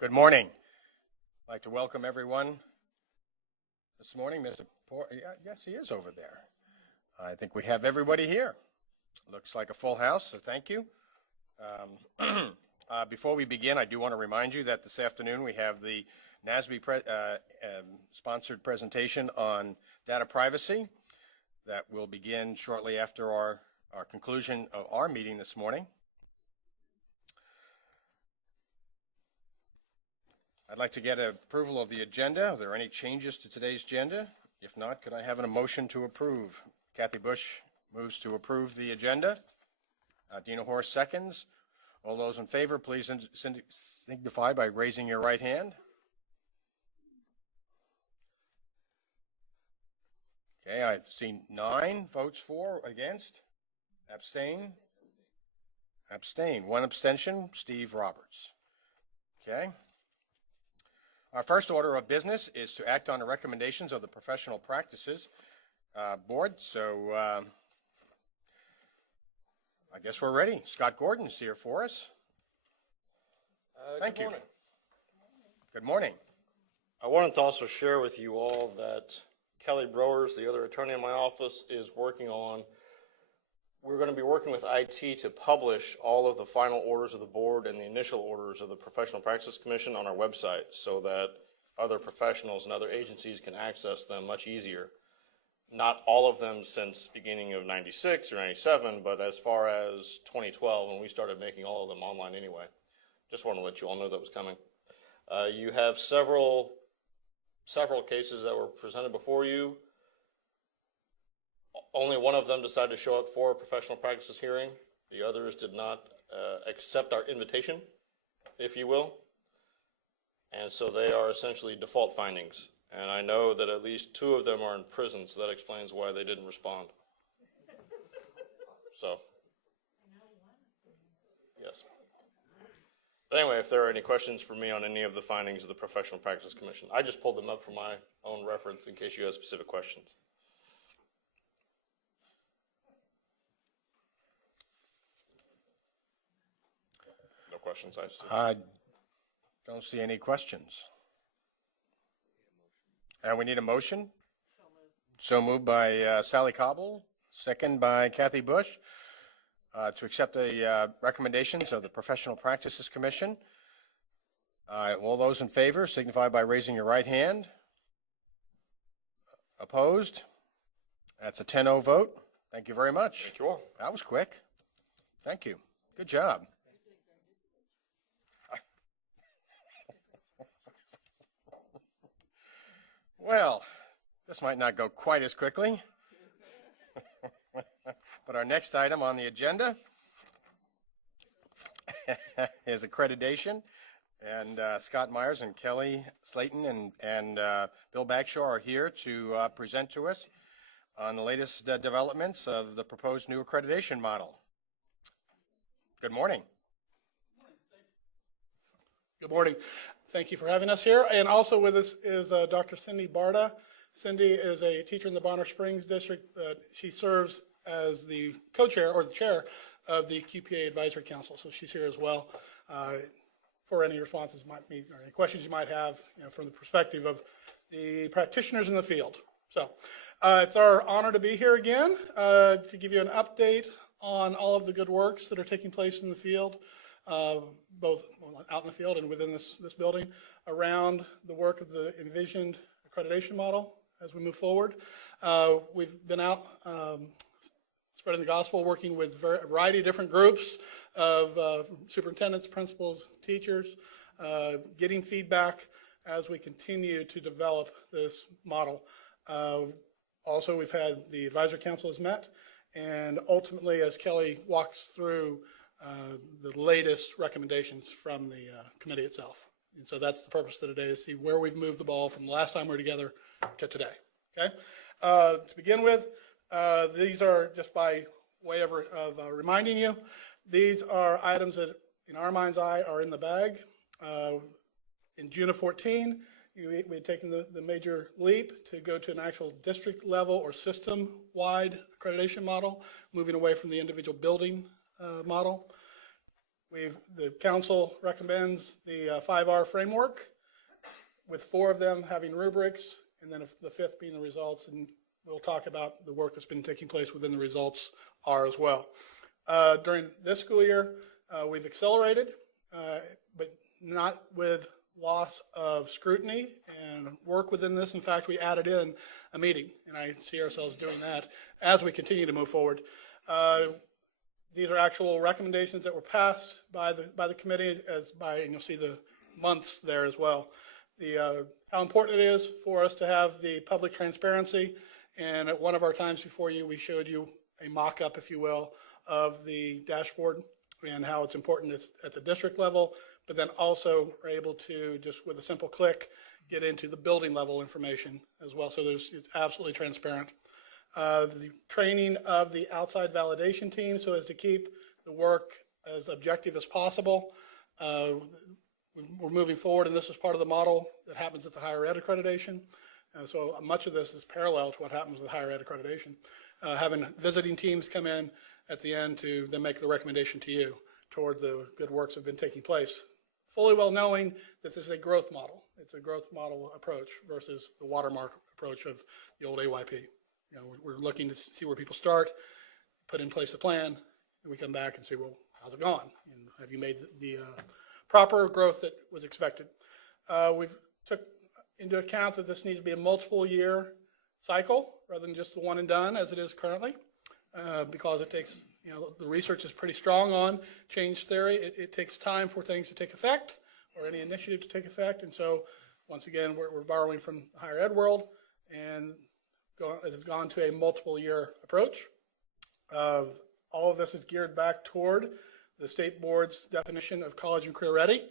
Good morning. I'd like to welcome everyone this morning. Mr. Yes, he is over there. I think we have everybody here. Looks like a full house, so thank you. Before we begin, I do want to remind you that this afternoon we have the NASB sponsored presentation on data privacy that will begin shortly after our conclusion of our meeting this morning. I'd like to get approval of the agenda. Are there any changes to today's agenda? If not, could I have a motion to approve? Kathy Bush moves to approve the agenda. Dina Horst seconds. All those in favor, please signify by raising your right hand. Okay, I've seen 9 votes for, against, abstain. Abstain. 1 abstention, Steve Roberts. Okay. Our first order of business is to act on the recommendations of the Professional Practices Board. So I guess we're ready. Scott Gordon is here for us. Thank you. Good morning. I wanted to also share with you all that Kelly Browers, the other attorney in my office, is working on. We're going to be working with IT to publish all of the final orders of the board and the initial orders of the Professional Practices Commission on our website so that other professionals and other agencies can access them much easier. Not all of them since beginning of 96 or 97, but as far as 2012 when we started making all of them online anyway. Just want to let you all know that was coming. You have several cases that were presented before you. Only one of them decided to show up for a professional practices hearing. The others did not accept our invitation, if you will. And so they are essentially default findings. And I know that at least 2 of them are in prison, so that explains why they didn't respond. So, yes. But anyway, if there are any questions for me on any of the findings of the Professional Practices Commission, I just pulled them up for my own reference in case you have specific questions. Questions I don't see any questions. And we need a motion. So moved by Sally Cobble, second by Kathy Bush, to accept the recommendations of the Professional Practices Commission. All those in favor signify by raising your right hand. Opposed? That's a 10-0 vote. Thank you very much. Thank you all. That was quick. Thank you. Good job. Well, this might not go quite as quickly, but our next item on the agenda is accreditation, and Scott Myers and Kelly Slayton and Bill Bagshaw are here to present to us on the latest developments of the proposed new accreditation model. Good morning. Good morning. Thank you for having us here. And also with us is Dr. Cindy Barta. Cindy is a teacher in the Bonner Springs District. She serves as the co-chair or the chair of the QPA Advisory Council. So she's here as well for any responses might be or any questions you might have, from the perspective of the practitioners in the field. So it's our honor to be here again to give you an update on all of the good works that are taking place in the field. Both out in the field and within this building around the work of the envisioned accreditation model as we move forward. We've been out spreading the gospel, working with a variety of different groups of superintendents, principals, teachers, getting feedback as we continue to develop this model. Also, we've had the advisory council has met, and ultimately, as Kelly walks through the latest recommendations from the committee itself. And so that's the purpose of today, is see where we've moved the ball from the last time we were together to today. Okay. To begin with, these are just by way of reminding you, these are items that in our mind's eye are in the bag. In June of 14, we had taken the major leap to go to an actual district level or system-wide accreditation model, moving away from the individual building model. The council recommends the 5R framework, with 4 of them having rubrics, and then the 5th being the results, and we'll talk about the work that's been taking place within the results are as well. During this school year, we've accelerated, but not with loss of scrutiny and work within this. In fact, we added in a meeting, and I see ourselves doing that as we continue to move forward. These are actual recommendations that were passed by the committee, and you'll see the months there as well. How important it is for us to have the public transparency, and at one of our times before you, we showed you a mock-up, if you will, of the dashboard and how it's important at the district level, but then also are able to, just with a simple click, get into the building level information as well. So it's absolutely transparent. The training of the outside validation team so as to keep the work as objective as possible. We're moving forward, and this is part of the model that happens at the higher ed accreditation. So much of this is parallel to what happens with higher ed accreditation. Having visiting teams come in at the end to then make the recommendation to you toward the good works that have been taking place, fully well knowing that this is a growth model. It's a growth model approach versus the watermark approach of the old AYP. We're looking to see where people start, put in place a plan, and we come back and say, well, how's it gone? And have you made the proper growth that was expected? We've took into account that this needs to be a multiple year cycle rather than just the one and done as it is currently, because it takes, the research is pretty strong on change theory. It takes time for things to take effect or any initiative to take effect. And so once again, we're borrowing from the higher ed world and have gone to a multiple year approach. All of this is geared back toward the state board's definition of college and career ready.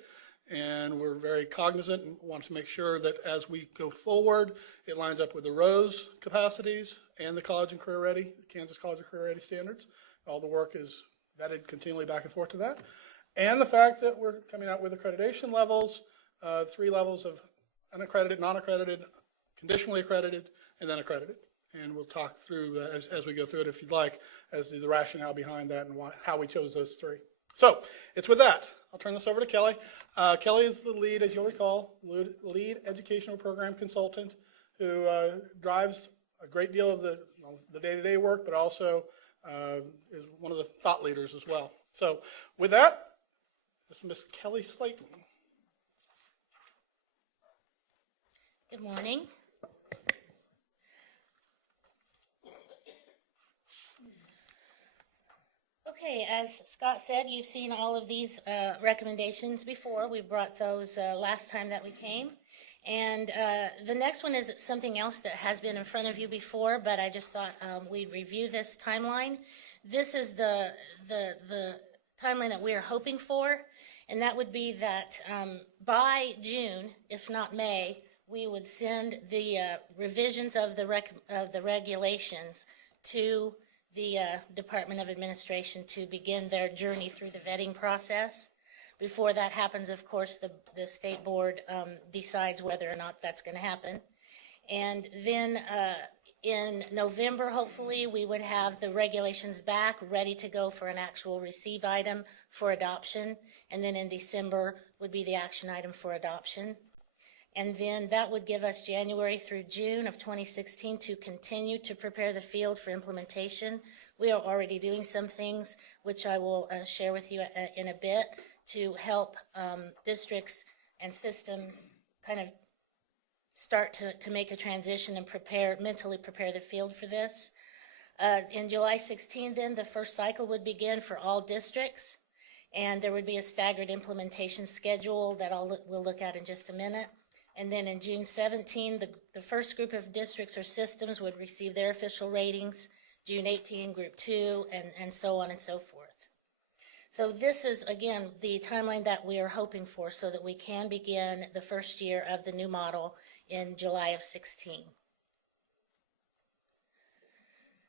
And we're very cognizant and want to make sure that as we go forward, it lines up with the ROSE capacities and the college and career ready, Kansas College and Career Ready standards. All the work is vetted continually back and forth to that. And the fact that we're coming out with accreditation levels, 3 levels of unaccredited, non-accredited, conditionally accredited, and then accredited. And we'll talk through that as we go through it, if you'd like, as to the rationale behind that and how we chose those 3. So it's with that. I'll turn this over to Kelly. Kelly is the lead, as you'll recall, lead educational program consultant who drives a great deal of the day-to-day work, but also is one of the thought leaders as well. So with that, this is Miss Kelly Slayton. Good morning. Okay, as Scott said, you've seen all of these recommendations before. We brought those last time that we came. And the next one is something else that has been in front of you before, but I just thought we'd review this timeline. This is the timeline that we are hoping for, and that would be that by June, if not May, we would send the revisions of the regulations to the Department of Administration to begin their journey through the vetting process. Before that happens, of course, the state board decides whether or not that's going to happen. And then in November, hopefully, we would have the regulations back, ready to go for an actual receive item for adoption. And then in December would be the action item for adoption. And then that would give us January through June of 2016 to continue to prepare the field for implementation. We are already doing some things, which I will share with you in a bit, to help districts and systems kind of start to make a transition and mentally prepare the field for this. In July 16, then, the first cycle would begin for all districts, and there would be a staggered implementation schedule that we'll look at in just a minute. And then in June 17, the first group of districts or systems would receive their official ratings, June 18, group 2, and so on and so forth. So this is, again, the timeline that we are hoping for so that we can begin the first year of the new model in July of 16.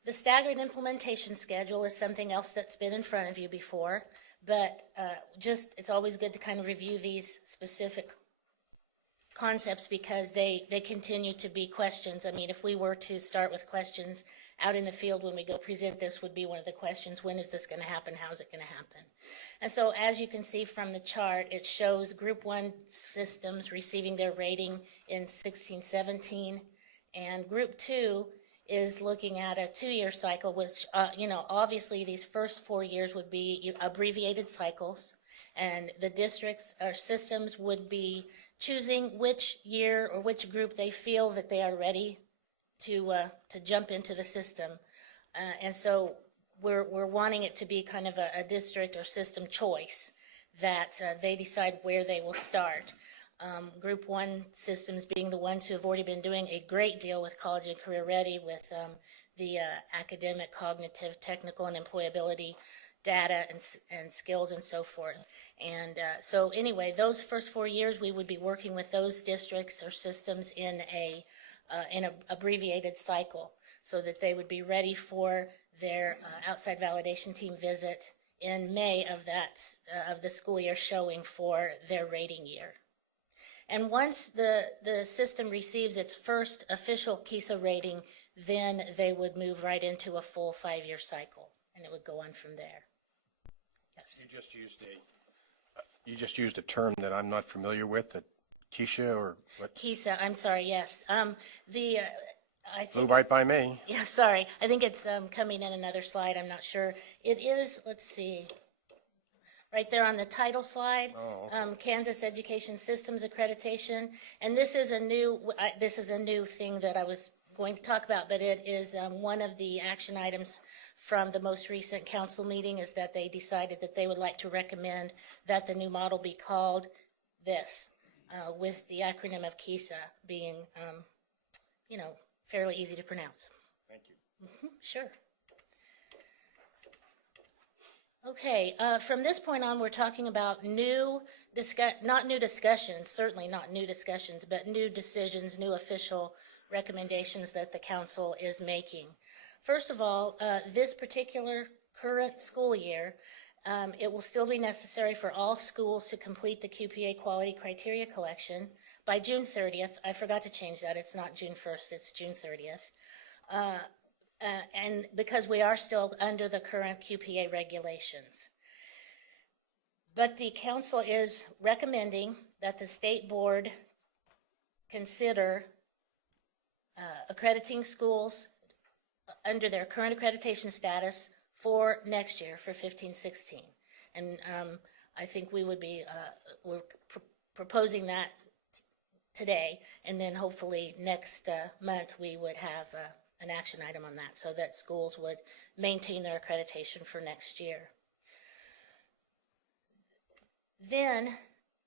The staggered implementation schedule is something else that's been in front of you before, but it's always good to kind of review these specific concepts because they continue to be questions. I mean, if we were to start with questions out in the field when we go present, this would be one of the questions. When is this going to happen? How's it going to happen? And so as you can see from the chart, it shows Group 1 systems receiving their rating in 16-17, and Group 2 is looking at a 2-year cycle, which, obviously these first 4 years would be abbreviated cycles, and the districts or systems would be choosing which year or which group they feel that they are ready to jump into the system. And so we're wanting it to be kind of a district or system choice that they decide where they will start. Group 1 systems being the ones who have already been doing a great deal with College and Career Ready with the academic, cognitive, technical, and employability data and skills and so forth. And so anyway, those first 4 years we would be working with those districts or systems in an abbreviated cycle so that they would be ready for their outside validation team visit in May of the school year showing for their rating year. And once the system receives its first official KISA rating, then they would move right into a full 5-year cycle, and it would go on from there. Yes. You just used a term that I'm not familiar with, that KISA or what? KISA, I'm sorry, yes. I think Flew right by me. yeah, sorry. I think it's coming in another slide. I'm not sure. It is, let's see, right there on the title slide, Kansas Education Systems Accreditation. And this is a new thing that I was going to talk about, but it is one of the action items from the most recent council meeting is that they decided that they would like to recommend that the new model be called this, with the acronym of KISA being, fairly easy to pronounce. Thank you. Sure. Okay, from this point on, we're talking about not new discussions, certainly not new discussions, but new decisions, new official recommendations that the council is making. First of all, this particular current school year, it will still be necessary for all schools to complete the QPA quality criteria collection by June 30th. I forgot to change that. It's not June 1st, it's June 30th. And because we are still under the current QPA regulations. But the council is recommending that the state board consider accrediting schools under their current accreditation status for next year, for 15-16. And I think we would be, we're proposing that today, and then hopefully next month we would have an action item on that so that schools would maintain their accreditation for next year. Then,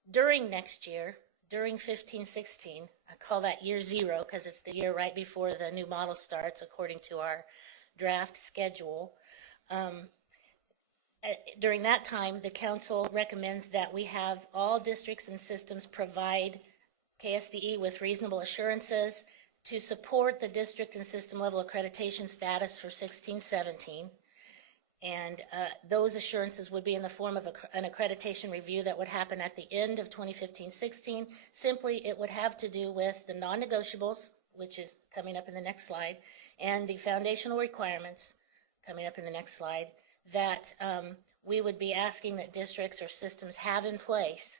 during next year, during 15-16, I call that year 0 because it's the year right before the new model starts according to our draft schedule. During that time, the council recommends that we have all districts and systems provide KSDE with reasonable assurances to support the district and system level accreditation status for 16-17. And those assurances would be in the form of an accreditation review that would happen at the end of 2015-16. Simply, it would have to do with the non-negotiables, which is coming up in the next slide, and the foundational requirements, coming up in the next slide, that we would be asking that districts or systems have in place.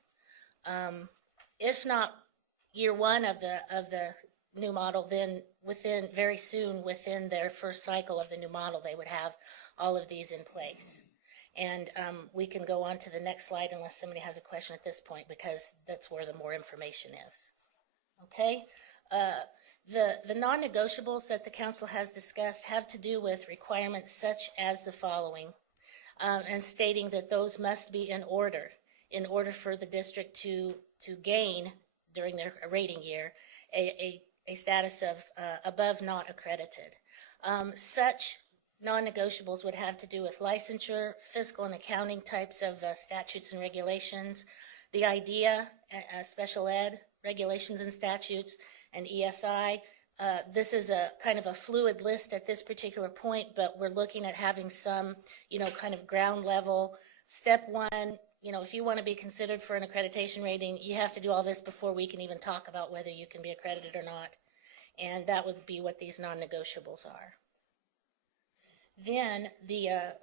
If not year 1 of the new model, then very soon within their first cycle of the new model, they would have all of these in place. And we can go on to the next slide unless somebody has a question at this point, because that's where the more information is. Okay? The non-negotiables that the council has discussed have to do with requirements such as the following, and stating that those must be in order for the district to gain during their rating year a status of above not accredited. Such non-negotiables would have to do with licensure, fiscal and accounting types of statutes and regulations, the IDEA, special ed regulations and statutes, and ESI. This is a kind of a fluid list at this particular point, but we're looking at having some, kind of ground level. Step 1, if you want to be considered for an accreditation rating, you have to do all this before we can even talk about whether you can be accredited or not. And that would be what these non-negotiables are. Then the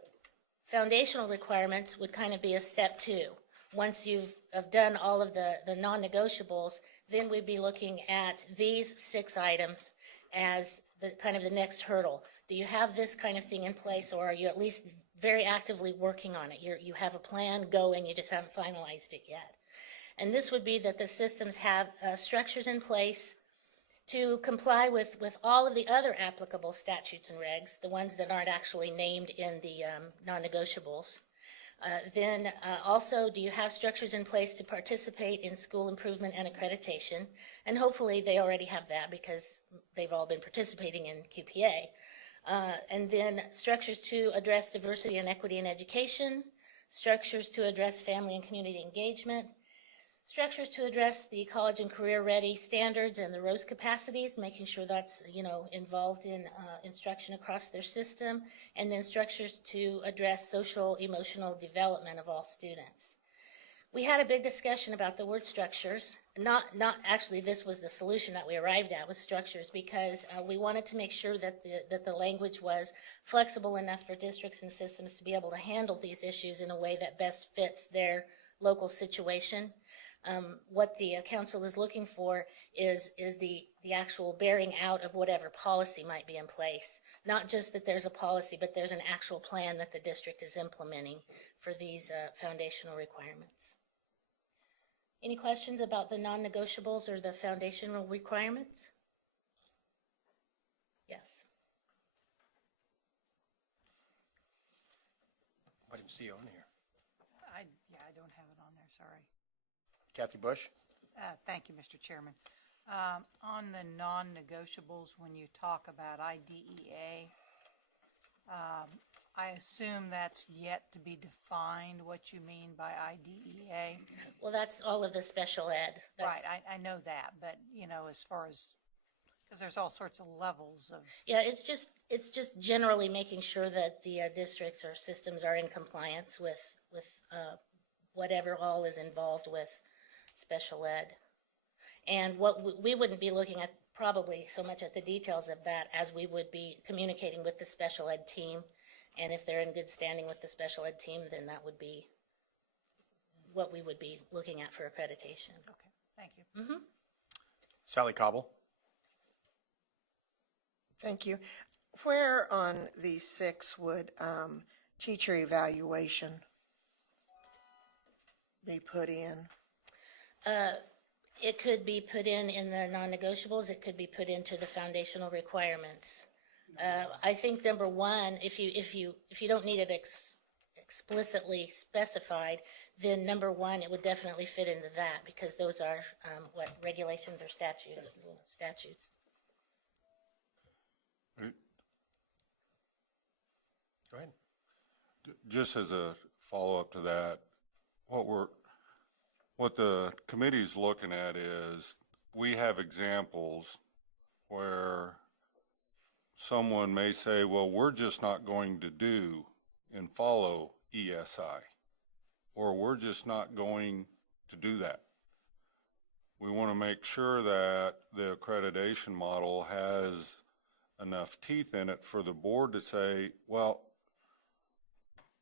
foundational requirements would kind of be a step two. Once you've done all of the non-negotiables, then we'd be looking at these 6 items as the kind of the next hurdle. Do you have this kind of thing in place, or are you at least very actively working on it? You have a plan going, you just haven't finalized it yet. And this would be that the systems have structures in place to comply with all of the other applicable statutes and regs, the ones that aren't actually named in the non-negotiables. Then also, do you have structures in place to participate in school improvement and accreditation? And hopefully they already have that because they've all been participating in QPA. And then structures to address diversity and equity in education, structures to address family and community engagement, structures to address the college and career ready standards and the ROSE capacities, making sure that's, involved in instruction across their system, and then structures to address social emotional development of all students. We had a big discussion about the word structures. Not actually, this was the solution that we arrived at, was structures, because we wanted to make sure that the language was flexible enough for districts and systems to be able to handle these issues in a way that best fits their local situation. What the council is looking for is the actual bearing out of whatever policy might be in place. Not just that there's a policy, but there's an actual plan that the district is implementing for these foundational requirements. Any questions about the non-negotiables or the foundational requirements? Yes. I didn't see you on here. I don't have it on there, sorry. Kathy Bush? Thank you, Mr. Chairman. On the non-negotiables, when you talk about IDEA, I assume that's yet to be defined, what you mean by IDEA. Well, that's all of the special ed. Right, I know that, but, as far as, because there's all sorts of levels of. Yeah, it's just generally making sure that the districts or systems are in compliance with whatever all is involved with special ed. And what we wouldn't be looking at probably so much at the details of that as we would be communicating with the special ed team. And if they're in good standing with the special ed team, then that would be what we would be looking at for accreditation. Okay, thank you. Sally Cobble? Thank you. Where on these 6 would teacher evaluation be put in? It could be put in the non-negotiables. It could be put into the foundational requirements. I think number 1, if you don't need it explicitly specified, then number 1, it would definitely fit into that because those are regulations or statutes. Go ahead. Just as a follow-up to that, what the committee's looking at is we have examples where someone may say, well, we're just not going to do and follow ESI, or we're just not going to do that. We want to make sure that the accreditation model has enough teeth in it for the board to say, well,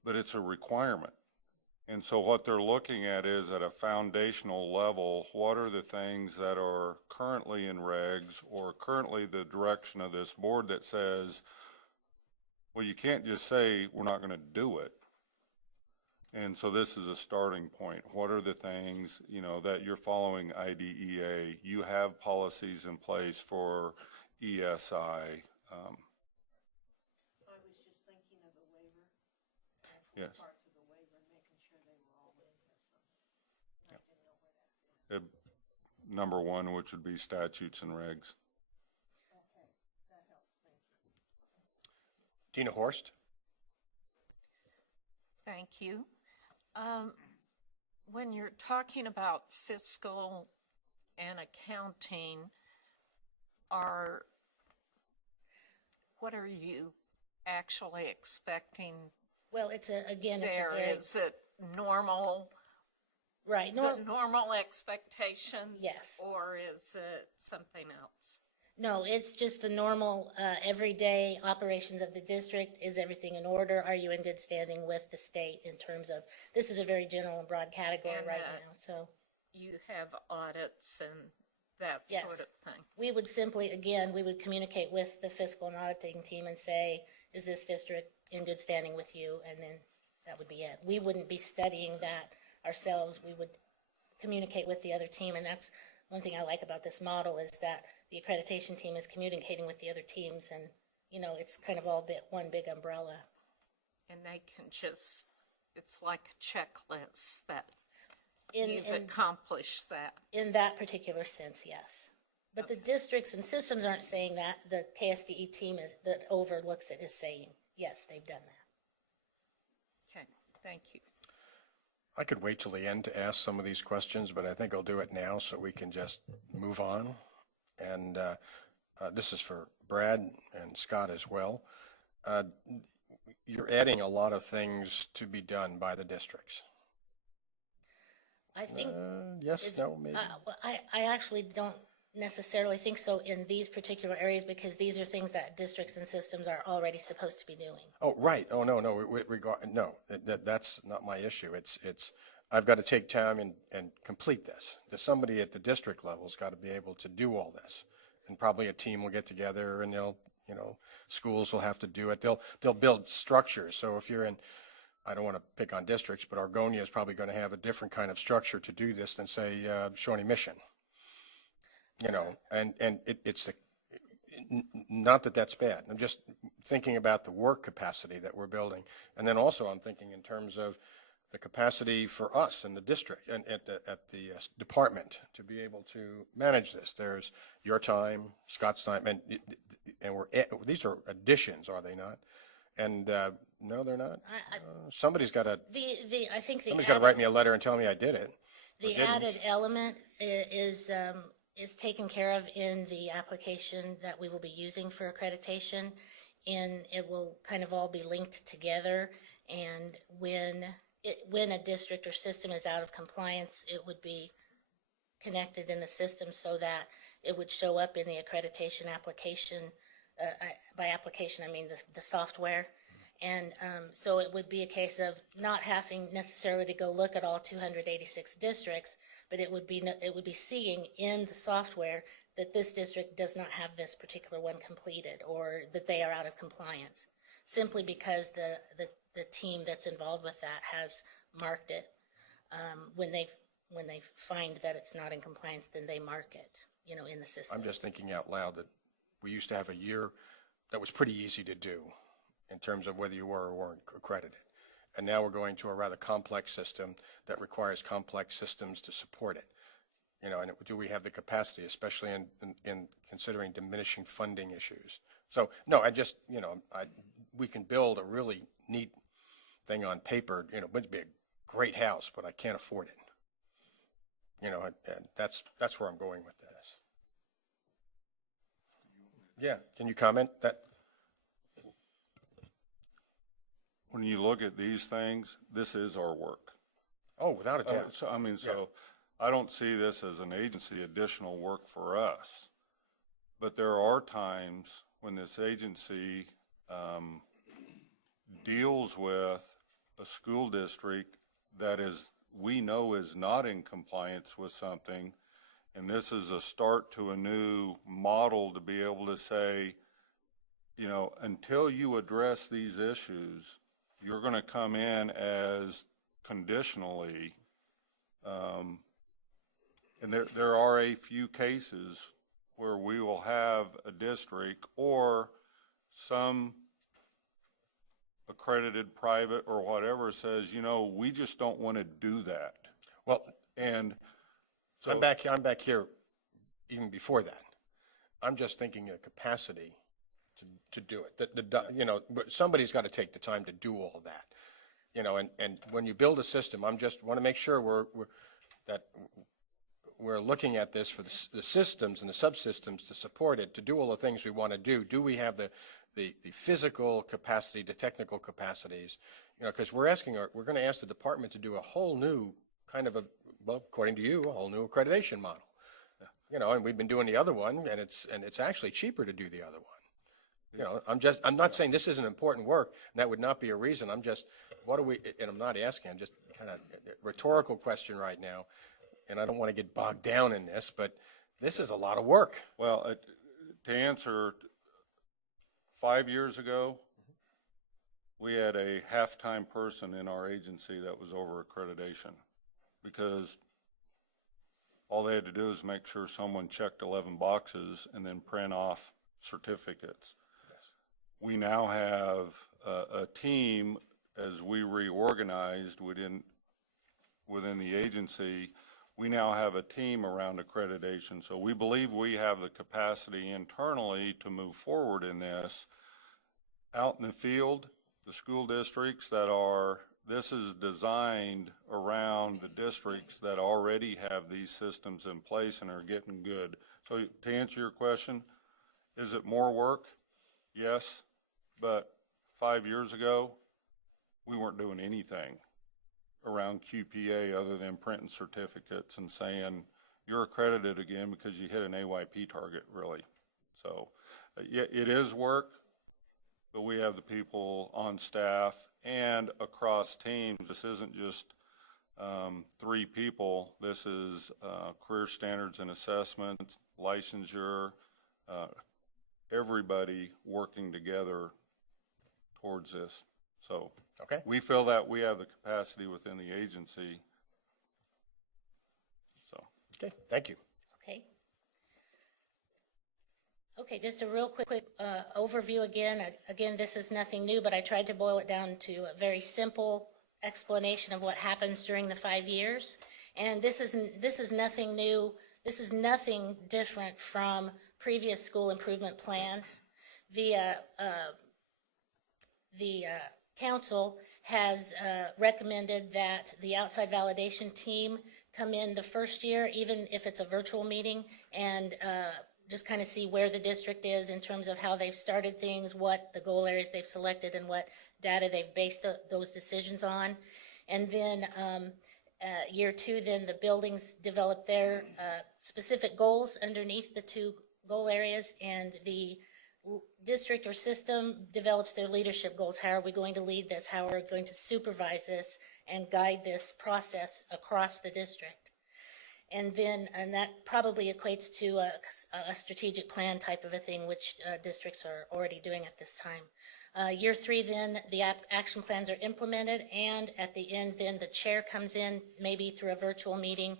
but it's a requirement. And so what they're looking at is at a foundational level, what are the things that are currently in regs or currently the direction of this board that says, well, you can't just say we're not going to do it. And so this is a starting point. What are the things, that you're following IDEA? You have policies in place for ESI. I was just thinking of the waiver. Yes. Parts of the waiver and making sure they were all in there. So I didn't know where that fit. Number 1, which would be statutes and regs. Okay, that helps. Thank you. Tina Horst? Thank you. When you're talking about fiscal and accounting, what are you actually expecting Well, it's a there? very Is it normal? right. The normal expectations? Yes. Or is it something else? No, it's just the normal, everyday operations of the district. Is everything in order? Are you in good standing with the state in terms of, this is a very general and broad category And, right now, so. You have audits and that Yes. sort of thing. We would simply, again, we would communicate with the fiscal and auditing team and say, is this district in good standing with you? And then that would be it. We wouldn't be studying that ourselves. We would communicate with the other team. And that's one thing I like about this model, is that the accreditation team is communicating with the other teams, and, you know, it's kind of all one big umbrella. And they can just, it's like a checklist that In, you've in, accomplished that. in that particular sense, yes. But the districts and systems aren't saying that. The KSDE team that overlooks it is saying, yes, they've done that. Okay, thank you. I could wait till the end to ask some of these questions, but I think I'll do it now so we can just move on. And this is for Brad and Scott as well. You're adding a lot of things to be done by the districts. I think. Yes, no, maybe. Well, I actually don't necessarily think so in these particular areas, because these are things that districts and systems are already supposed to be doing. Oh, right. Oh, no, that's not my issue. It's, I've got to take time and complete this. There's somebody at the district level's got to be able to do all this. And probably a team will get together and schools will have to do it. They'll build structures. So if you're in, I don't want to pick on districts, but Argonia is probably going to have a different kind of structure to do this than, say, Shawnee Mission. And it's not that that's bad. I'm just thinking about the work capacity that we're building. And then also I'm thinking in terms of the capacity for us in the district and at the department to be able to manage this. There's your time, Scott's time, and these are additions, are they not? And no, they're not. Somebody's got to. I think somebody's got to write me a letter and tell me I did it. The added element is taken care of in the application that we will be using for accreditation, and it will kind of all be linked together. And when a district or system is out of compliance, it would be connected in the system so that it would show up in the accreditation application. By application, I mean the software. And so it would be a case of not having necessarily to go look at all 286 districts, but it would be seeing in the software that this district does not have this particular one completed, or that they are out of compliance, simply because the team that's involved with that has marked it. When they find that it's not in compliance, then they mark it, in the system. I'm just thinking out loud that we used to have a year that was pretty easy to do in terms of whether you were or weren't accredited. And now we're going to a rather complex system that requires complex systems to support it. And do we have the capacity, especially in considering diminishing funding issues? So, no, we can build a really neat thing on paper, it'd be a great house, but I can't afford it. And that's where I'm going with this. Yeah, can you comment that? When you look at these things, this is our work. Oh, without a doubt. So I don't see this as an agency additional work for us. But there are times when this agency deals with a school district that we know is not in compliance with something, and this is a start to a new model to be able to say, until you address these issues, you're going to come in as conditionally, and there are a few cases where we will have a district or some accredited private or whatever says, we just don't want to do that. Well, and so I'm back here even before that. I'm just thinking of capacity to do it. But somebody's got to take the time to do all that. And when you build a system, want to make sure we're looking at this for the systems and the subsystems to support it, to do all the things we want to do. Do we have the physical capacity, the technical capacities? Because we're going to ask the department to do a whole new kind of according to you, a whole new accreditation model. you know, and we've been doing the other one, and it's actually cheaper to do the other one. You know, I'm not saying this isn't important work, and that would not be a reason. I'm just, what are we, and I'm not asking, I'm just kind of rhetorical question right now, and I don't want to get bogged down in this, but this is a lot of work. Well, to answer, 5 years ago, we had a half-time person in our agency that was over accreditation because all they had to do is make sure someone checked 11 boxes and then print off certificates. We now have a team, as we reorganized within the agency, we now have a team around accreditation. So we believe we have the capacity internally to move forward in this. Out in the field, the school districts this is designed around the districts that already have these systems in place and are getting good. So to answer your question, is it more work? Yes, but 5 years ago, we weren't doing anything around QPA other than printing certificates and saying, you're accredited again because you hit an AYP target, really. So yeah, it is work, but we have the people on staff and across teams. This isn't just 3 people. This is career standards and assessment, licensure, everybody working together towards this. So Okay. we feel that we have the capacity within the agency. So Okay, thank you. Okay. Okay, just a real quick overview again. Again, this is nothing new, but I tried to boil it down to a very simple explanation of what happens during the 5 years. And this is nothing new. This is nothing different from previous school improvement plans. The council has recommended that the outside validation team come in the first year, even if it's a virtual meeting, and just kind of see where the district is in terms of how they've started things, what the goal areas they've selected, and what data they've based those decisions on. And then year 2, then the buildings develop their specific goals underneath the 2 goal areas, and the district or system develops their leadership goals. How are we going to lead this? How are we going to supervise this and guide this process across the district? And that probably equates to a strategic plan type of a thing, which districts are already doing at this time. Year 3, then the action plans are implemented, and at the end, then the chair comes in, maybe through a virtual meeting,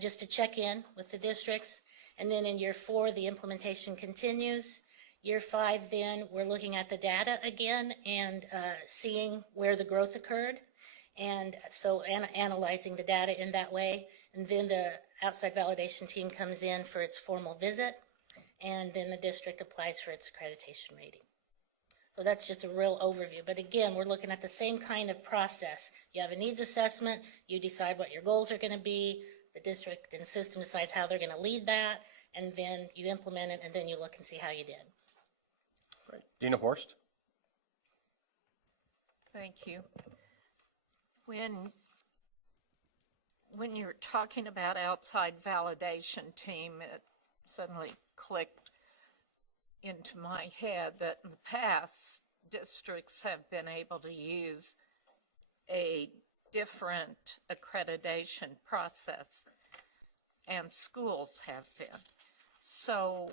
just to check in with the districts. And then in year 4, the implementation continues. Year 5, then we're looking at the data again and seeing where the growth occurred, and so analyzing the data in that way. And then the outside validation team comes in for its formal visit, and then the district applies for its accreditation rating. So that's just a real overview. But again, we're looking at the same kind of process. You have a needs assessment, you decide what your goals are going to be, the district and system decides how they're going to lead that, and then you implement it, and then you look and see how you did. Great. Dina Horst? Thank you. When you're talking about outside validation team, it suddenly clicked into my head that in the past, districts have been able to use a different accreditation process, and schools have been. So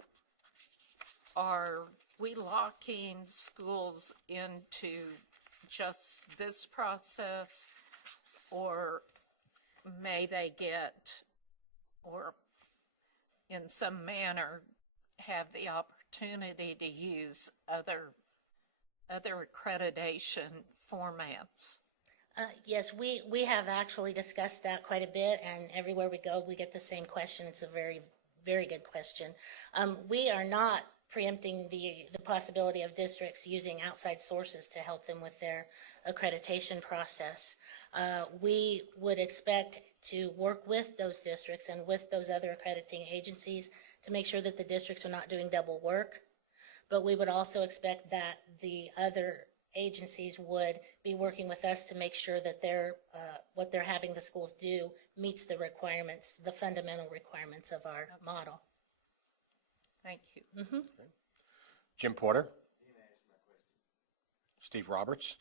are we locking schools into just this process, or may they get, or in some manner, have the opportunity to use other accreditation formats? Yes, we have actually discussed that quite a bit, and everywhere we go, we get the same question. It's a very, very good question. We are not preempting the possibility of districts using outside sources to help them with their accreditation process. We would expect to work with those districts and with those other accrediting agencies to make sure that the districts are not doing double work. But we would also expect that the other agencies would be working with us to make sure that what they're having the schools do meets the requirements, the fundamental requirements of our model. Thank you. Jim Porter? Steve Roberts?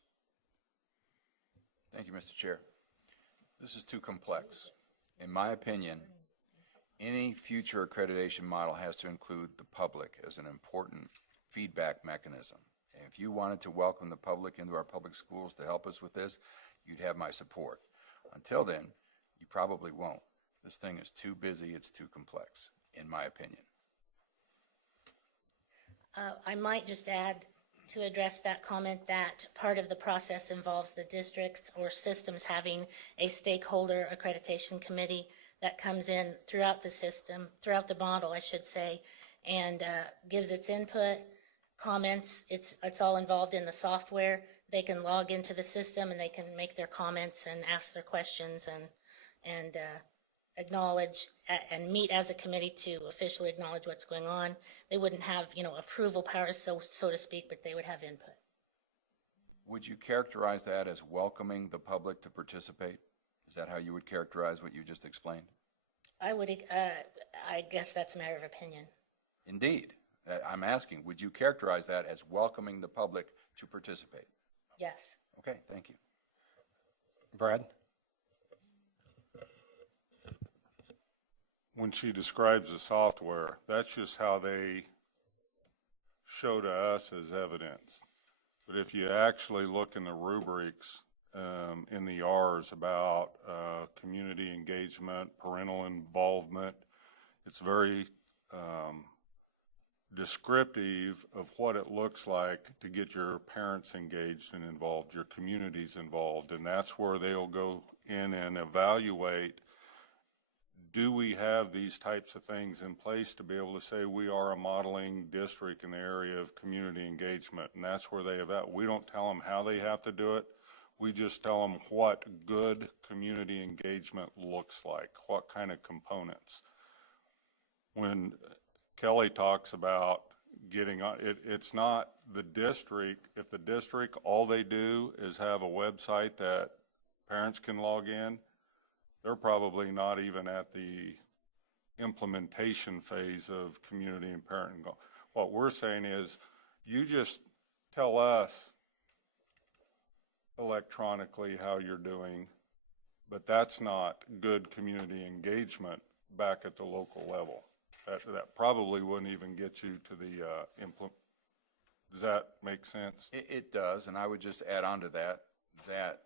Thank you, Mr. Chair. This is too complex. In my opinion, any future accreditation model has to include the public as an important feedback mechanism. And if you wanted to welcome the public into our public schools to help us with this, you'd have my support. Until then, you probably won't. This thing is too busy, it's too complex, in my opinion. I might just add to address that comment that part of the process involves the districts or systems having a stakeholder accreditation committee that comes in throughout the system, throughout the model, I should say, and gives its input, comments. It's all involved in the software. They can log into the system and they can make their comments and ask their questions and acknowledge and meet as a committee to officially acknowledge what's going on. They wouldn't have, approval powers, so to speak, but they would have input. Would you characterize that as welcoming the public to participate? Is that how you would characterize what you just explained? I guess that's a matter of opinion. Indeed. I'm asking, would you characterize that as welcoming the public to participate? Yes. Okay, thank you. Brad? When she describes the software, that's just how they show to us as evidence. But if you actually look in the rubrics in the R's about community engagement, parental involvement, it's very descriptive of what it looks like to get your parents engaged and involved, your communities involved, and that's where they'll go in and evaluate, do we have these types of things in place to be able to say we are a modeling district in the area of community engagement, and that's where they evaluate. We don't tell them how they have to do it. We just tell them what good community engagement looks like, what kind of components. When Kelly talks about getting on, it's not the district. If the district, all they do is have a website that parents can log in, they're probably not even at the implementation phase of community and parent. What we're saying is, you just tell us electronically how you're doing, but that's not good community engagement back at the local level. That probably wouldn't even get you to the Does that make sense? It does, and I would just add on to that, that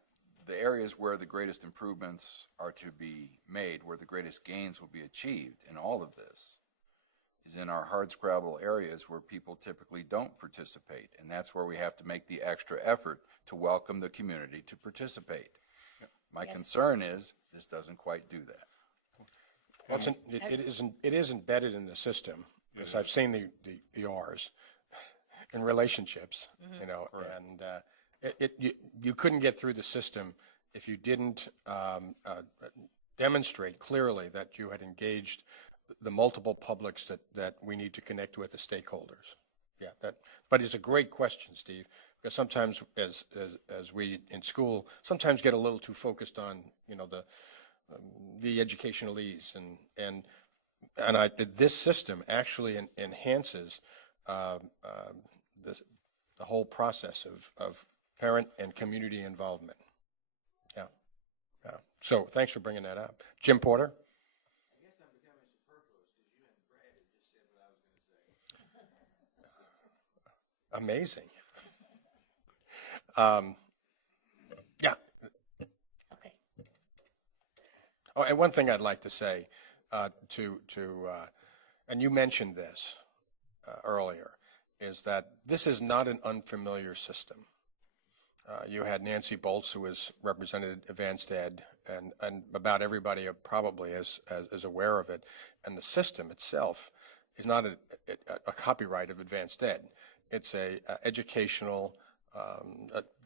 the areas where the greatest improvements are to be made, where the greatest gains will be achieved in all of this, is in our hardscrabble areas where people typically don't participate, and that's where we have to make the extra effort to welcome the community to participate. My concern is this doesn't quite do that. Well, it is embedded in the system, because I've seen the R's in relationships, and you couldn't get through the system if you didn't demonstrate clearly that you had engaged the multiple publics that we need to connect with, the stakeholders. But it's a great question, Steve, because sometimes as we in school sometimes get a little too focused on the educational ease, and this system actually enhances the whole process of parent and community involvement. Yeah. So thanks for bringing that up. Jim Porter? I guess I'm becoming superfluous because you and Brad had just said what I was going to say. Amazing. Yeah. Okay. Oh, and one thing I'd like to say and you mentioned this earlier, is that this is not an unfamiliar system. You had Nancy Bolts, who was represented Advanced Ed, and about everybody probably is aware of it. And the system itself is not a copyright of Advanced Ed. It's a educational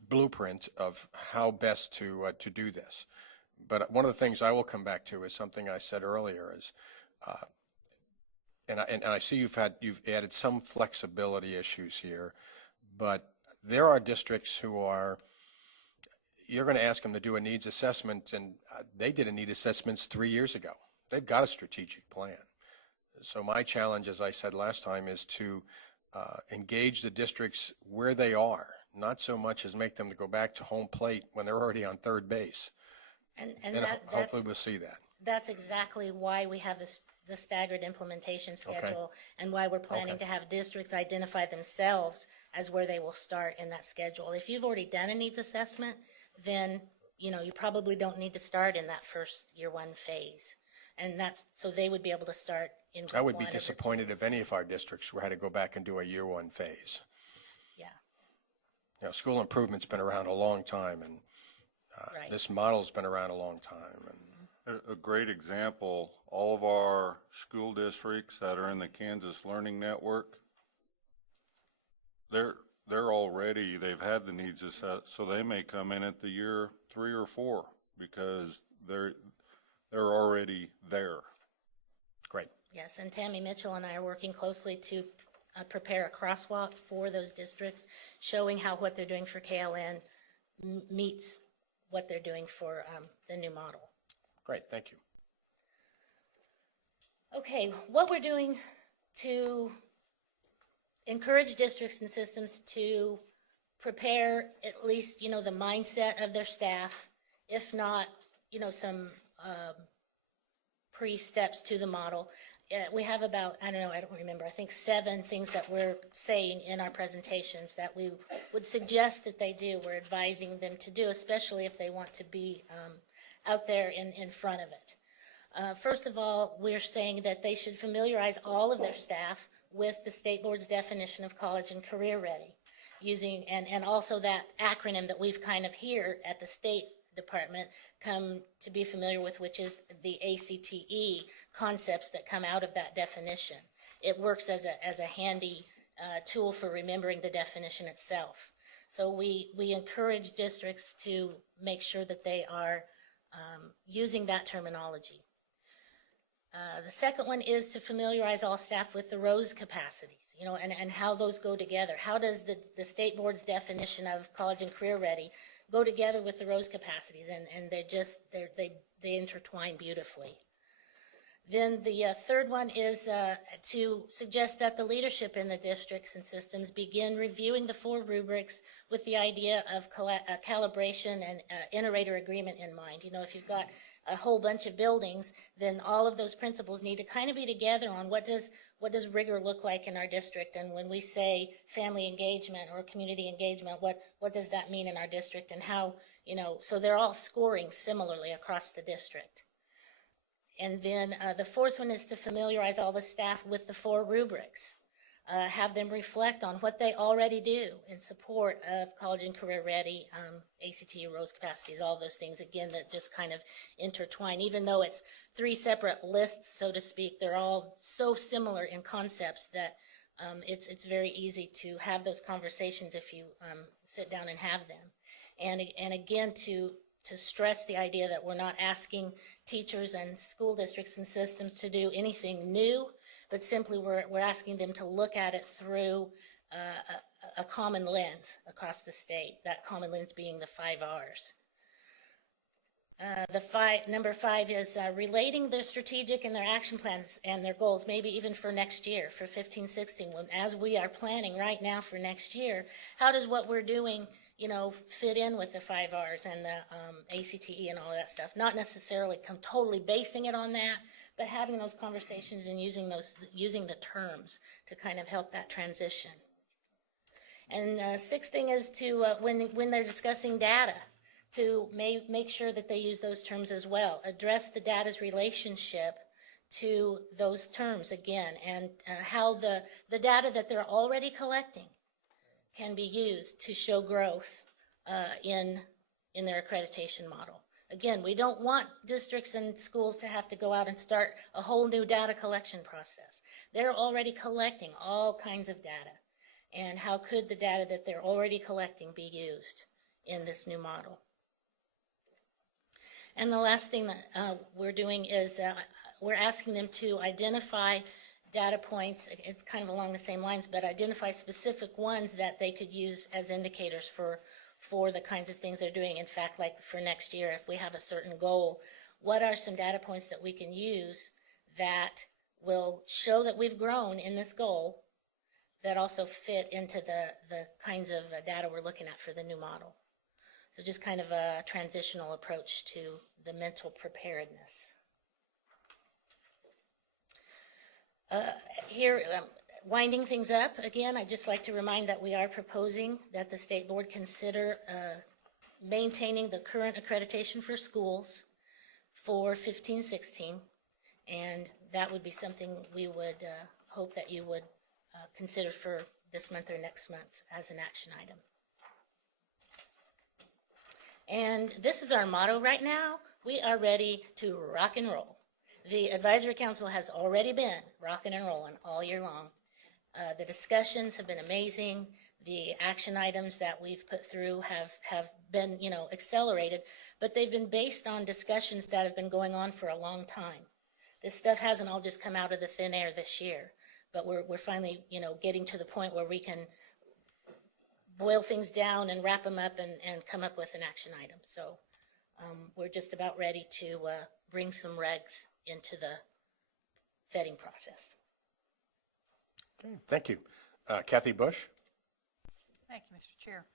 blueprint of how best to do this. But one of the things I will come back to is something I said earlier is, and I see you've added some flexibility issues here, but there are districts who you're going to ask them to do a needs assessment, and they did a needs assessments 3 years ago. They've got a strategic plan. So my challenge, as I said last time, is to engage the districts where they are, not so much as make them to go back to home plate when they're already on third base. And And hopefully we'll see that. that's exactly why we have the staggered implementation schedule and why we're planning to have districts identify themselves as where they will start in that schedule. If you've already done a needs assessment, then, you probably don't need to start in that first year one phase. And so they would be able to start in. I would be one or two. disappointed if any of our districts had to go back and do a year one phase. Yeah, School improvement's been around a long time, and right. this model's been around a long time. And A great example, all of our school districts that are in the Kansas Learning Network, they've had the needs assessed, so they may come in at the year 3 or 4 because they're already there. great. Yes, and Tammy Mitchell and I are working closely to prepare a crosswalk for those districts, showing how what they're doing for KLN meets what they're doing for the new model. Great, thank you. Okay, what we're doing to encourage districts and systems to prepare at least, the mindset of their staff, if not, some pre-steps to the model. We have about, I don't remember, I think 7 things that we're saying in our presentations that we would suggest that they do. We're advising them to do, especially if they want to be out there in front of it. First of all, we're saying that they should familiarize all of their staff with the state board's definition of college and career ready, using, and also that acronym that we've kind of here at the State Department come to be familiar with, which is the ACTE concepts that come out of that definition. It works as a handy tool for remembering the definition itself. So we encourage districts to make sure that they are using that terminology. The second one is to familiarize all staff with the ROSE capacities, and how those go together. How does the state board's definition of college and career ready go together with the ROSE capacities? And they intertwine beautifully. Then the third one is to suggest that the leadership in the districts and systems begin reviewing the 4 rubrics with the idea of calibration and inter-rater agreement in mind. If you've got a whole bunch of buildings, then all of those principles need to kind of be together on what does rigor look like in our district. And when we say family engagement or community engagement, what does that mean in our district, and how, so they're all scoring similarly across the district. And then the fourth one is to familiarize all the staff with the 4 rubrics. Have them reflect on what they already do in support of college and career ready, ACT, ROSE capacities, all those things, again, that just kind of intertwine. Even though it's 3 separate lists, so to speak, they're all so similar in concepts that it's very easy to have those conversations if you sit down and have them. And again, to stress the idea that we're not asking teachers and school districts and systems to do anything new, but simply we're asking them to look at it through a common lens across the state, that common lens being the 5 R's. Number 5 is relating their strategic and their action plans and their goals, maybe even for next year, for 15-16, as we are planning right now for next year. How does what we're doing fit in with the 5 R's and the ACTE and all of that stuff? Not necessarily totally basing it on that, but having those conversations and using the terms to kind of help that transition. And 6th thing is to, when they're discussing data, to make sure that they use those terms as well. Address the data's relationship to those terms again, and how the data that they're already collecting can be used to show growth in their accreditation model. Again, we don't want districts and schools to have to go out and start a whole new data collection process. They're already collecting all kinds of data. And how could the data that they're already collecting be used in this new model? And the last thing that we're doing is we're asking them to identify data points. It's kind of along the same lines, but identify specific ones that they could use as indicators for the kinds of things they're doing. In fact, like for next year, if we have a certain goal, what are some data points that we can use that will show that we've grown in this goal that also fit into the kinds of data we're looking at for the new model. So just kind of a transitional approach to the mental preparedness. Here, winding things up, again, I'd just like to remind that we are proposing that the state board consider maintaining the current accreditation for schools for 15-16, and that would be something we would hope that you would consider for this month or next month as an action item. And this is our motto right now. We are ready to rock and roll. The advisory council has already been rocking and rolling all year long. The discussions have been amazing. The action items that we've put through have been, accelerated, but they've been based on discussions that have been going on for a long time. This stuff hasn't all just come out of the thin air this year, but we're finally, getting to the point where we can boil things down and wrap them up and come up with an action item. So we're just about ready to bring some regs into the vetting process. Okay, thank you. Kathy Bush? Thank you, Mr. Chair.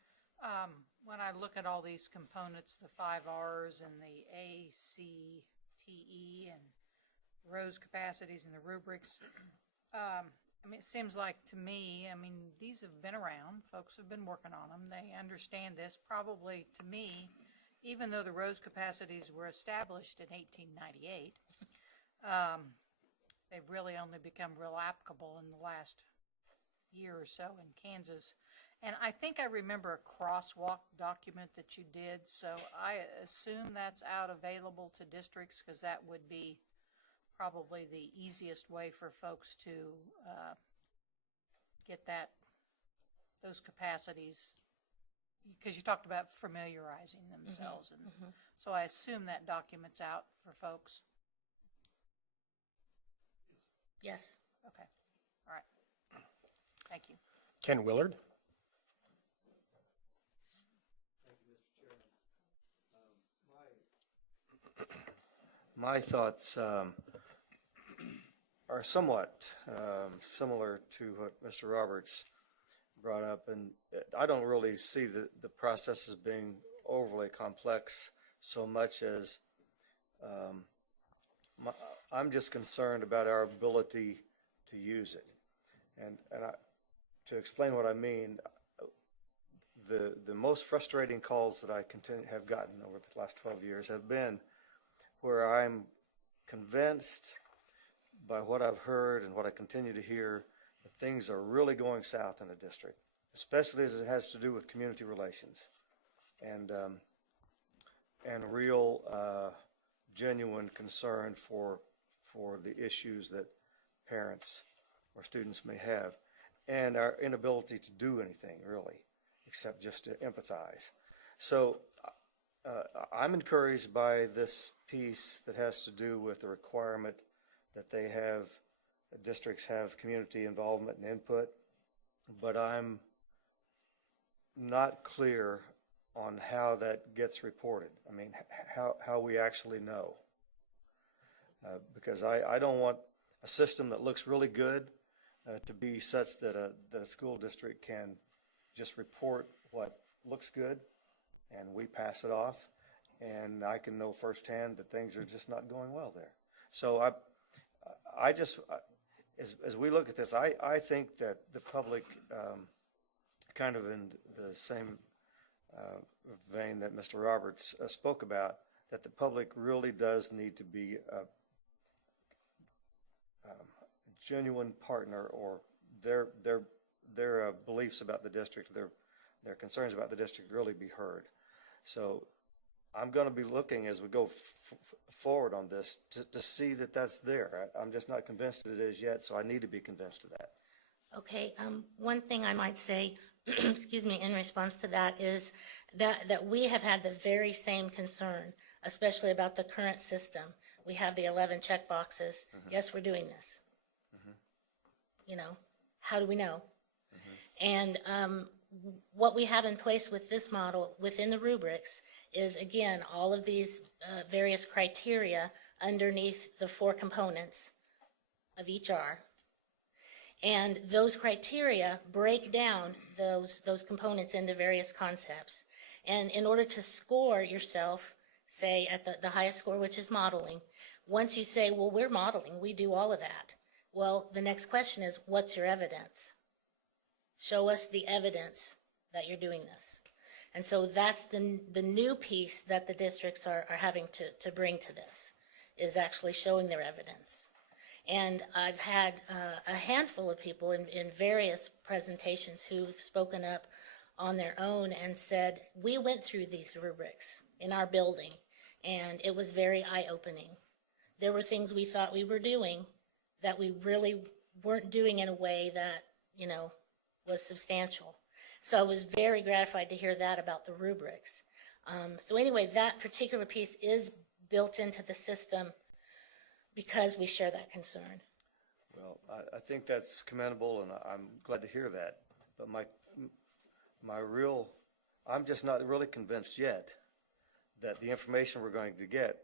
When I look at all these components, the 5 Rs and the ACTE and ROSE capacities and the rubrics, it seems like to me, these have been around. Folks have been working on them. They understand this. Probably to me, even though the ROSE capacities were established in 1898, they've really only become real applicable in the last year or so in Kansas. And I think I remember a crosswalk document that you did, so I assume that's out available to districts because that would be probably the easiest way for folks to get those capacities, because you talked about familiarizing themselves. And so I assume that document's out for folks. Yes. Okay. All right. Thank you. Ken Willard? My thoughts are somewhat similar to what Mr. Roberts brought up, and I don't really see the process as being overly complex so much as I'm just concerned about our ability to use it. And to explain what I mean, the most frustrating calls that I have gotten over the last 12 years have been where I'm convinced by what I've heard and what I continue to hear that things are really going south in the district, especially as it has to do with community relations and real genuine concern for the issues that parents or students may have, and our inability to do anything really except just to empathize. So I'm encouraged by this piece that has to do with the requirement that districts have community involvement and input, but I'm not clear on how that gets reported. How we actually know. Because I don't want a system that looks really good to be such that a school district can just report what looks good and we pass it off, and I can know firsthand that things are just not going well there. So as we look at this, I think that the public, kind of in the same vein that Mr. Roberts spoke about, that the public really does need to be a genuine partner, or their beliefs about the district, their concerns about the district really be heard. So I'm going to be looking as we go forward on this to see that that's there. I'm just not convinced that it is yet, so I need to be convinced of that. Okay, one thing I might say, excuse me, in response to that is that we have had the very same concern, especially about the current system. We have the 11 check boxes. Yes, we're doing this. How do we know? And what we have in place with this model within the rubrics is, again, all of these various criteria underneath the 4 components of each R. And those criteria break down those components into various concepts. And in order to score yourself, say at the highest score, which is modeling, once you say, well, we're modeling, we do all of that. Well, the next question is, what's your evidence? Show us the evidence that you're doing this. And so that's the new piece that the districts are having to bring to this, is actually showing their evidence. And I've had a handful of people in various presentations who've spoken up on their own and said, we went through these rubrics in our building, and it was very eye-opening. There were things we thought we were doing that we really weren't doing in a way that, you know, was substantial. So I was very gratified to hear that about the rubrics. So anyway, that particular piece is built into the system because we share that concern. Well, I think that's commendable, and I'm glad to hear that. But I'm just not really convinced yet that the information we're going to get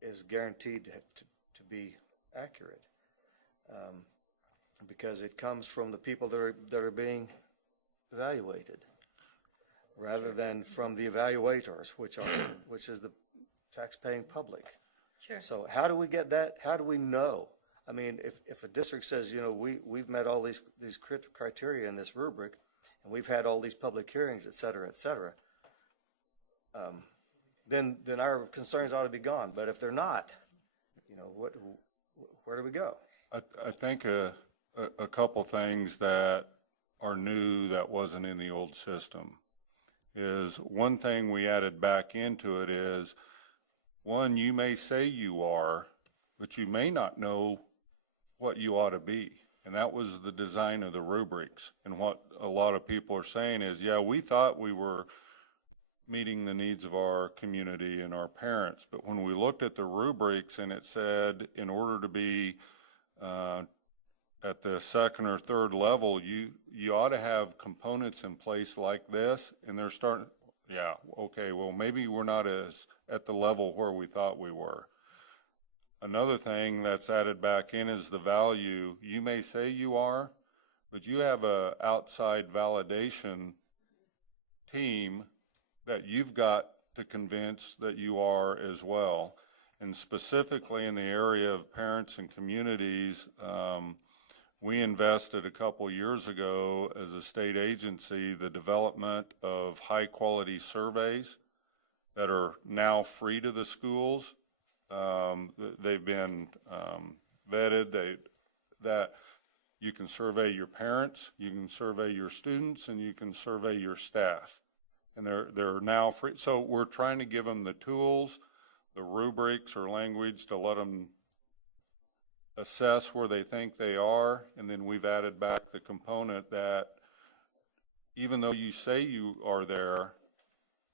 is guaranteed to be accurate, because it comes from the people that are being evaluated, rather than from the evaluators, which is the tax-paying public. Sure. So how do we get that? How do we know? I mean, if a district says, you know, we've met all these criteria in this rubric, and we've had all these public hearings, et cetera, then our concerns ought to be gone. But if they're not, you know, where do we go? I think a couple things that are new that wasn't in the old system is, one thing we added back into it is, one, you may say you are, but you may not know what you ought to be. And that was the design of the rubrics. And what a lot of people are saying is, yeah, we thought we were meeting the needs of our community and our parents. But when we looked at the rubrics and it said, in order to be at the second or third level, you ought to have components in place like this. And they're starting, yeah, okay, well, maybe we're not as at the level where we thought we were. Another thing that's added back in is the value. You may say you are, but you have a outside validation team that you've got to convince that you are as well. And specifically in the area of parents and communities, we invested a couple years ago as a state agency the development of high quality surveys that are now free to the schools. They've been vetted. That you can survey your parents, you can survey your students, and you can survey your staff. And they're now free. So we're trying to give them the tools, the rubrics or language to let them assess where they think they are. And then we've added back the component that even though you say you are there,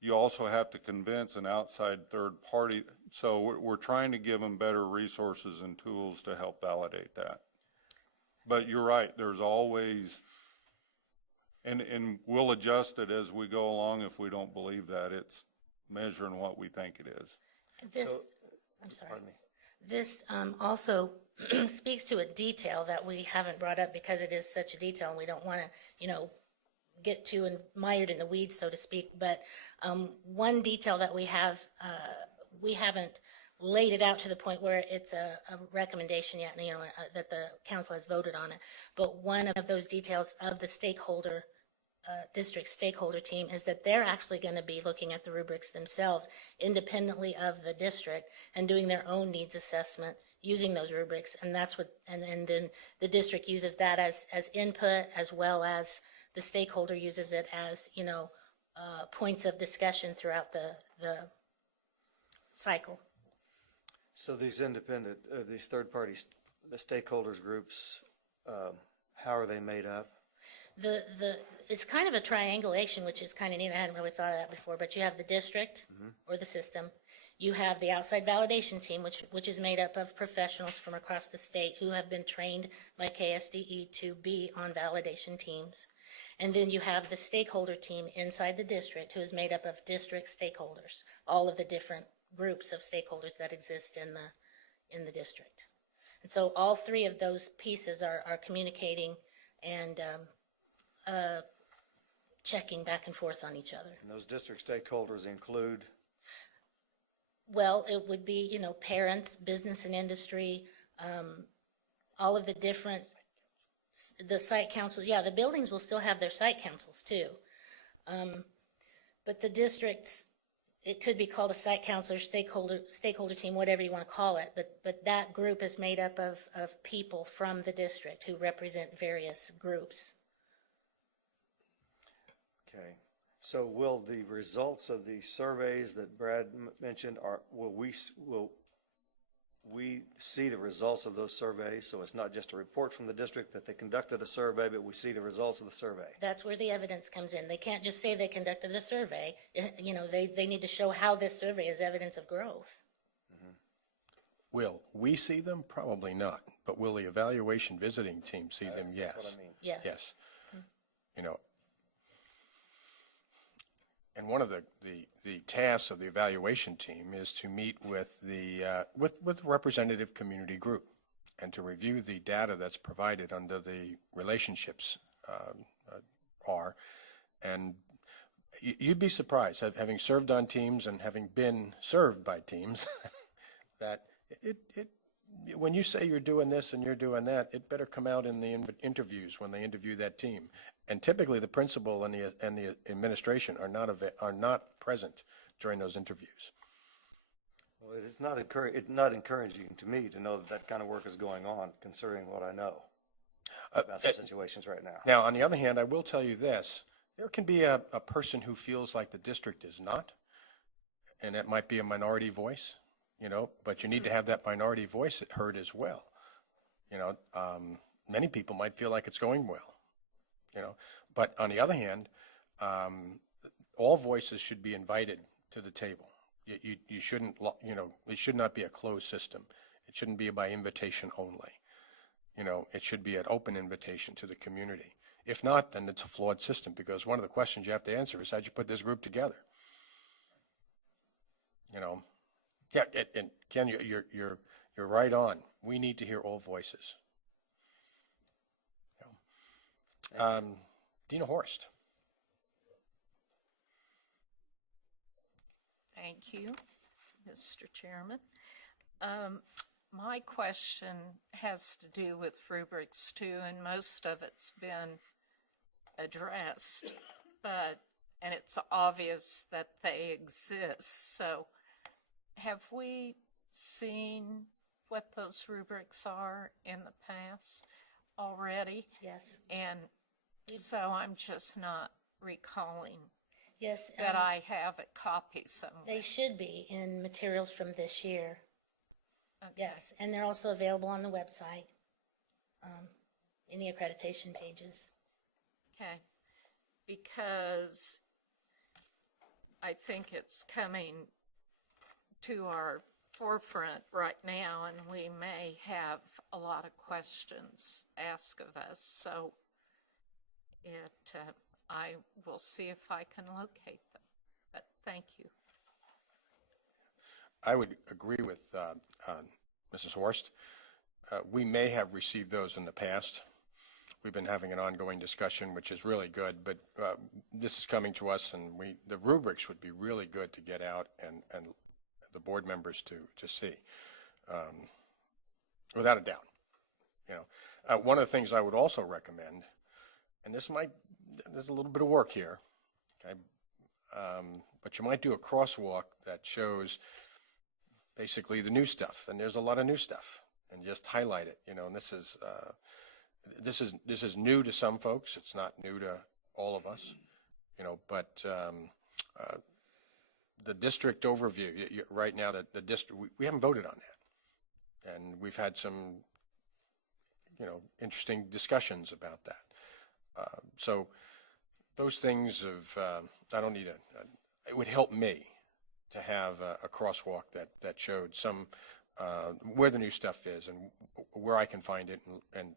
you also have to convince an outside third party. So we're trying to give them better resources and tools to help validate that. But you're right, there's always, and we'll adjust it as we go along if we don't believe that it's measuring what we think it is. I'm sorry. Pardon me. This also speaks to a detail that we haven't brought up because it is such a detail and we don't want to, get too mired in the weeds, so to speak. But one detail that we haven't laid it out to the point where it's a recommendation yet, that the council has voted on it. But one of those details of the district stakeholder team is that they're actually going to be looking at the rubrics themselves independently of the district and doing their own needs assessment using those rubrics. And that's what, and then the district uses that as input, as well as the stakeholder uses it as, points of discussion throughout the cycle. So these independent, these third parties, the stakeholders groups, how are they made up? It's kind of a triangulation, which is kind of neat. I hadn't really thought of that before, but you have the district or the system. You have the outside validation team, which is made up of professionals from across the state who have been trained by KSDE to be on validation teams. And then you have the stakeholder team inside the district, who is made up of district stakeholders, all of the different groups of stakeholders that exist in the district. And so all three of those pieces are communicating and checking back and forth on each other. And those district stakeholders include, Well, it would be, parents, business and industry, all of the different, the site councils. Yeah, the buildings will still have their site councils too. But the districts, it could be called a site council or stakeholder team, whatever you want to call it. But that group is made up of people from the district who represent various groups. okay. So will the results of the surveys that Brad mentioned, will we see the results of those surveys? So it's not just a report from the district that they conducted a survey, but we see the results of the survey. That's where the evidence comes in. They can't just say they conducted a survey. They need to show how this survey is evidence of growth. Will we see them? Probably not. But will the evaluation visiting team see them? Yes. That's what I mean. Yes. Yes. And one of the tasks of the evaluation team is to meet with the with representative community group and to review the data that's provided under the relationships and you'd be surprised, having served on teams and having been served by teams, that when you say you're doing this and you're doing that, it better come out in the interviews when they interview that team. And typically, the principal and the administration are not present during those interviews. Well, it's not encouraging to me to know that kind of work is going on, considering what I know about some situations right now. Now, on the other hand, I will tell you this: there can be a person who feels like the district is not, and it might be a minority voice, but you need to have that minority voice heard as well. Many people might feel like it's going well. But on the other hand, all voices should be invited to the table. You shouldn't, it should not be a closed system. It shouldn't be by invitation only. It should be an open invitation to the community. If not, then it's a flawed system, because one of the questions you have to answer is, how'd you put this group together? Yeah, and Ken, you're right on. We need to hear all voices. Dina Horst. Thank you, Mr. Chairman. My question has to do with rubrics too, and most of it's been addressed, and it's obvious that they exist. So have we seen what those rubrics are in the past already? Yes. And so I'm just not recalling Yes. that I have a copy somewhere. They should be in materials from this year. Okay. Yes, and they're also available on the website, in the accreditation pages. Okay, because I think it's coming to our forefront right now, and we may have a lot of questions asked of us. So I will see if I can locate them. But thank you. I would agree with Mrs. Horst. We may have received those in the past. We've been having an ongoing discussion, which is really good, but this is coming to us, and the rubrics would be really good to get out and the board members to see, without a doubt. One of the things I would also recommend, and there's a little bit of work here, okay, but you might do a crosswalk that shows basically the new stuff, and there's a lot of new stuff, and just highlight it, and this is new to some folks. It's not new to all of us, but the district overview right now, that the district, we haven't voted on that, and we've had some interesting discussions about that. So those things I don't need it would help me to have a crosswalk that showed some where the new stuff is and where I can find it and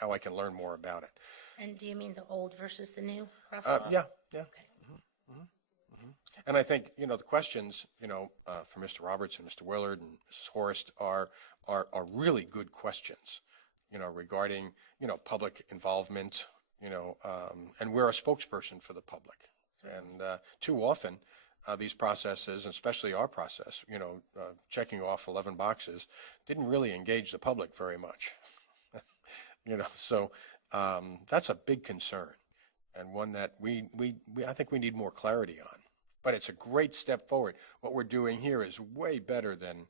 how I can learn more about it. And do you mean the old versus the new crosswalk? Yeah. Okay. And I think, you know, the questions, you know, for Mr. Roberts and Mr. Willard and Mrs. Horst are really good questions, you know, regarding, you know, public involvement, you know, and we're a spokesperson for the public. And too often, these processes, especially our process, you know, checking off 11 boxes, didn't really engage the public very much. You know, so that's a big concern, and one that I think we need more clarity on. But it's a great step forward. What we're doing here is way better than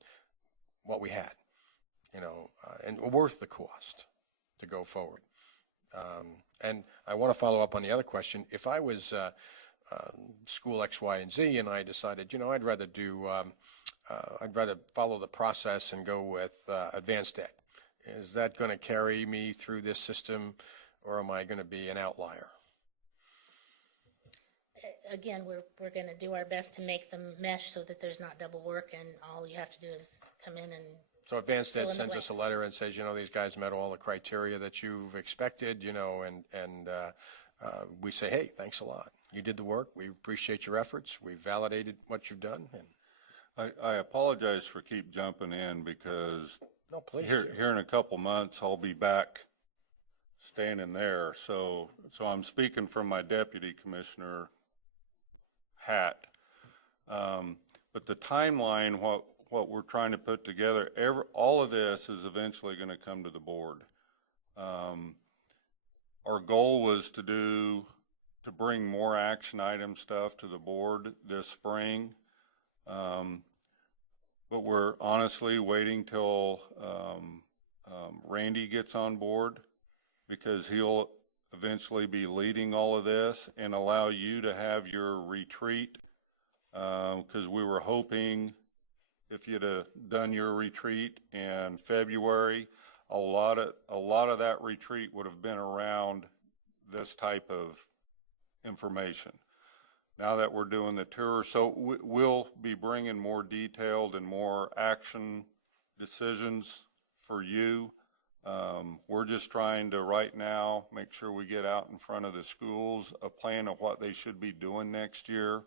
what we had, you know, and worth the cost to go forward. And I want to follow up on the other question. If I was school X, Y, and Z, and I decided, you know, I'd rather follow the process and go with advanced ed, is that going to carry me through this system, or am I going to be an outlier? Again, we're going to do our best to make them mesh so that there's not double work, and all you have to do is come in and So advanced fill ed in the sends us a blanks. letter and says, you know, these guys met all the criteria that you've expected, you know, and we say, hey, thanks a lot. You did the work. We appreciate your efforts. We validated what you've done. And I apologize for keep jumping in because no, please here do. in a couple months, I'll be back standing there. So I'm speaking from my deputy commissioner hat. But the timeline, what we're trying to put together, all of this is eventually going to come to the board. Our goal was to bring more action item stuff to the board this spring. But we're honestly waiting till Randy gets on board, because he'll eventually be leading all of this and allow you to have your retreat. Because we were hoping if you'd have done your retreat in February, a lot of that retreat would have been around this type of information. Now that we're doing the tour, so we'll be bringing more detailed and more action decisions for you. We're just trying to right now make sure we get out in front of the schools a plan of what they should be doing next year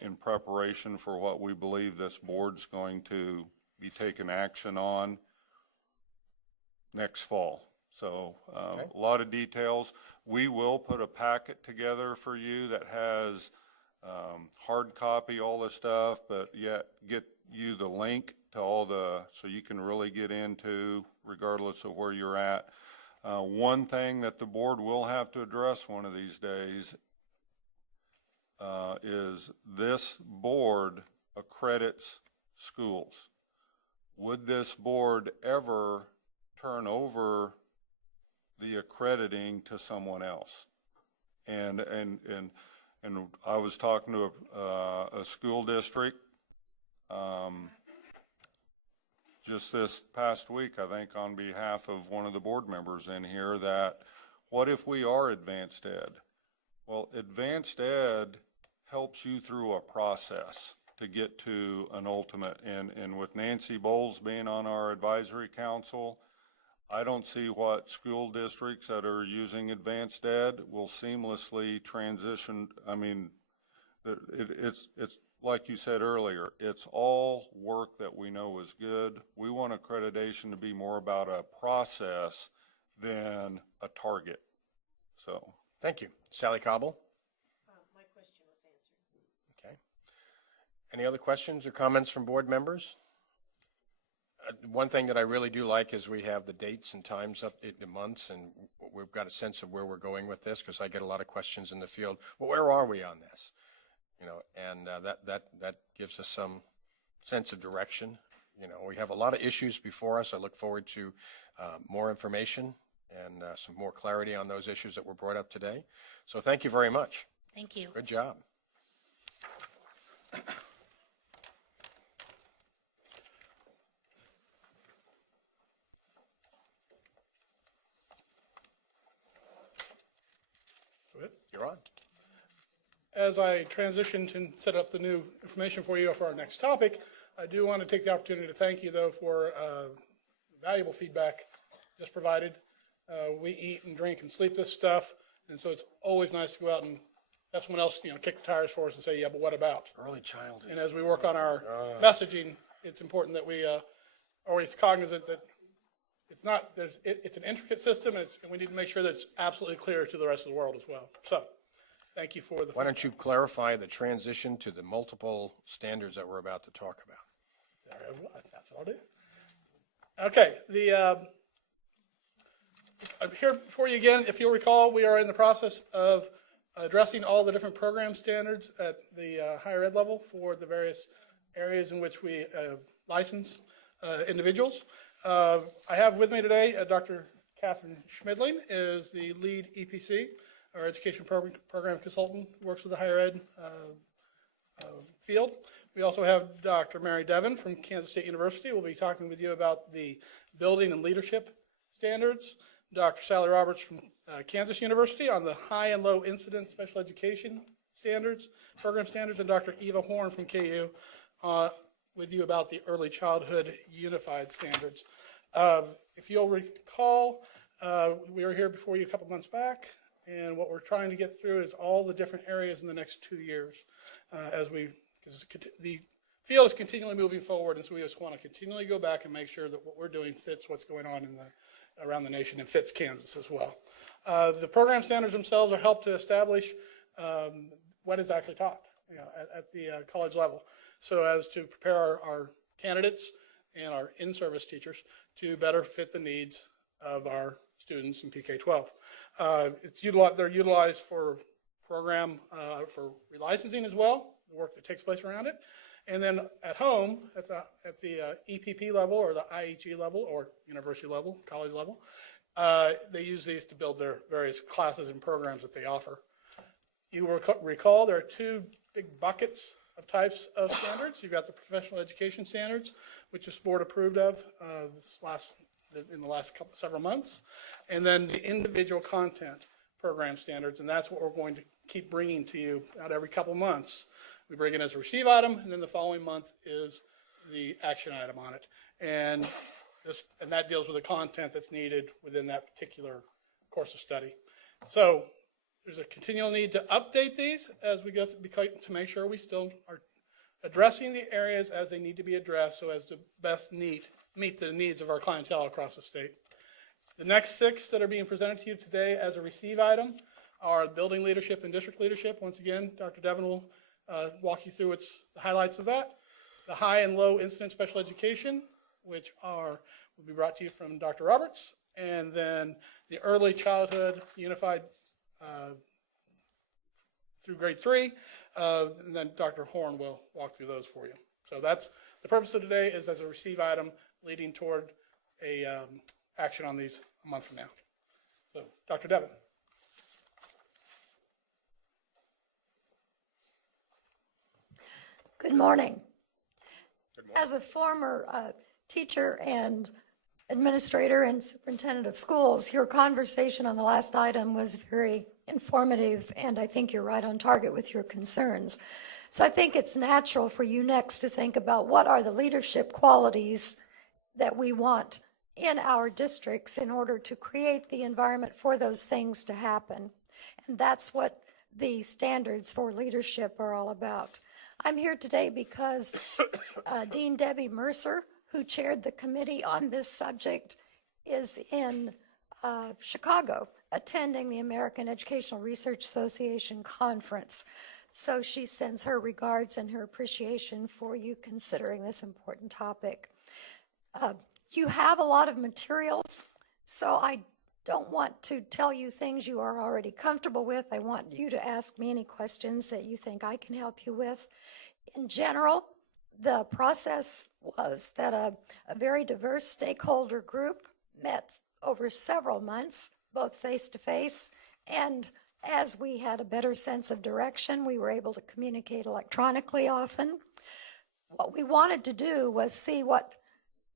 in preparation for what we believe this board's going to be taking action on next fall. So Okay. a lot of details. We will put a packet together for you that has hard copy, all the stuff, but yet get you the link to all so you can really get into regardless of where you're at. One thing that the board will have to address one of these days is this board accredits schools. Would this board ever turn over the accrediting to someone else? And I was talking to a school district just this past week, I think, on behalf of one of the board members in here, that what if we are advanced ed? Well, advanced ed helps you through a process to get to an ultimate. And with Nancy Bowles being on our advisory council, I don't see what school districts that are using advanced ed will seamlessly transition. I mean, it's like you said earlier, it's all work that we know is good. We want accreditation to be more about a process than a target. So. Thank you. Sally Cobble? My question was answered. Okay. Any other questions or comments from board members? One thing that I really do like is we have the dates and times up, the months, and we've got a sense of where we're going with this, because I get a lot of questions in the field. Well, where are we on this? You know, and that gives us some sense of direction. You know, we have a lot of issues before us. I look forward to more information and some more clarity on those issues that were brought up today. So thank you very much. Thank you. Good job. Go ahead. You're on. As I transition to set up the new information for you for our next topic, I do want to take the opportunity to thank you, though, for valuable feedback just provided. We eat and drink and sleep this stuff, and so it's always nice to go out and have someone else, kick the tires for us and say, yeah, but what about? Early childhood. And as we work on our messaging, it's important that we are always cognizant that it's not, it's an intricate system, and we need to make sure that it's absolutely clear to the rest of the world as well. So, thank you for the. Why don't you clarify the transition to the multiple standards that we're about to talk about? That's what I'll do. Okay, I'm here before you again. If you'll recall, we are in the process of addressing all the different program standards at the higher ed level for the various areas in which we license individuals. I have with me today Dr. Catherine Schmidling is the lead EPC, our education program consultant, works with the higher ed field. We also have Dr. Mary Devon from Kansas State University. We'll be talking with you about the building and leadership standards. Dr. Sally Roberts from Kansas University on the high and low incident special education standards, program standards, and Dr. Eva Horn from KU with you about the early childhood unified standards. If you'll recall, we were here before you a couple months back, and what we're trying to get through is all the different areas in the next 2 years because the field is continually moving forward, and so we just want to continually go back and make sure that what we're doing fits what's going on around the nation and fits Kansas as well. The program standards themselves are helped to establish what is actually taught at the college level, so as to prepare our candidates and our in-service teachers to better fit the needs of our students in PK-12. They're utilized for program for relicensing as well, the work that takes place around it. And then at home, at the EPP level or the IHE level or university level, college level, they use these to build their various classes and programs that they offer. You will recall there are two big buckets of types of standards. You've got the professional education standards, which is board approved of in the last several months, and then the individual content program standards, and that's what we're going to keep bringing to you out every couple months. We bring it as a receive item, and then the following month is the action item on it. And that deals with the content that's needed within that particular course of study. So there's a continual need to update these as we go through, to make sure we still are addressing the areas as they need to be addressed so as to best meet the needs of our clientele across the state. The next 6 that are being presented to you today as a receive item are building leadership and district leadership. Once again, Dr. Devon will walk you through the highlights of that. The high and low incident special education, which will be brought to you from Dr. Roberts, and then the early childhood unified through grade 3, and then Dr. Horn will walk through those for you. So that's the purpose of today, is as a receive item leading toward a action on these a month from now. So, Dr. Devon. Good morning. As a former teacher and administrator and superintendent of schools, your conversation on the last item was very informative, and I think you're right on target with your concerns. So I think it's natural for you next to think about what are the leadership qualities that we want in our districts in order to create the environment for those things to happen. And that's what the standards for leadership are all about. I'm here today because Dean Debbie Mercer, who chaired the committee on this subject, is in Chicago attending the American Educational Research Association conference. So she sends her regards and her appreciation for you considering this important topic. You have a lot of materials, so I don't want to tell you things you are already comfortable with. I want you to ask me any questions that you think I can help you with. In general, the process was that a very diverse stakeholder group met over several months, both face-to-face, and as we had a better sense of direction, we were able to communicate electronically often. What we wanted to do was see what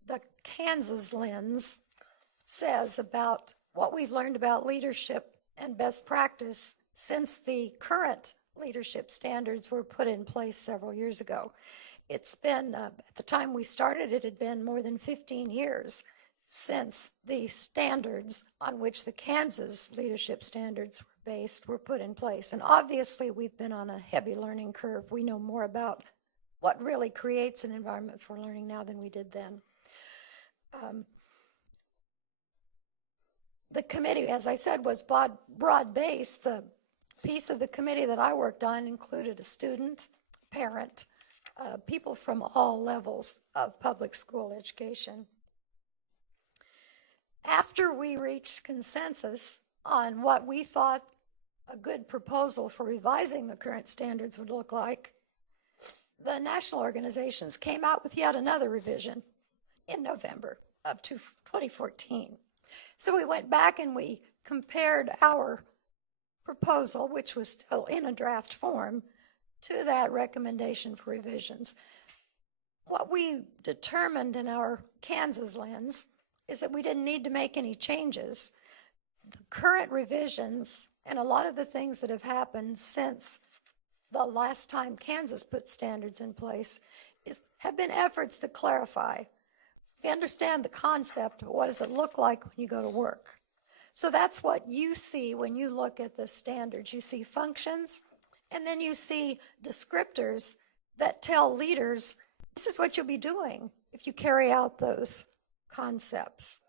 the Kansas lens says about what we've learned about leadership and best practice since the current leadership standards were put in place several years ago. It's been, at the time we started, it had been more than 15 years since the standards on which the Kansas leadership standards were based were put in place. And obviously, we've been on a heavy learning curve. We know more about what really creates an environment for learning now than we did then. The committee, as I said, was broad-based. The piece of the committee that I worked on included a student, parent, people from all levels of public school education. After we reached consensus on what we thought a good proposal for revising the current standards would look like, the national organizations came out with yet another revision in November of 2014. So we went back and we compared our proposal, which was still in a draft form, to that recommendation for revisions. What we determined in our Kansas lens is that we didn't need to make any changes. The current revisions and a lot of the things that have happened since the last time Kansas put standards in place have been efforts to clarify. We understand the concept, but what does it look like when you go to work? So that's what you see when you look at the standards. You see functions, and then you see descriptors that tell leaders, this is what you'll be doing if you carry out those concepts.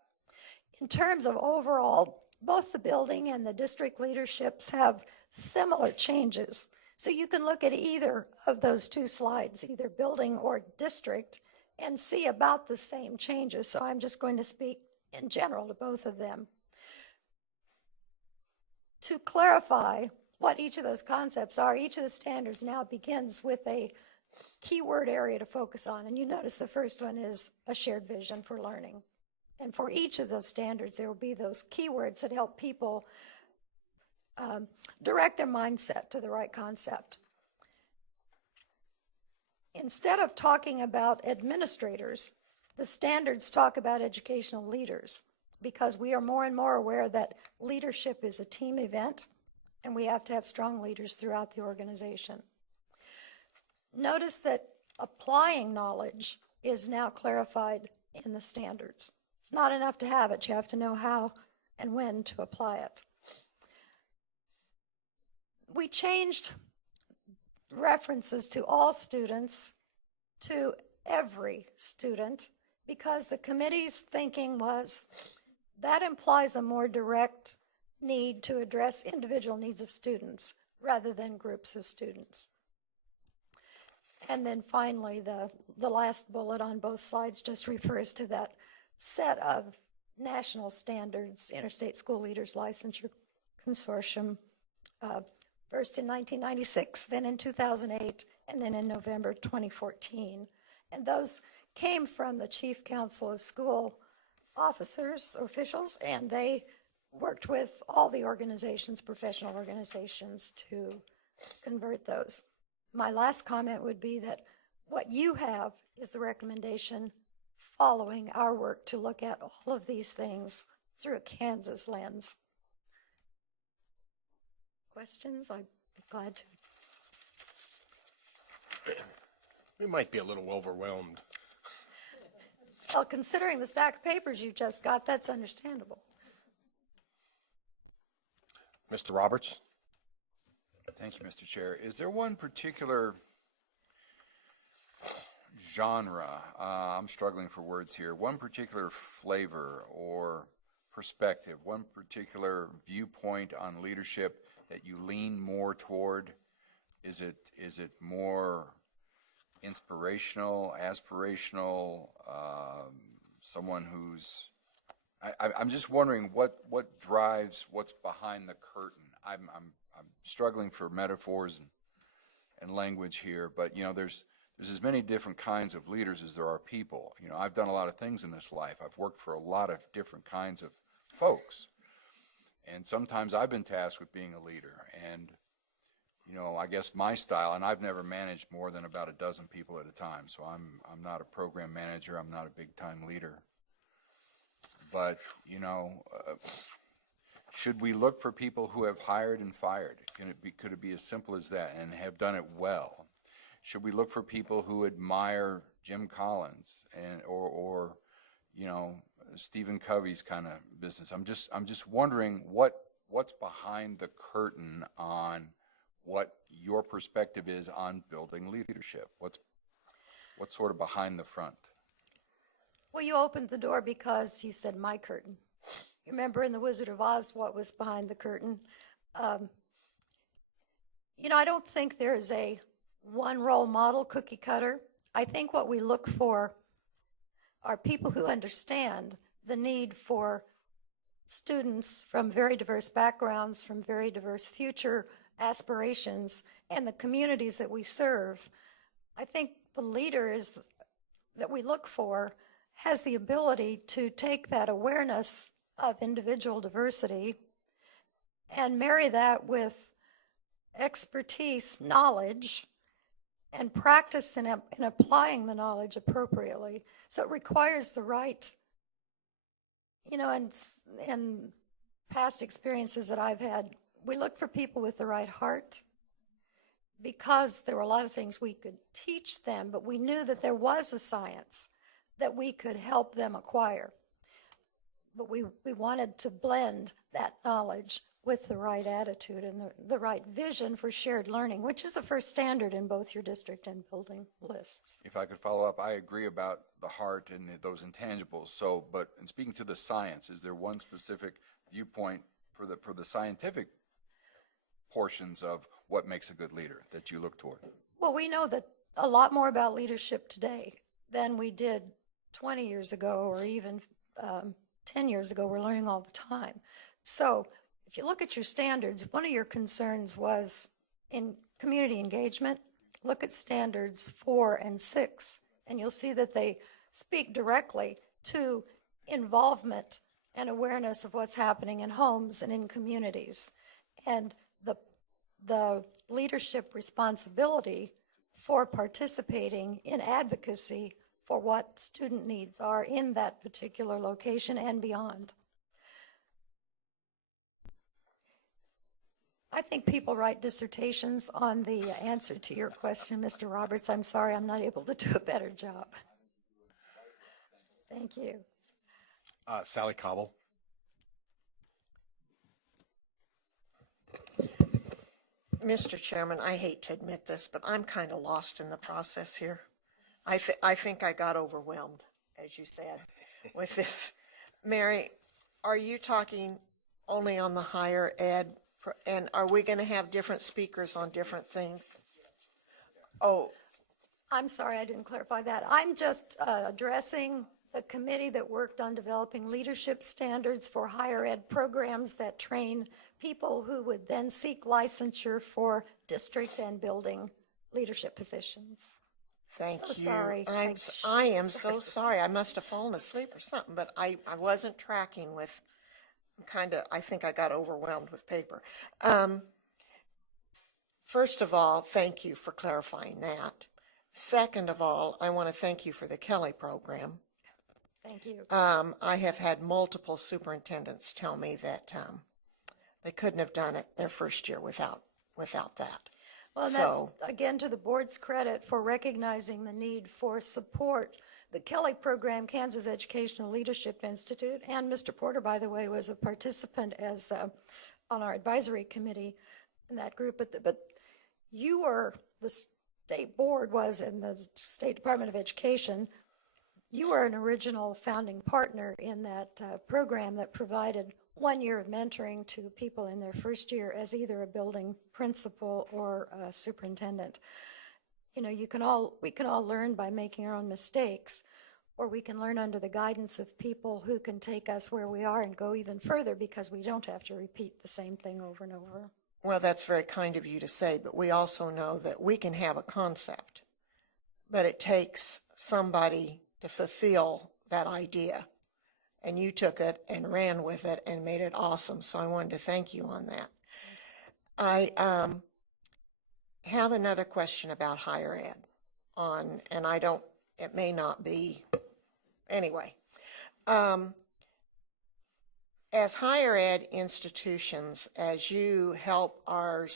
In terms of overall, both the building and the district leaderships have similar changes. So you can look at either of those two slides, either building or district, and see about the same changes. So I'm just going to speak in general to both of them. To clarify what each of those concepts are, each of the standards now begins with a keyword area to focus on. And you notice the first one is a shared vision for learning. And for each of those standards, there will be those keywords that help people direct their mindset to the right concept. Instead of talking about administrators, the standards talk about educational leaders, because we are more and more aware that leadership is a team event, and we have to have strong leaders throughout the organization. Notice that applying knowledge is now clarified in the standards. It's not enough to have it, you have to know how and when to apply it. We changed references to all students to every student because the committee's thinking was that implies a more direct need to address individual needs of students rather than groups of students. And then finally, the last bullet on both slides just refers to that set of national standards, Interstate School Leaders Licensure Consortium, first in 1996, then in 2008, and then in November 2014. And those came from the Chief Council of School officials, and they worked with all the organizations, professional organizations, to convert those. My last comment would be that what you have is the recommendation following our work to look at all of these things through a Kansas lens. Questions? I'd be glad to. We might be a little overwhelmed. Well, considering the stack of papers you just got, that's understandable. Mr. Roberts? Thank you, Mr. Chair. Is there one particular genre, I'm struggling for words here, one particular flavor or perspective, one particular viewpoint on leadership that you lean more toward? Is it more inspirational, aspirational, someone who's, I'm just wondering what drives what's behind the curtain. I'm struggling for metaphors and language here, but you know, there's as many different kinds of leaders as there are people. You know, I've done a lot of things in this life. I've worked for a lot of different kinds of folks, and sometimes I've been tasked with being a leader. And you know, I guess my style, and I've never managed more than about a dozen people at a time, so I'm not a program manager. I'm not a big-time leader. But you know, should we look for people who have hired and fired? Could it be as simple as that, and have done it well? Should we look for people who admire Jim Collins or you know, Stephen Covey's kind of business. I'm just wondering what's behind the curtain on what your perspective is on building leadership. What's sort of behind the front? Well, you opened the door because you said my curtain. You remember in The Wizard of Oz what was behind the curtain? I don't think there is a one role model cookie cutter. I think what we look for are people who understand the need for students from very diverse backgrounds, from very diverse future aspirations, and the communities that we serve. I think the leader that we look for has the ability to take that awareness of individual diversity and marry that with expertise, knowledge, and practice in applying the knowledge appropriately. So it requires the right, and past experiences that I've had, we look for people with the right heart, because there were a lot of things we could teach them, but we knew that there was a science that we could help them acquire. But we wanted to blend that knowledge with the right attitude and the right vision for shared learning, which is the first standard in both your district and building lists. If I could follow up, I agree about the heart and those intangibles. So, but in speaking to the science, is there one specific viewpoint for the scientific portions of what makes a good leader that you look toward? Well, we know that a lot more about leadership today than we did 20 years ago or even 10 years ago. We're learning all the time. So if you look at your standards, one of your concerns was in community engagement. Look at standards 4 and 6, and you'll see that they speak directly to involvement and awareness of what's happening in homes and in communities. And the leadership responsibility for participating in advocacy for what student needs are in that particular location and beyond. I think people write dissertations on the answer to your question, Mr. Roberts. I'm sorry, I'm not able to do a better job. Thank you. Sally Cobble. Mr. Chairman, I hate to admit this, but I'm kind of lost in the process here. I think I got overwhelmed, as you said, with this. Mary, are you talking only on the higher ed, and are we going to have different speakers on different things? Oh, I'm sorry, I didn't clarify that. I'm just addressing the committee that worked on developing leadership standards for higher ed programs that train people who would then seek licensure for district and building leadership positions. thank So you. sorry. I am so sorry. I must have fallen asleep or something, but I wasn't tracking with I think I got overwhelmed with paper. First of all, thank you for clarifying that. Second of all, I want to thank you for the Kelly program. Thank you. I have had multiple superintendents tell me that they couldn't have done it their first year without that. Well, and that's, again, to the board's credit for recognizing the need for support. The Kelly program, Kansas Educational Leadership Institute, and Mr. Porter, by the way, was a participant as on our advisory committee in that group. But you were, the state board was in the State Department of Education. You were an original founding partner in that program that provided 1 year of mentoring to people in their first year as either a building principal or a superintendent. We can all learn by making our own mistakes, or we can learn under the guidance of people who can take us where we are and go even further, because we don't have to repeat the same thing over and over. Well, that's very kind of you to say, but we also know that we can have a concept, but it takes somebody to fulfill that idea. And you took it and ran with it and made it awesome. So I wanted to thank you on that. I have another question about higher ed and it may not be, anyway. As higher ed institutions, as you help our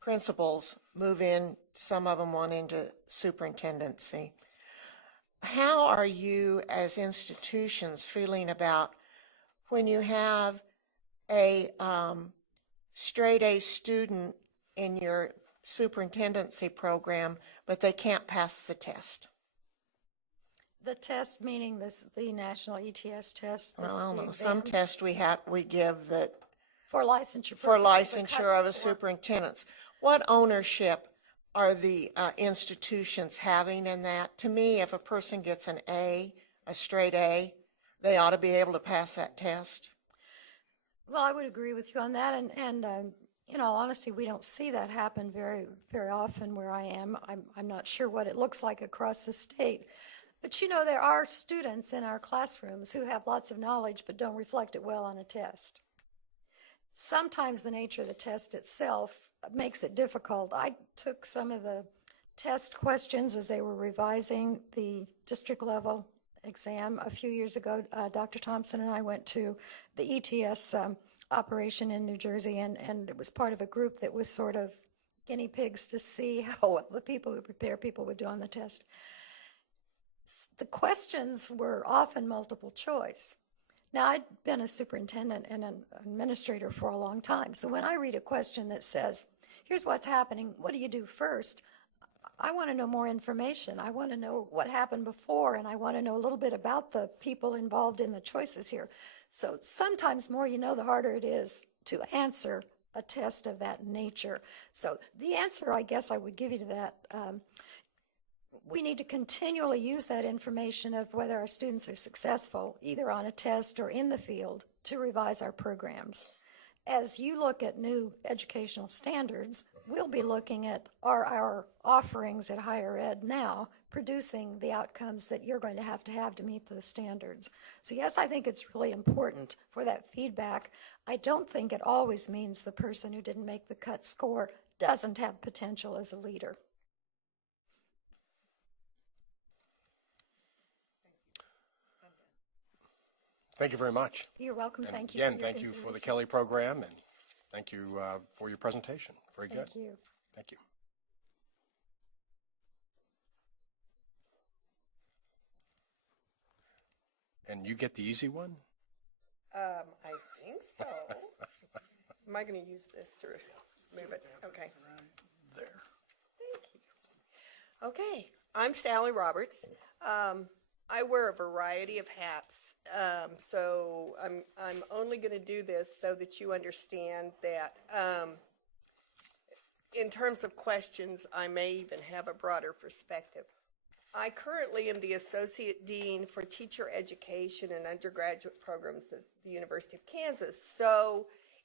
principals move in, some of them want into superintendency, how are you as institutions feeling about when you have a straight A student in your superintendency program, but they can't pass the test? The test meaning the national ETS test? Well, I don't the know, some exam test we give that For licensure. for purposes, the licensure of a cuts or- superintendent. What ownership are the institutions having in that? To me, if a person gets an A, a straight A, they ought to be able to pass that test. Well, I would agree with you on that, and in all honesty, we don't see that happen very, very often where I am. I'm not sure what it looks like across the state. But there are students in our classrooms who have lots of knowledge but don't reflect it well on a test. Sometimes the nature of the test itself makes it difficult. I took some of the test questions as they were revising the district level exam a few years ago. Dr. Thompson and I went to the ETS operation in New Jersey, and it was part of a group that was sort of guinea pigs to see how well the people who prepare people would do on the test. The questions were often multiple choice. Now, I'd been a superintendent and an administrator for a long time, so when I read a question that says, here's what's happening, what do you do first? I want to know more information. I want to know what happened before, and I want to know a little bit about the people involved in the choices here. So sometimes more you know, the harder it is to answer a test of that nature. So the answer, I guess I would give you to that, we need to continually use that information of whether our students are successful, either on a test or in the field, to revise our programs. As you look at new educational standards, we'll be looking at are our offerings at higher ed now producing the outcomes that you're going to have to meet those standards. So yes, I think it's really important for that feedback. I don't think it always means the person who didn't make the cut score doesn't have potential as a leader. Thank you very much. You're welcome. And Thank you. again, for your thank you for the consideration. Kelly program, and thank you for your presentation. Very good. Thank you. Thank you. And you get the easy one? I think so. Am I going to use this to move it? Okay. There. Thank you. Okay, I'm Sally Roberts. I wear a variety of hats, so I'm only going to do this so that you understand that in terms of questions, I may even have a broader perspective. I currently am the Associate Dean for Teacher Education and Undergraduate Programs at the University of Kansas. So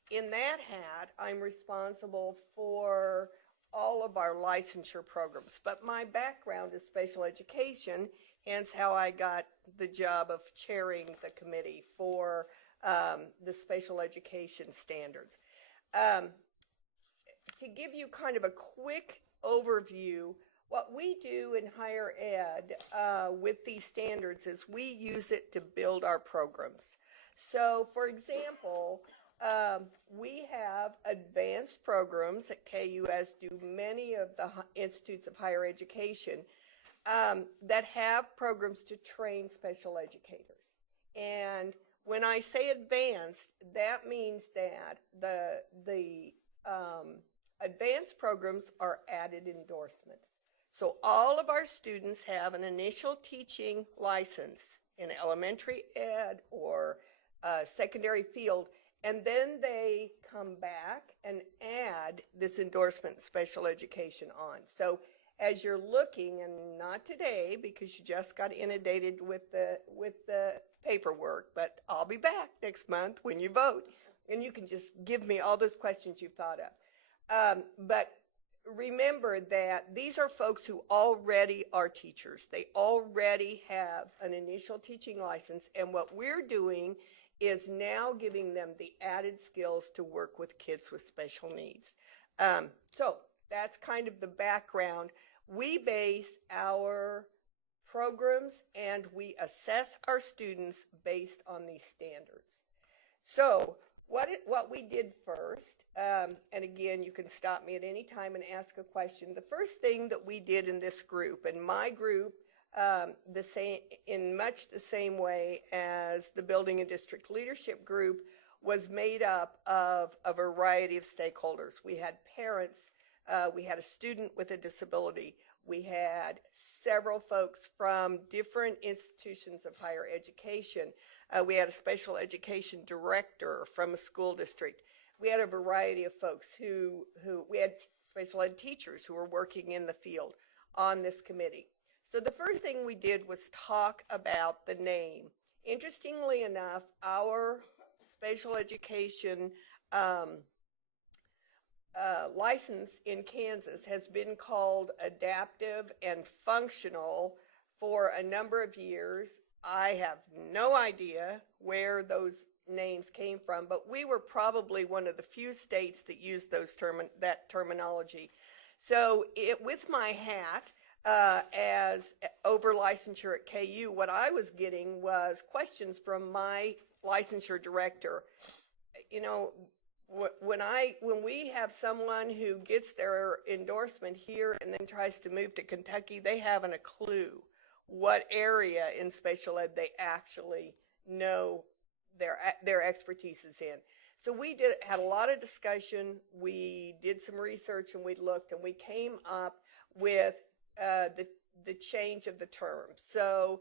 in that hat, I'm responsible for all of our licensure programs. But my background is special education, hence how I got the job of chairing the committee for the special education standards. To give you kind of a quick overview, what we do in higher ed with these standards is we use it to build our programs. So, for example, we have advanced programs at KU, as do many of the institutes of higher education, that have programs to train special educators. And when I say advanced, that means that the advanced programs are added endorsements. So all of our students have an initial teaching license in elementary ed or secondary field, and then they come back and add this endorsement special education on. So as you're looking, and not today because you just got inundated with the paperwork, but I'll be back next month when you vote, and you can just give me all those questions you've thought of. But remember that these are folks who already are teachers. They already have an initial teaching license, and what we're doing is now giving them the added skills to work with kids with special needs. So that's kind of the background. We base our programs and we assess our students based on these standards. So what we did first, and again, you can stop me at any time and ask a question. The first thing that we did in this group, and my group the same, in much the same way as the Building and District Leadership Group was made up of a variety of stakeholders. We had parents, we had a student with a disability, we had several folks from different institutions of higher education. We had a special education director from a school district. We had a variety of folks we had special ed teachers who were working in the field on this committee. So the first thing we did was talk about the name. Interestingly enough, our special education license in Kansas has been called adaptive and functional for a number of years. I have no idea where those names came from, but we were probably one of the few states that used that terminology. So with my hat as over licensure at KU, what I was getting was questions from my licensure director. You know, when we have someone who gets their endorsement here and then tries to move to Kentucky, they haven't a clue what area in special ed they actually know their expertise is in. So we had a lot of discussion. We did some research and we looked and we came up with the change of the term. So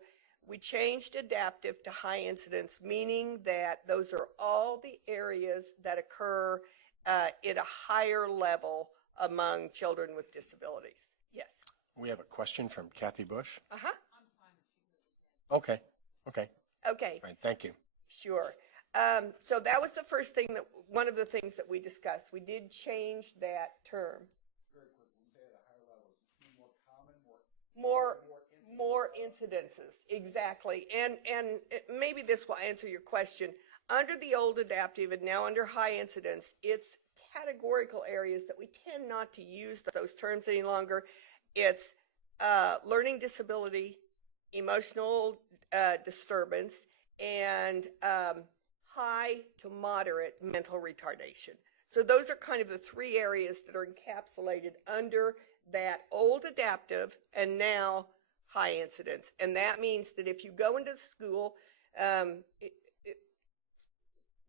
we changed adaptive to high incidence, meaning that those are all the areas that occur at a higher level among children with disabilities. Yes. We have a question from Kathy Bush. Uh-huh. Okay. Okay. Okay. All right. Thank you. Sure. So that was the first thing one of the things that we discussed. We did change that term. Very quick, when you say at a higher level, is this more common, More incidences, exactly. And maybe this will answer your question. Under the old adaptive and now under high incidence, it's categorical areas that we tend not to use those terms any longer. It's learning disability, emotional disturbance, and high to moderate mental retardation. So those are kind of the three areas that are encapsulated under that old adaptive and now high incidence. And that means that if you go into the school,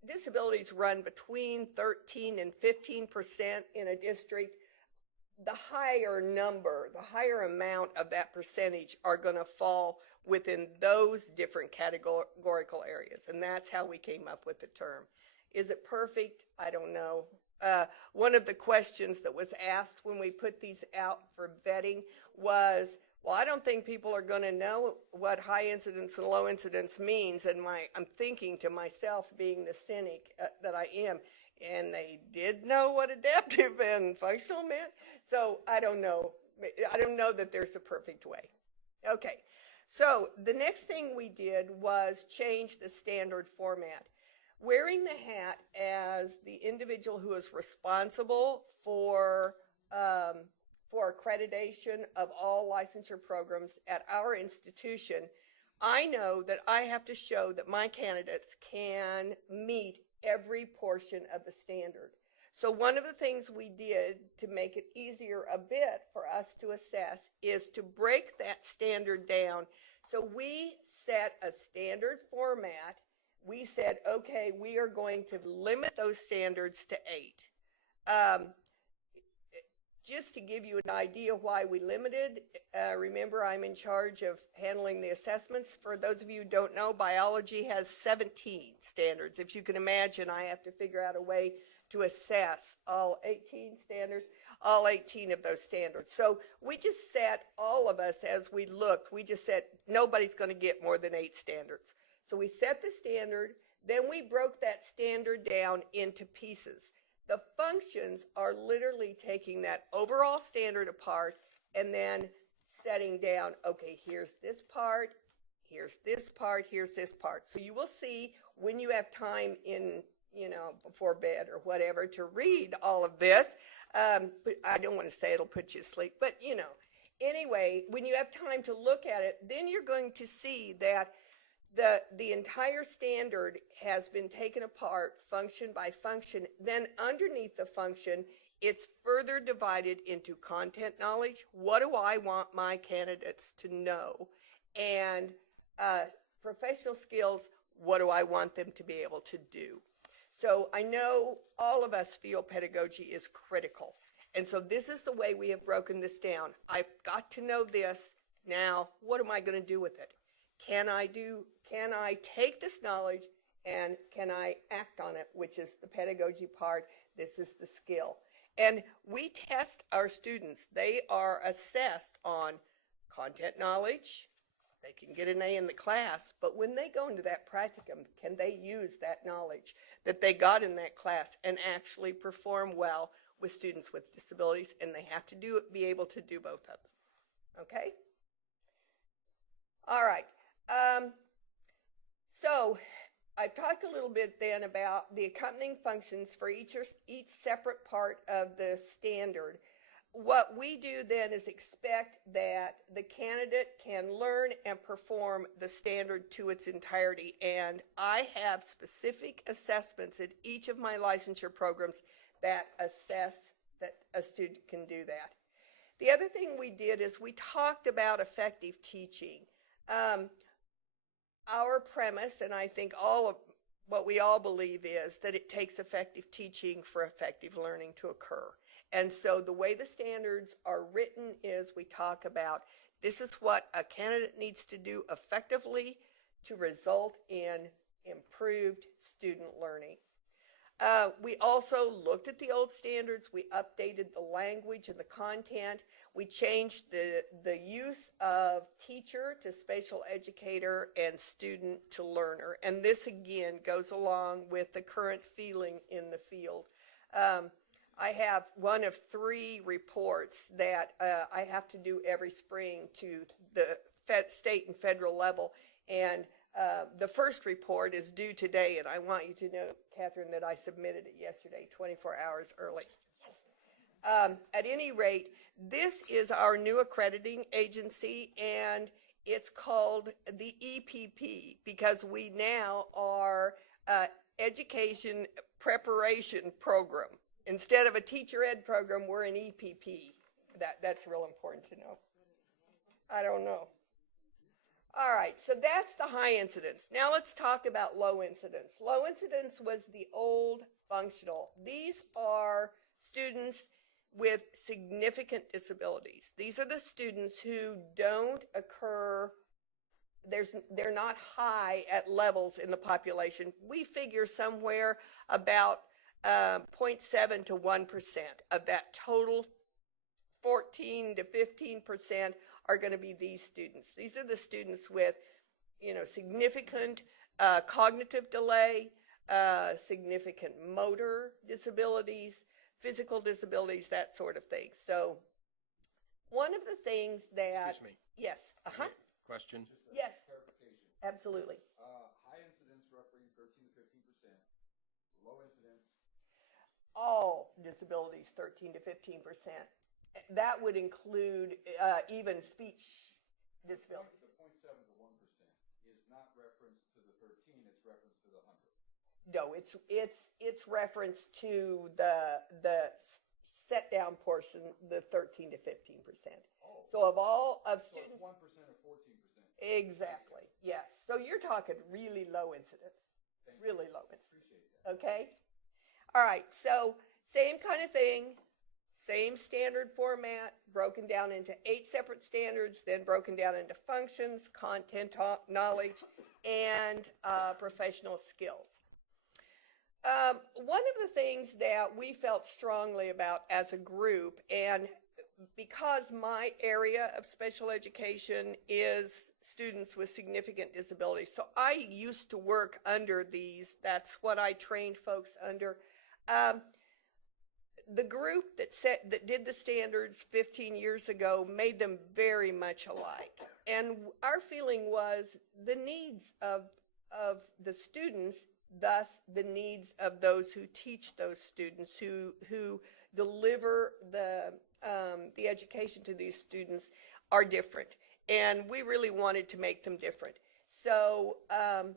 disabilities run between 13 and 15% in a district. The higher number, the higher amount of that percentage are going to fall within those different categorical areas. And that's how we came up with the term. Is it perfect? I don't know. One of the questions that was asked when we put these out for vetting was, well, I don't think people are going to know what high incidence and low incidence means. And I'm thinking to myself, being the cynic that I am, and they did know what adaptive and functional meant. So I don't know. I don't know that there's a perfect way. Okay. So the next thing we did was change the standard format. Wearing the hat as the individual who is responsible for accreditation of all licensure programs at our institution, I know that I have to show that my candidates can meet every portion of the standard. So one of the things we did to make it easier a bit for us to assess is to break that standard down. So we set a standard format. We said, okay, we are going to limit those standards to 8. Just to give you an idea why we limited, remember I'm in charge of handling the assessments. For those of you who don't know, biology has 17 standards. If you can imagine, I have to figure out a way to assess all 18 standards, all 18 of those standards. So we just set, all of us as we looked, we just said nobody's going to get more than 8 standards. So we set the standard, then we broke that standard down into pieces. The functions are literally taking that overall standard apart and then setting down, okay, here's this part, here's this part, here's this part. So you will see when you have time in, before bed or whatever to read all of this. But I don't want to say it'll put you to sleep, but anyway, when you have time to look at it, then you're going to see that the entire standard has been taken apart function by function. Then underneath the function, it's further divided into content knowledge. What do I want my candidates to know? and professional skills, what do I want them to be able to do? So I know all of us feel pedagogy is critical. And so this is the way we have broken this down. I've got to know this. Now, what am I going to do with it? Can I take this knowledge and can I act on it, which is the pedagogy part. This is the skill. And we test our students. They are assessed on content knowledge. They can get an A in the class, but when they go into that practicum, can they use that knowledge that they got in that class and actually perform well with students with disabilities? And they have to be able to do both of them. Okay? All right. So I've talked a little bit then about the accompanying functions for each separate part of the standard. What we do then is expect that the candidate can learn and perform the standard to its entirety. And I have specific assessments at each of my licensure programs that assess that a student can do that. The other thing we did is we talked about effective teaching. Our premise, and I think all of what we all believe, is that it takes effective teaching for effective learning to occur. And so the way the standards are written is we talk about this is what a candidate needs to do effectively to result in improved student learning. We also looked at the old standards. We updated the language and the content. We changed the use of teacher to special educator and student to learner. And this, again, goes along with the current feeling in the field. I have one of 3 reports that I have to do every spring to the state and federal level. And the first report is due today, and I want you to know, Catherine, that I submitted it yesterday, 24 hours early. Yes. At any rate, this is our new accrediting agency, and it's called the EPP because we now are Education Preparation Program. Instead of a teacher ed program, we're an EPP. That's real important to know. I don't know. All right, so that's the high incidence. Now let's talk about low incidence. Low incidence was the old functional. These are students with significant disabilities. These are the students who don't occur, they're not high at levels in the population. We figure somewhere about 0.7 to 1% of that total 14 to 15% are going to be these students. These are the students with, significant cognitive delay, significant motor disabilities, physical disabilities, that sort of thing. So one of the things that... Excuse me. Yes. Uh-huh. Question? Yes. Absolutely. High incidence, roughly 13 to 15%. Low incidence. All disabilities, 13 to 15%. That would include even speech disabilities. The 0.7 to 1% is not reference to the 13, it's reference to the 100. No, it's reference to the set down portion, the 13 to 15%. Oh. So of all of So students, it's 1% or 14%. Exactly. Yes. So you're talking really low incidence. Really low incidence. Appreciate that. Okay. All right. So same kind of thing. Same standard format, broken down into 8 separate standards, then broken down into functions, content knowledge, and professional skills. One of the things that we felt strongly about as a group, and because my area of special education is students with significant disabilities, so I used to work under these. That's what I trained folks under. The group that did the standards 15 years ago made them very much alike. And our feeling was the needs of the students, thus the needs of those who teach those students, who deliver the education to these students, are different. And we really wanted to make them different. So the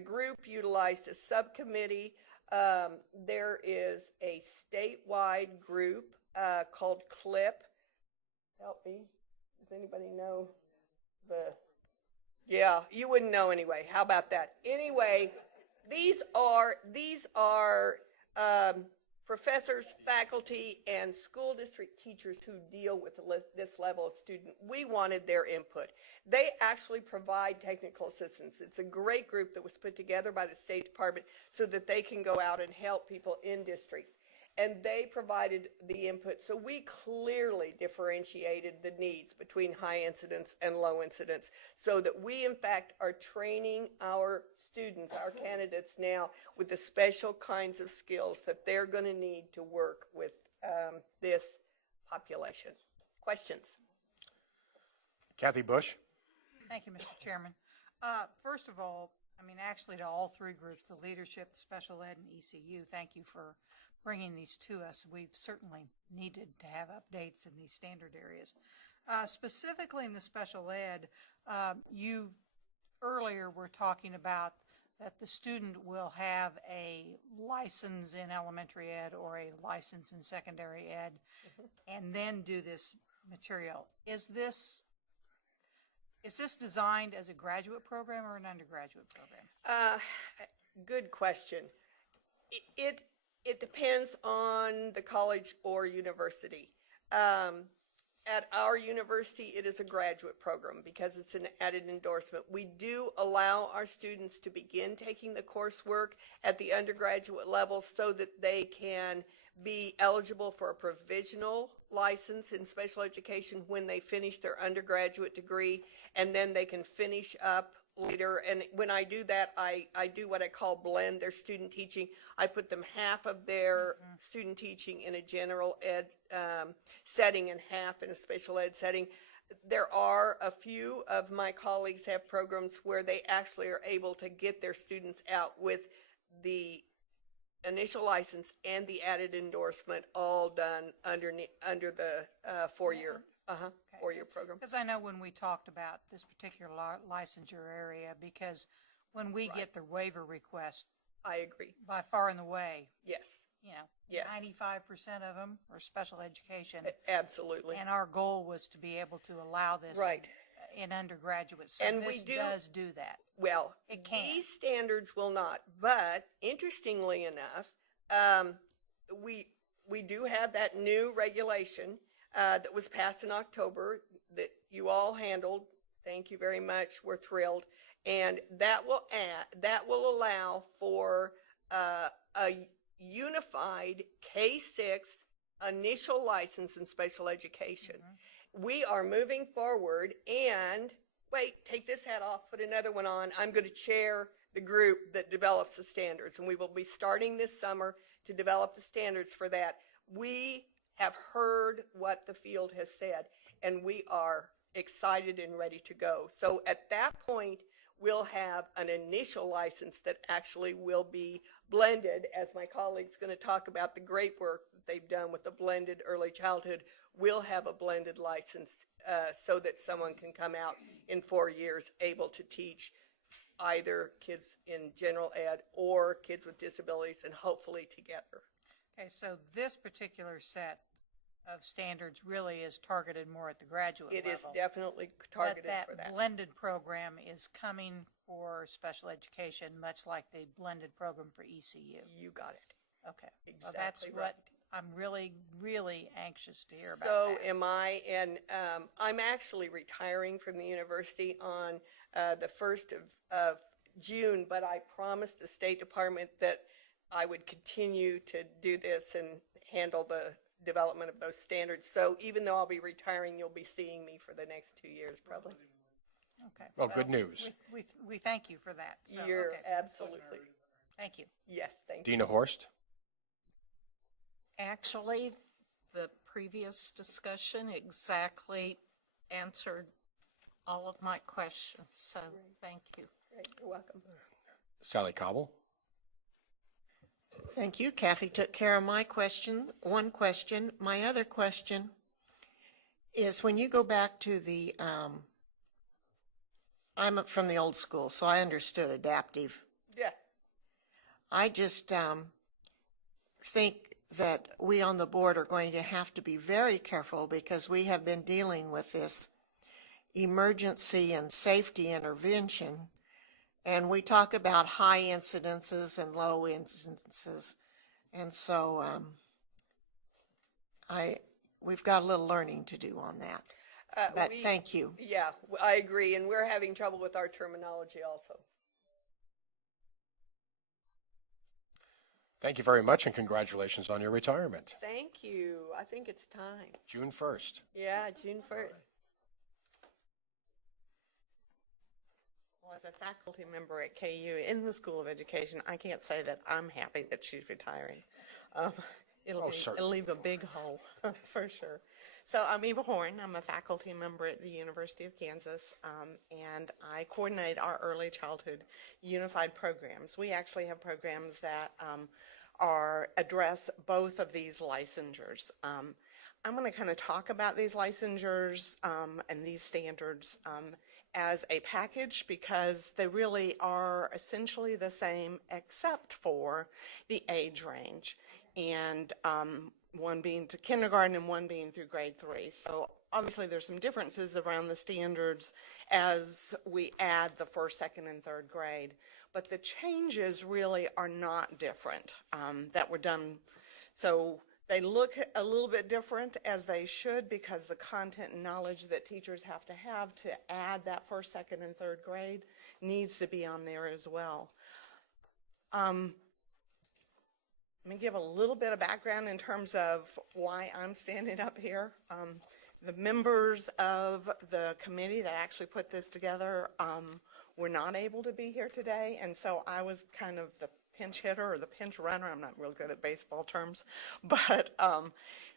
group utilized a subcommittee. There is a statewide group called CLIP. Help me. Does anybody know the? Yeah, you wouldn't know anyway. How about that? Anyway, these are professors, faculty, and school district teachers who deal with this level of student. We wanted their input. They actually provide technical assistance. It's a great group that was put together by the State Department so that they can go out and help people in districts. And they provided the input. So we clearly differentiated the needs between high incidence and low incidence so that we, in fact, are training our students, our candidates now with the special kinds of skills that they're going to need to work with this population. Questions? Kathy Bush? Thank you, Mr. Chairman. First of all, I mean, actually to all three groups, the leadership, the special ed, and ECU, thank you for bringing these to us. We've certainly needed to have updates in these standard areas. Specifically in the special ed, you earlier were talking about that the student will have a license in elementary ed or a license in secondary ed and then do this material. Is this designed as a graduate program or an undergraduate program? Good question. It depends on the college or university. At our university, it is a graduate program because it's an added endorsement. We do allow our students to begin taking the coursework at the undergraduate level so that they can be eligible for a provisional license in special education when they finish their undergraduate degree, and then they can finish up later. And when I do that, I do what I call blend their student teaching. I put them half of their student teaching in a general ed setting and half in a special ed setting. There are a few of my colleagues have programs where they actually are able to get their students out with the initial license and the added endorsement all done under the four-year program. Because I know when we talked about this particular licensure area, because when we get the waiver request, I agree. by far and away, Yes. Yes. 95% of them are special education. Absolutely. And our goal was to be able to allow this Right. in undergraduate. So And this does do that. Well, It can. these standards will not, but interestingly enough, we do have that new regulation that was passed in October that you all handled. Thank you very much. We're thrilled. And that will allow for a unified K-6 initial license in special education. We are moving forward, and wait, take this hat off, put another one on. I'm going to chair the group that develops the standards, and we will be starting this summer to develop the standards for that. We have heard what the field has said, and we are excited and ready to go. So at that point, we'll have an initial license that actually will be blended, as my colleague's going to talk about the great work that they've done with the blended early childhood. We'll have a blended license so that someone can come out in 4 years able to teach either kids in general ed or kids with disabilities, and hopefully together. Okay, so this particular set of standards really is targeted more at the graduate level. It is definitely targeted for But that that. blended program is coming for special education, much like the blended program for ECU. You got it. Okay. Well, that's Exactly what right. I'm really, really anxious to hear about So that. am I, and I'm actually retiring from the university on the 1st of June, but I promised the State Department that I would continue to do this and handle the development of those standards. So even though I'll be retiring, you'll be seeing me for the next 2 years probably. Okay. Well, good news. We thank you for that. So, You're okay. absolutely, Thank you. yes, thank you. Dina Horst? Actually, the previous discussion exactly answered all of my questions, so thank you. Great, you're welcome. Sally Cobble? Thank you. Kathy took care of my question, one question. My other question is when you go back to the, I'm from the old school, so I understood adaptive. Yeah, I just think that we on the board are going to have to be very careful because we have been dealing with this emergency and safety intervention, and we talk about high incidences and low incidences. And so we've got a little learning to do on that. But thank you. Yeah, I agree, and we're having trouble with our terminology also. Thank you very much, and congratulations on your retirement. Thank you. I think it's time. June 1st. Yeah, June 1st. Well, as a faculty member at KU in the School of Education, I can't say that I'm happy that she's retiring. It'll leave a big hole for sure. So I'm Eva Horn. I'm a faculty member at the University of Kansas, and I coordinate our early childhood unified programs. We actually have programs that address both of these licensures. I'm going to kind of talk about these licensures and these standards as a package because they really are essentially the same except for the age range, and one being to kindergarten and one being through grade 3. So obviously there's some differences around the standards as we add the first, second, and third grade, but the changes really are not different that were done. So they look a little bit different, as they should, because the content and knowledge that teachers have to add that first, second, and third grade needs to be on there as well. Let me give a little bit of background in terms of why I'm standing up here. The members of the committee that actually put this together were not able to be here today, and so I was kind of the pinch hitter or the pinch runner. I'm not real good at baseball terms, but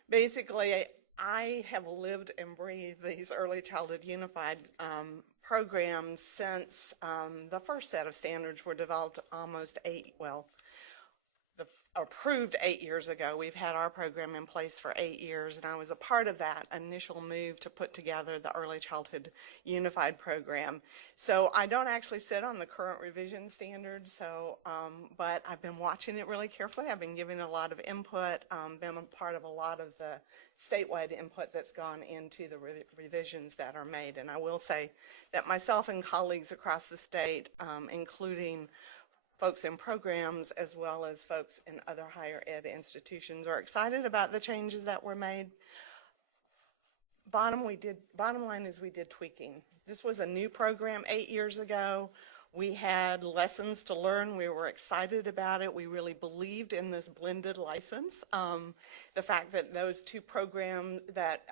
basically I have lived and breathed these early childhood unified programs since the first set of standards were developed approved 8 years ago. We've had our program in place for 8 years, and I was a part of that initial move to put together the Early Childhood Unified Program. So I don't actually sit on the current revision standards, but I've been watching it really carefully. I've been giving a lot of input, been a part of a lot of the statewide input that's gone into the revisions that are made. And I will say that myself and colleagues across the state, including folks in programs as well as folks in other higher ed institutions, are excited about the changes that were made. Bottom line is we did tweaking. This was a new program 8 years ago. We had lessons to learn. We were excited about it. We really believed in this blended license. The fact that those two programs, that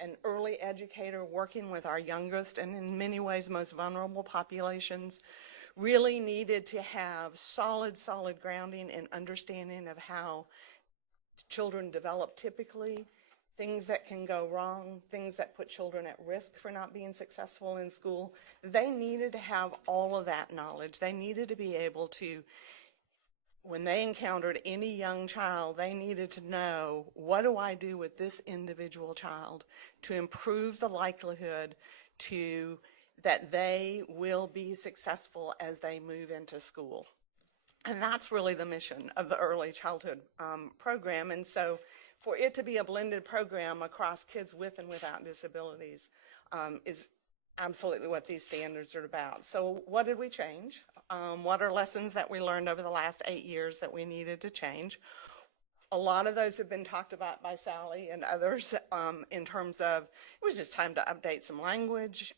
an early educator working with our youngest and in many ways most vulnerable populations really needed to have solid grounding and understanding of how children develop typically, things that can go wrong, things that put children at risk for not being successful in school. They needed to have all of that knowledge. They needed to be able to, when they encountered any young child, they needed to know, what do I do with this individual child to improve the likelihood that they will be successful as they move into school. And that's really the mission of the early childhood program. And so for it to be a blended program across kids with and without disabilities is absolutely what these standards are about. So what did we change? What are lessons that we learned over the last 8 years that we needed to change? A lot of those have been talked about by Sally and others in terms of it was just time to update some language.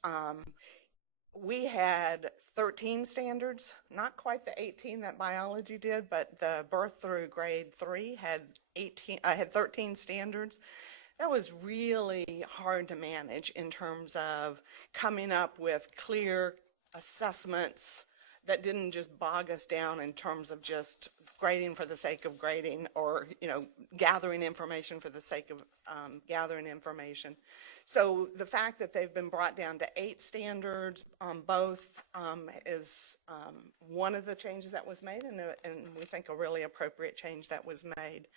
We had 13 standards, not quite the 18 that biology did, but the birth through grade 3 had 13 standards. That was really hard to manage in terms of coming up with clear assessments that didn't just bog us down in terms of just grading for the sake of grading, or gathering information for the sake of gathering information. So the fact that they've been brought down to 8 standards both is one of the changes that was made, and we think a really appropriate change that was made.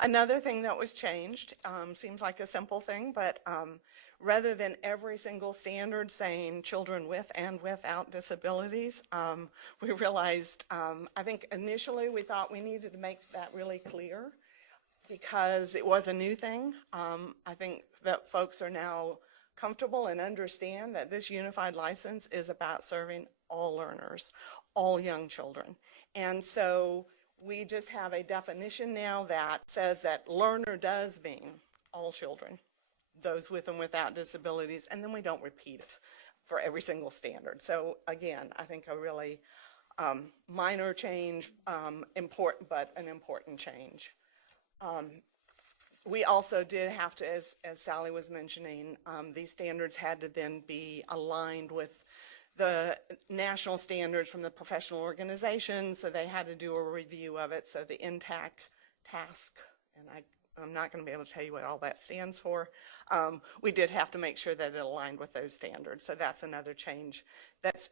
Another thing that was changed, seems like a simple thing, but rather than every single standard saying children with and without disabilities, we realized, I think initially we thought we needed to make that really clear because it was a new thing. I think that folks are now comfortable and understand that this unified license is about serving all learners, all young children. And so we just have a definition now that says that learner does mean all children, those with and without disabilities, and then we don't repeat it for every single standard. So again, I think a really minor change, important, but an important change. We also did have to, as Sally was mentioning, these standards had to then be aligned with the national standards from the professional organizations, so they had to do a review of it. So the INTAC task, and I'm not going to be able to tell you what all that stands for. We did have to make sure that it aligned with those standards. So that's another change that's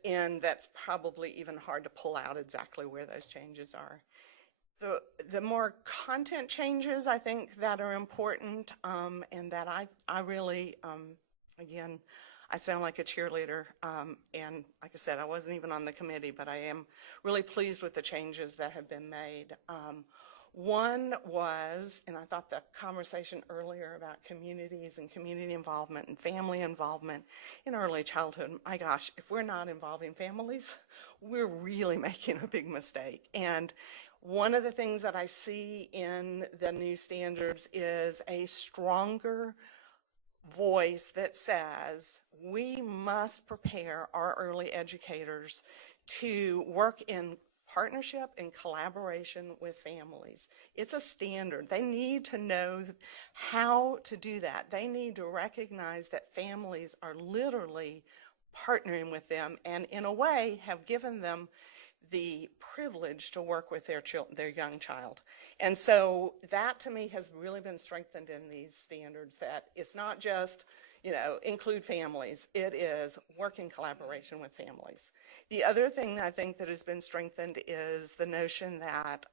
probably even hard to pull out exactly where those changes are. The more content changes, I think, that are important, and that I really, again, I sound like a cheerleader, and like I said, I wasn't even on the committee, but I am really pleased with the changes that have been made. One was, and I thought the conversation earlier about communities and community involvement and family involvement in early childhood, my gosh, if we're not involving families, we're really making a big mistake. And one of the things that I see in the new standards is a stronger voice that says we must prepare our early educators to work in partnership and collaboration with families. It's a standard. They need to know how to do that. They need to recognize that families are literally partnering with them and in a way have given them the privilege to work with their young child. And so that to me has really been strengthened in these standards, that it's not just, include families. It is work in collaboration with families. The other thing I think that has been strengthened is the notion that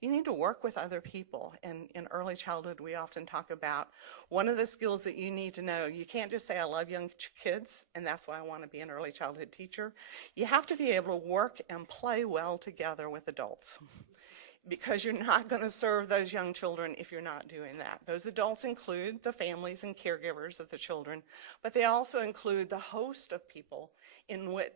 you need to work with other people. And in early childhood, we often talk about one of the skills that you need to know. You can't just say, I love young kids, and that's why I want to be an early childhood teacher. You have to be able to work and play well together with adults, because you're not going to serve those young children if you're not doing that. Those adults include the families and caregivers of the children, but they also include the host of people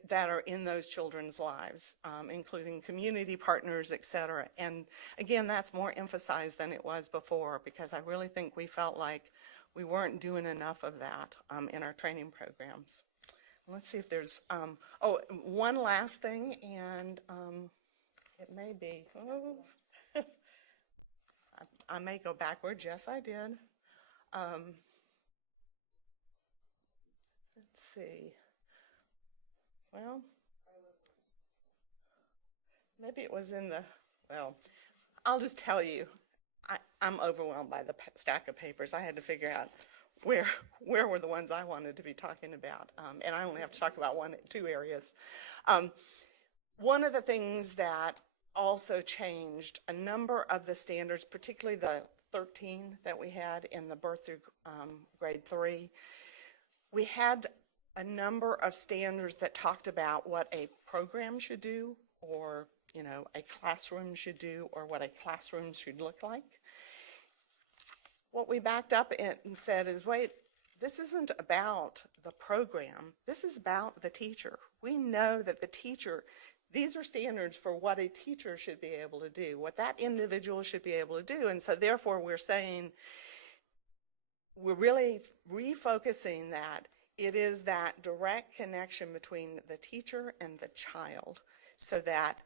that are in those children's lives, including community partners, et cetera. And again, that's more emphasized than it was before, because I really think we felt like we weren't doing enough of that in our training programs. Let's see if there's, one last thing, and it may be, I may go backwards. Yes, I did. Let's see. Well, maybe it was I'll just tell you, I'm overwhelmed by the stack of papers. I had to figure out where were the ones I wanted to be talking about. And I only have to talk about two areas. One of the things that also changed a number of the standards, particularly the 13 that we had in the birth through grade 3. We had a number of standards that talked about what a program should do, or a classroom should do, or what a classroom should look like. What we backed up and said is, wait, this isn't about the program. This is about the teacher. We know that the teacher, these are standards for what a teacher should be able to do, what that individual should be able to do. And so therefore we're saying, we're really refocusing that it is that direct connection between the teacher and the child, so that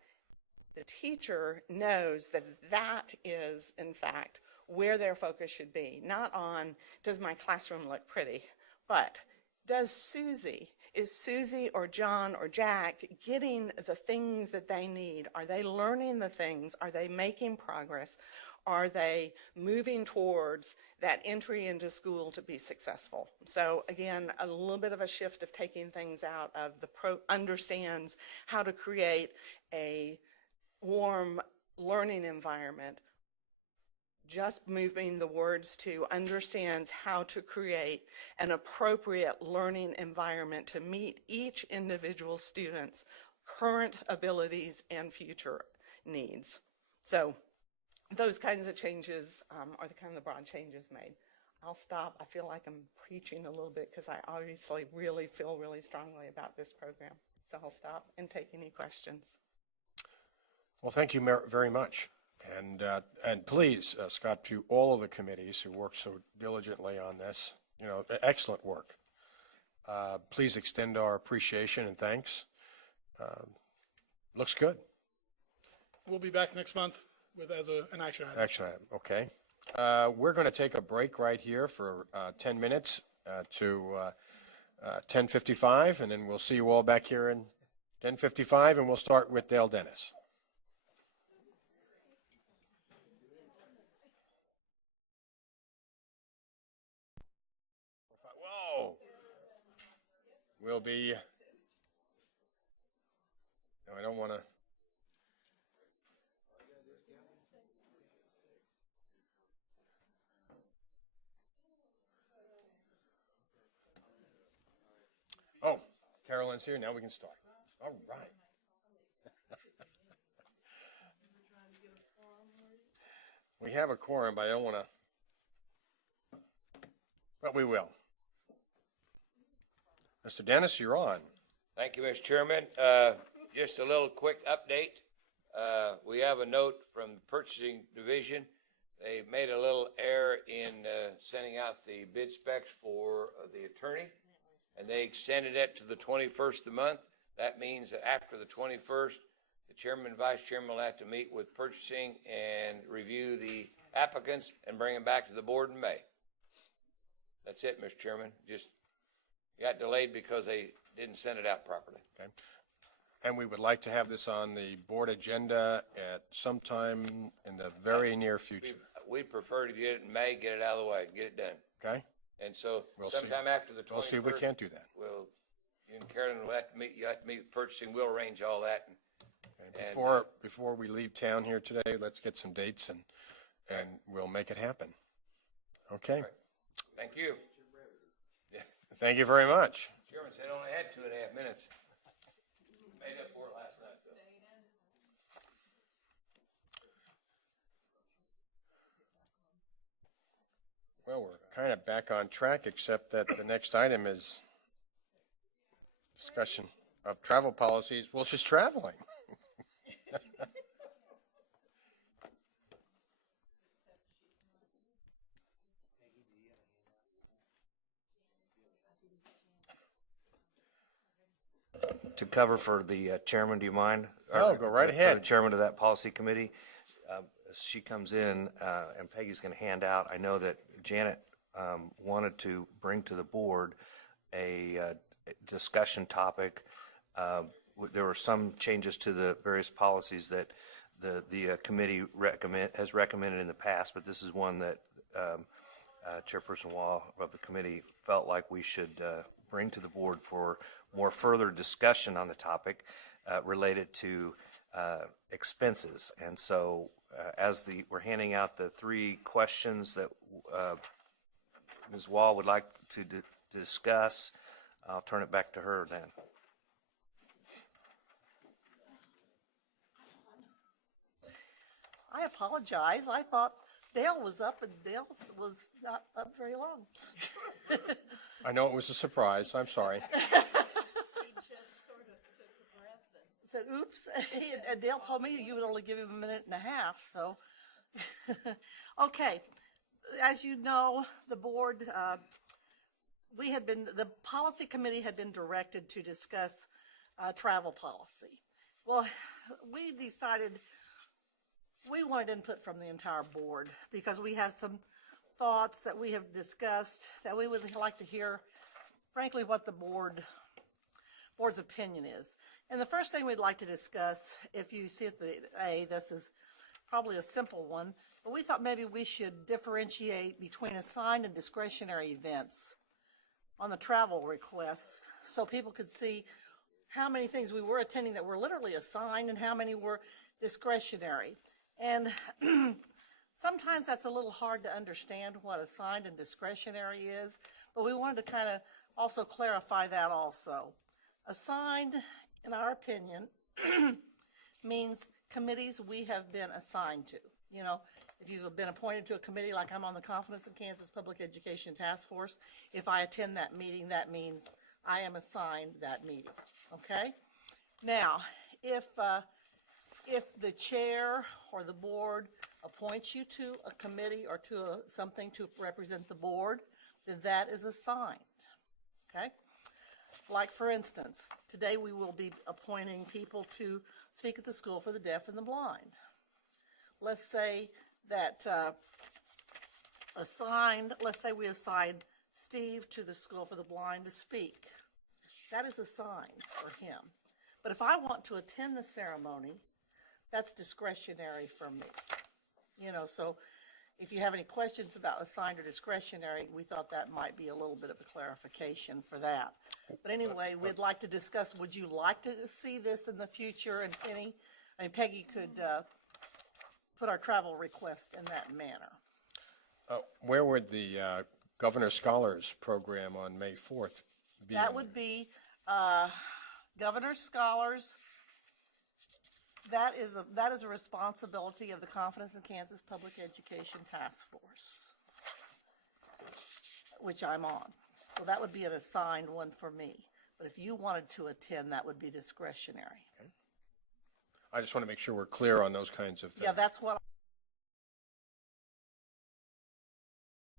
the teacher knows that that is, in fact, where their focus should be. Not on, does my classroom look pretty, but is Susie or John or Jack getting the things that they need? Are they learning the things? Are they making progress? Are they moving towards that entry into school to be successful? So again, a little bit of a shift of taking things out of the understands how to create a warm learning environment, just moving the words to understands how to create an appropriate learning environment to meet each individual student's current abilities and future needs. So those kinds of changes are the kind of broad changes made. I'll stop. I feel like I'm preaching a little bit because I obviously really feel really strongly about this program. So I'll stop and take any questions. Well, thank you very much. And please, Scott, to all of the committees who worked so diligently on this, excellent work. Please extend our appreciation and thanks. Looks good. We'll be back next month with an action item. Action item, okay. We're going to take a break right here for 10 minutes to 10:55, and then we'll see you all back here in 10:55, and we'll start with Dale Dennis. Whoa. We'll be, no, I don't want to. Oh, Carolyn's here. Now we can start. All right. We have a quorum, but I don't want to. But we will. Mr. Dennis, you're on. Thank you, Mr. Chairman. Just a little quick update. We have a note from the Purchasing Division. They made a little error in sending out the bid specs for the attorney, and they extended it to the 21st of the month. That means that after the 21st, the chairman and vice chairman will have to meet with purchasing and review the applicants and bring them back to the board in May. That's it, Mr. Chairman. Just got delayed because they didn't send it out properly. Okay. And we would like to have this on the board agenda at some time in the very near future. We'd prefer to get it in May, get it out of the way, get it done. Okay? And so We'll sometime see. after the 21st. We'll see if we can't do that. You and Carolyn will have to meet, you have to meet with purchasing, we'll arrange all that. Okay. Before we leave town here today, let's get some dates and we'll make it happen. Okay? Right. Thank you. Yeah. Thank you very much. Chairman said I only had 2.5 minutes. Made up for it last night, though. Well, we're kind of back on track, except that the next item is discussion of travel policies. Well, she's traveling. To cover for the chairman, do you mind? No, go right For ahead. the chairman of that policy committee. As she comes in, and Peggy's going to hand out, I know that Janet wanted to bring to the board a discussion topic. There were some changes to the various policies that the committee has recommended in the past, but this is one that Chairperson Wall of the committee felt like we should bring to the board for more further discussion on the topic related to expenses. And so we're handing out the 3 questions that Ms. Wall would like to discuss, I'll turn it back to her then. I apologize. I thought Dale was up, and Dale was not up very long. I know it was a surprise. I'm sorry. Said, oops. And Dale told me you would only give him 1.5 minutes, so. Okay. As you know, the board, the policy committee had been directed to discuss travel policy. Well, we decided we wanted input from the entire board because we have some thoughts that we have discussed that we would like to hear, frankly, what the board's opinion is. And the first thing we'd like to discuss, if you see at the A, this is probably a simple one, but we thought maybe we should differentiate between assigned and discretionary events on the travel requests so people could see how many things we were attending that were literally assigned and how many were discretionary. And sometimes that's a little hard to understand what assigned and discretionary is, but we wanted to kind of also clarify that also. Assigned, in our opinion, means committees we have been assigned to. You know, if you've been appointed to a committee, like I'm on the Confidence in Kansas Public Education Task Force, if I attend that meeting, that means I am assigned that meeting, okay? Now, if the chair or the board appoints you to a committee or to something to represent the board, then that is assigned, okay? Like, for instance, today we will be appointing people to speak at the School for the Deaf and the Blind. Let's say that let's say we assign Steve to the School for the Blind to speak. That is assigned for him. But if I want to attend the ceremony, that's discretionary for me. You know, so if you have any questions about assigned or discretionary, we thought that might be a little bit of a clarification for that. But anyway, we'd like to discuss, would you like to see this in the future? And Penny, I mean, Peggy could put our travel request in that manner. Where would the Governor Scholars Program on May 4th be? That would be Governor Scholars. That is a responsibility of the Confidence in Kansas Public Education Task Force, which I'm on. So that would be an assigned one for me. But if you wanted to attend, that would be discretionary. Okay. I just want to make sure we're clear on those kinds of things. Yeah, that's what.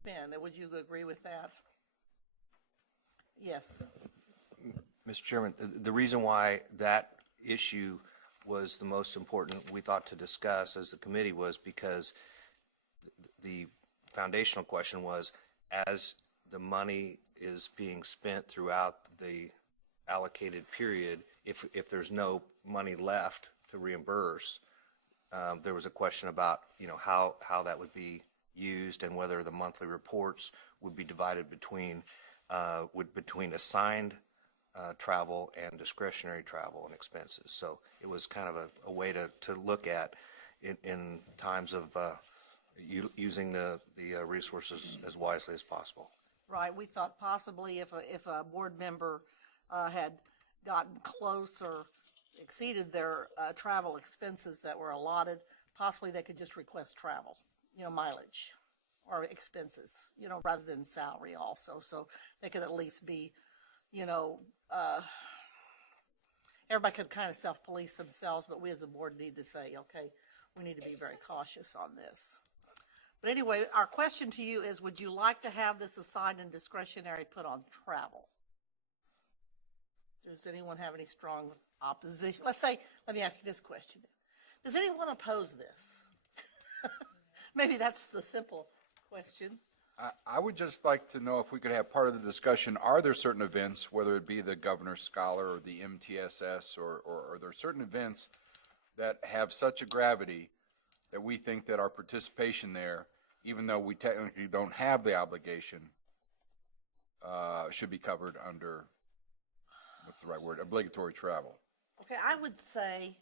Ben, would you agree with that? Yes. Mr. Chairman, the reason why that issue was the most important, we thought, to discuss as the committee was because the foundational question was, as the money is being spent throughout the allocated period, if there's no money left to reimburse, there was a question about, you know, how that would be used and whether the monthly reports would be divided between assigned travel and discretionary travel and expenses. So it was kind of a way to look at in times of using the resources as wisely as possible. Right. We thought possibly if a board member had gotten close or exceeded their travel expenses that were allotted, possibly they could just request travel, you know, mileage or expenses, you know, rather than salary also. So they could at least be, you know, everybody could kind of self-police themselves, but we as a board need to say, okay, we need to be very cautious on this. But anyway, our question to you is, would you like to have this assigned and discretionary put on travel? Does anyone have any strong opposition? Let me ask you this question. Does anyone oppose this? Maybe that's the simple question. I would just like to know if we could have part of the discussion, are there certain events, whether it be the Governor's Scholar or the MTSS, or are there certain events that have such a gravity that we think that our participation there, even though we technically don't have the obligation, should be covered under, what's the right word, obligatory travel? Okay, I would say,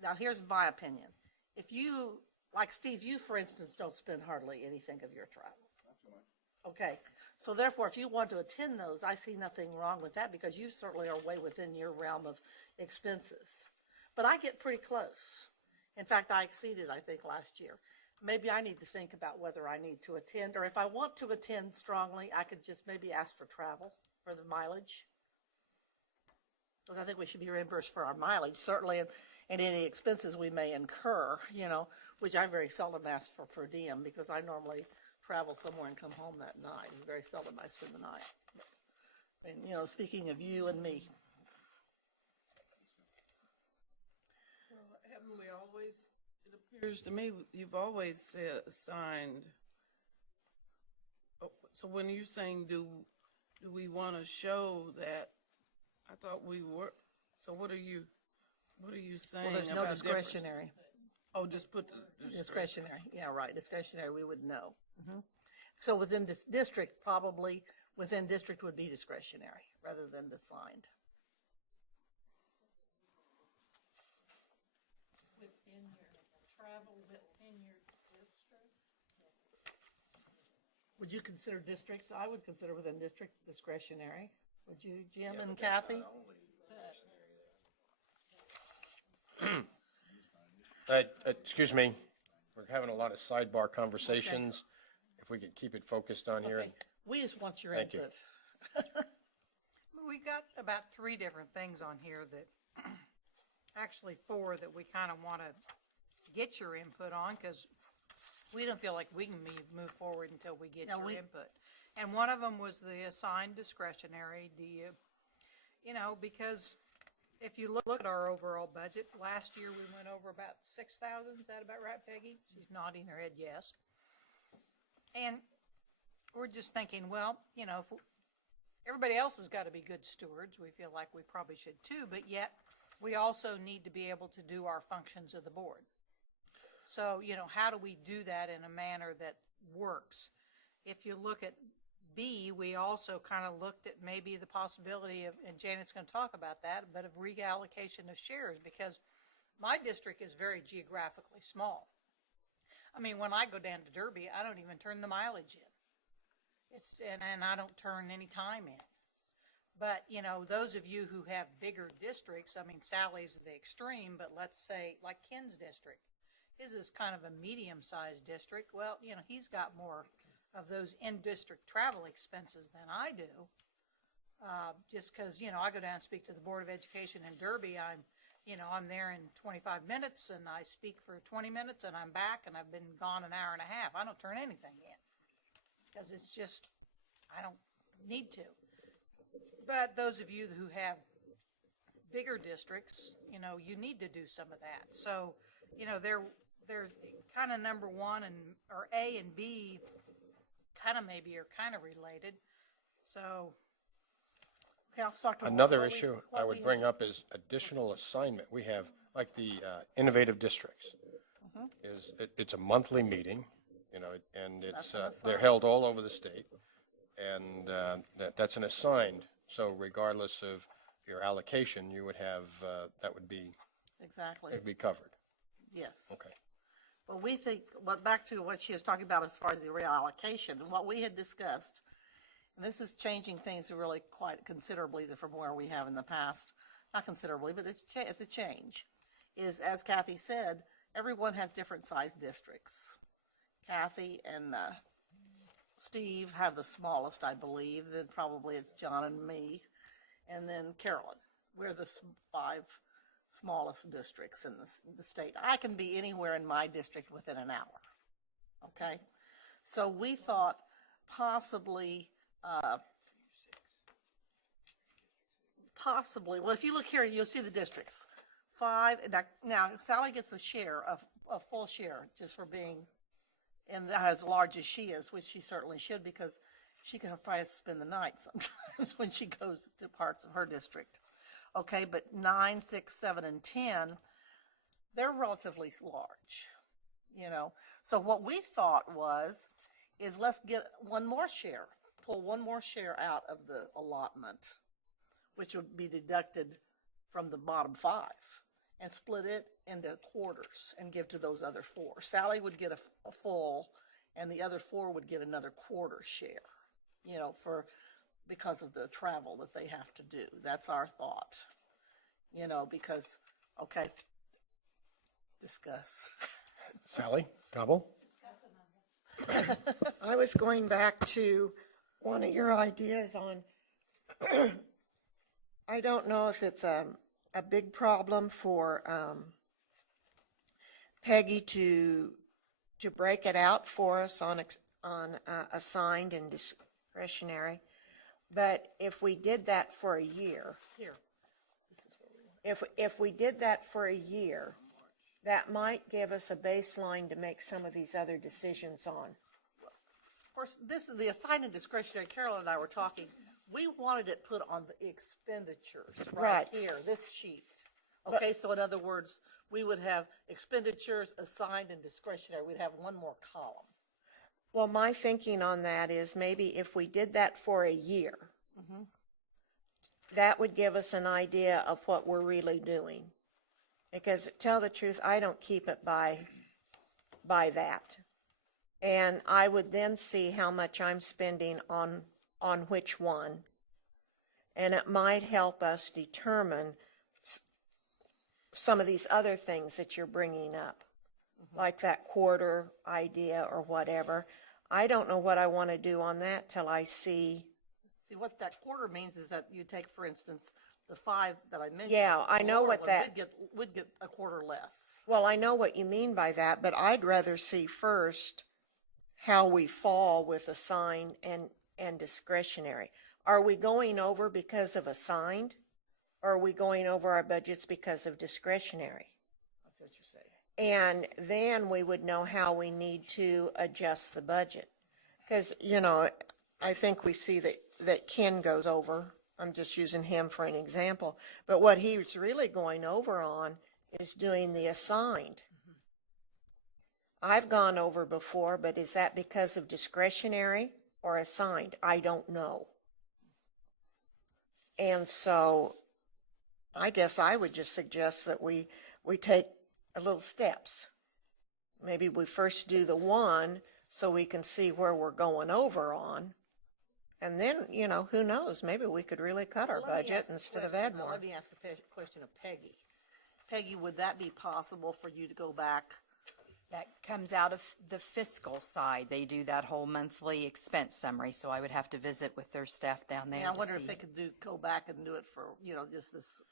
now here's my opinion. If you, like Steve, you, for instance, don't spend hardly anything of your travel. Okay, so therefore, if you want to attend those, I see nothing wrong with that because you certainly are way within your realm of expenses. But I get pretty close. In fact, I exceeded, I think, last year. Maybe I need to think about whether I need to attend, or if I want to attend strongly, I could just maybe ask for travel, for the mileage. Because I think we should be reimbursed for our mileage, certainly, and any expenses we may incur, you know, which I very seldom ask for per diem because I normally travel somewhere and come home that night. It's very seldom I spend the night. And, you know, speaking of you and me. Well, haven't we always, it appears to me, you've always said assigned. So when you're saying do we want to show that, I thought we were, so what are you saying? Well, there's no about discretionary. Oh, just put the Discretionary, yeah, right, discretionary, we would know. So within this district, probably within district would be discretionary rather than assigned. Within your travel within your district? Would you consider district? I would consider within district discretionary. Would you, Jim and Kathy? Excuse me, we're having a lot of sidebar conversations. If we could keep it focused on here. Okay. We just want your Thank you. input. We got about 3 different things on here that, actually 4 that we kind of want to get your input on, because we don't feel like we can move forward until we get your input. And one of them was the assigned discretionary. Because if you look at our overall budget, last year we went over about 6,000. Is that about right, Peggy? She's nodding her head yes. And we're just thinking, well, if everybody else has got to be good stewards, we feel like we probably should too, but yet we also need to be able to do our functions of the board. So, how do we do that in a manner that works? If you look at B, we also kind of looked at maybe the possibility of, and Janet's going to talk about that, but of reallocation of shares, because my district is very geographically small. I mean, when I go down to Derby, I don't even turn the mileage in. And I don't turn any time in. But, those of you who have bigger districts, I mean, Sally's the extreme, but let's say like Ken's district. His is kind of a medium-sized district. Well, he's got more of those in-district travel expenses than I do. Just because, I go down and speak to the Board of Education in Derby. I'm there in 25 minutes, and I speak for 20 minutes, and I'm back, and I've been gone an hour and a half. I don't turn anything in because it's just, I don't need to. But those of you who have bigger districts, you need to do some of that. So, they're kind of number one, or A and B kind of maybe are kind of related. So, okay, I'll start. Another issue I would bring up is additional assignment. We have, like the innovative districts, it's a monthly meeting, and they're held all over the state, and that's an assigned. So regardless of your allocation, you would have that would be exactly it'd be covered. Yes. Okay. Well, we think, back to what she was talking about as far as the reallocation, what we had discussed, and this is changing things really quite considerably from where we have in the past. Not considerably, but it's a change. Is, as Kathy said, everyone has different sized districts. Kathy and Steve have the smallest, I believe. Then probably it's John and me, and then Carolyn. We're the 5 smallest districts in the state. I can be anywhere in my district within an hour. Okay? So we thought possibly, well, if you look here, you'll see the districts. 5, now Sally gets a full share just for being, and as large as she is, which she certainly should, because she can probably spend the night sometimes when she goes to parts of her district. Okay, but 9, 6, 7, and 10, they're relatively large, So what we thought is let's get one more share, pull one more share out of the allotment, which would be deducted from the bottom 5, and split it into quarters and give to those other 4. Sally would get a full, and the other 4 would get another quarter share, because of the travel that they have to do. That's our thought, because, okay, discuss. Sally, Gobble? I was going back to one of your ideas on, I don't know if it's a big problem for Peggy to break it out for us on assigned and discretionary. But if we did that for a year, if we did that for a year, that might give us a baseline to make some of these other decisions on. Of course, this is the assigned and discretionary. Carol and I were talking. We wanted it put on the expenditures right here, this sheet. Okay, so in other words, we would have expenditures, assigned, and discretionary. We'd have one more column. Well, my thinking on that is maybe if we did that for a year, that would give us an idea of what we're really doing. Because to tell the truth, I don't keep it by that. And I would then see how much I'm spending on which one. And it might help us determine some of these other things that you're bringing up. like that quarter idea or whatever. I don't know what I want to do on that till I see. See, what that quarter means is that you take, for instance, the 5 that I mentioned. Yeah, I know lower what one that- would get a quarter less. Well, I know what you mean by that, but I'd rather see first how we fall with assigned and discretionary. Are we going over because of assigned? Or are we going over our budgets because of discretionary? That's what you're saying. And then we would know how we need to adjust the budget. Because, you know, I think we see that Ken goes over. I'm just using him for an example. But what he's really going over on is doing the assigned. I've gone over before, but is that because of discretionary or assigned? I don't know. And so I guess I would just suggest that we take a little steps. Maybe we first do the 1 so we can see where we're going over on. And then, you know, who knows? Maybe we could really cut our Let me budget ask a instead of question. add Now, more. Let me ask a question of Peggy. Peggy, would that be possible for you to go back? That comes out of the fiscal side. They do that whole monthly expense summary, so I would have to visit with their staff down there. I to wonder see. if they could go back and do it for, you know, just this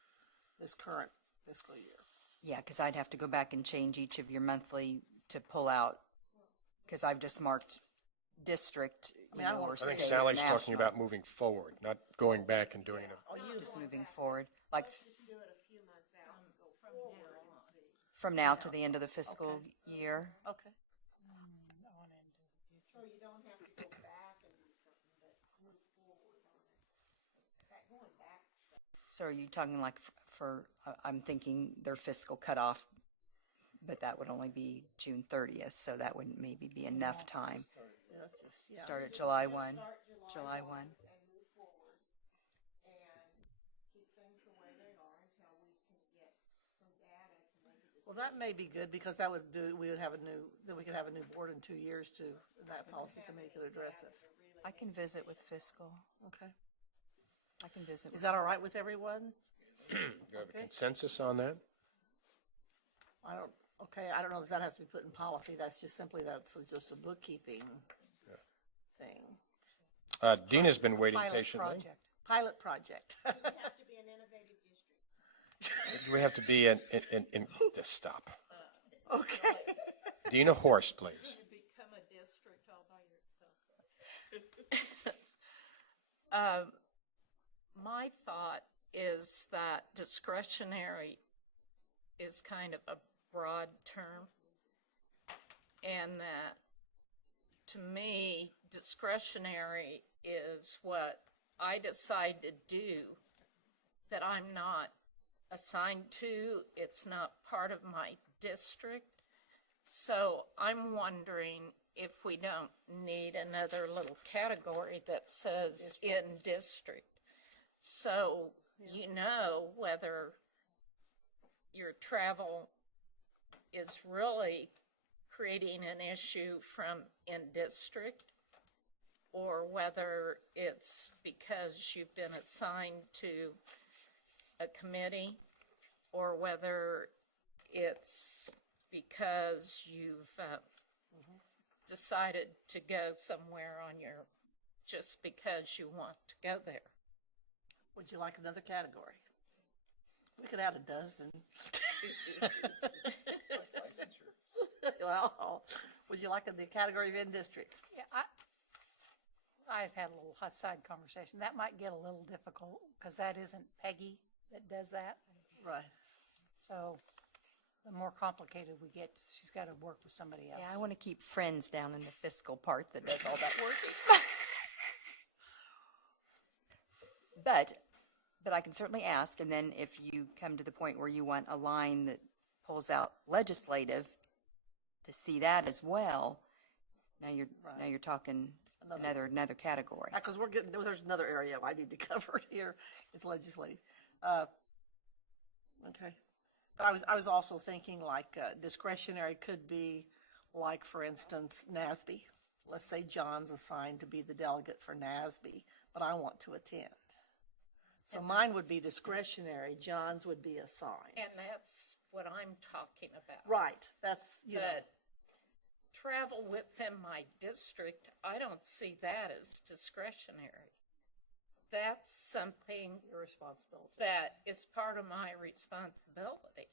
current fiscal year. Yeah, because I'd have to go back and change each of your monthly to pull out, because I've just marked district, or I state think or Sally's talking national. about moving forward, not going back and doing it. Just moving forward, like from now to the end of the fiscal year. Okay. So you don't have to go back and do something, but move forward on it. That going back stuff. So are you talking like I'm thinking their fiscal cutoff, but that would only be June 30th, so that wouldn't maybe be enough time. Start at July 1. July 1. And move forward and keep things the way they are until we can get some data to make a decision. Well, that may be good because that would do, we could have a new board in 2 years too, and that policy committee could address it. I can visit with fiscal. Okay. I can visit. Is that all right with everyone? Do you have a consensus on that? I don't know if that has to be put in policy. That's just just a bookkeeping thing. Dina's been waiting patiently. Pilot project. We have to be an innovative district. We have to be in just stop. Okay. Dina Horst, please. Become a district all by yourself. My thought is that discretionary is kind of a broad term, and that to me, discretionary is what I decide to do that I'm not assigned to. It's not part of my district. So I'm wondering if we don't need another little category that says in district. So you know whether your travel is really creating an issue from in district, or whether it's because you've been assigned to a committee, or whether it's because you've decided to go somewhere on your, just because you want to go there. Would you like another category? We could add a dozen. Well, would you like the category of in district? Yeah, I've had a little side conversation. That might get a little difficult because that isn't Peggy that does that. Right. So the more complicated we get, she's got to work with somebody else. Yeah, I want to keep friends down in the fiscal part that does all that work. But I can certainly ask, and then if you come to the point where you want a line that pulls out legislative to see that as well, now you're talking another category. Because there's another area I need to cover here. It's legislative. Okay. But I was also thinking like discretionary could be like, for instance, NASB. Let's say John's assigned to be the delegate for NASB, but I want to attend. So mine would be discretionary, John's would be assigned. And that's what I'm talking about. Right, that's, you know. But travel within my district, I don't see that as discretionary. That's something Your responsibility. that is part of my responsibility.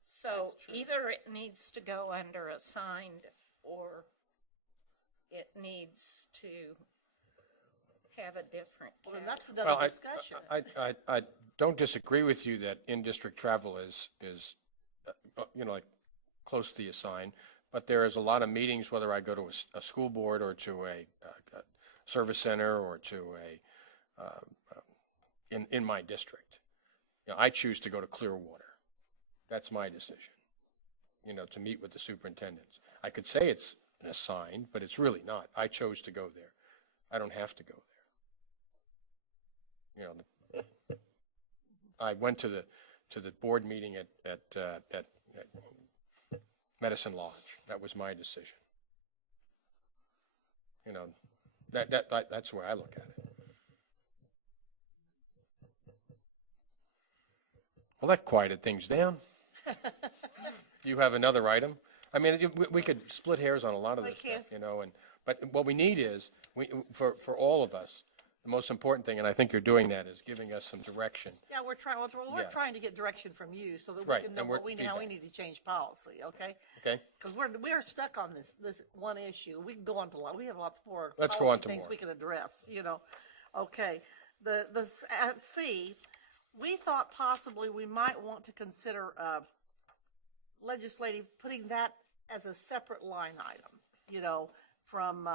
So either it needs to go under assigned or it needs to have a different Well, then category. that's another discussion. I don't disagree with you that in-district travel is like close to the assigned, but there is a lot of meetings, whether I go to a school board or to a service center or to in my district. I choose to go to Clearwater. That's my decision, to meet with the superintendents. I could say it's an assigned, but it's really not. I chose to go there. I don't have to go there. I went to the board meeting at Medicine Lodge. That was my decision. That's the way I look at it. Well, that quieted things down. You have another item? I mean, we could split hairs on a lot of this stuff, but what we need is, for all of us, the most important thing, and I think you're doing that, is giving us some direction. Yeah, we're trying to get direction from you so that we Right, can know and how we feedback. need to change policy, okay? Okay? Because we're stuck on this one issue. We can go on to, we have lots more Let's go on policy to things more. we can address, Okay, C, we thought possibly we might want to consider legislative, putting that as a separate line item, from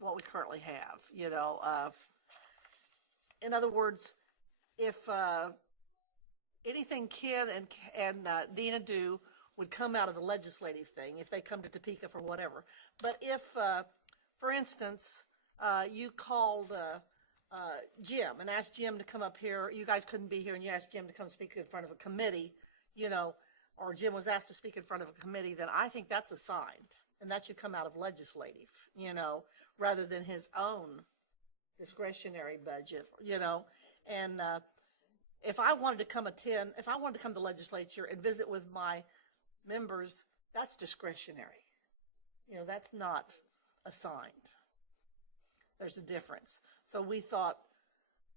what we currently have, in other words, if anything Ken and Dina do would come out of the legislative thing, if they come to Topeka for whatever. But if, for instance, you called Jim and asked Jim to come up here, you guys couldn't be here, and you asked Jim to come speak in front of a committee, or Jim was asked to speak in front of a committee, then I think that's assigned, and that should come out of legislative, rather than his own discretionary budget, and if I wanted to come to the legislature and visit with my members, that's discretionary. That's not assigned. There's a difference. So we thought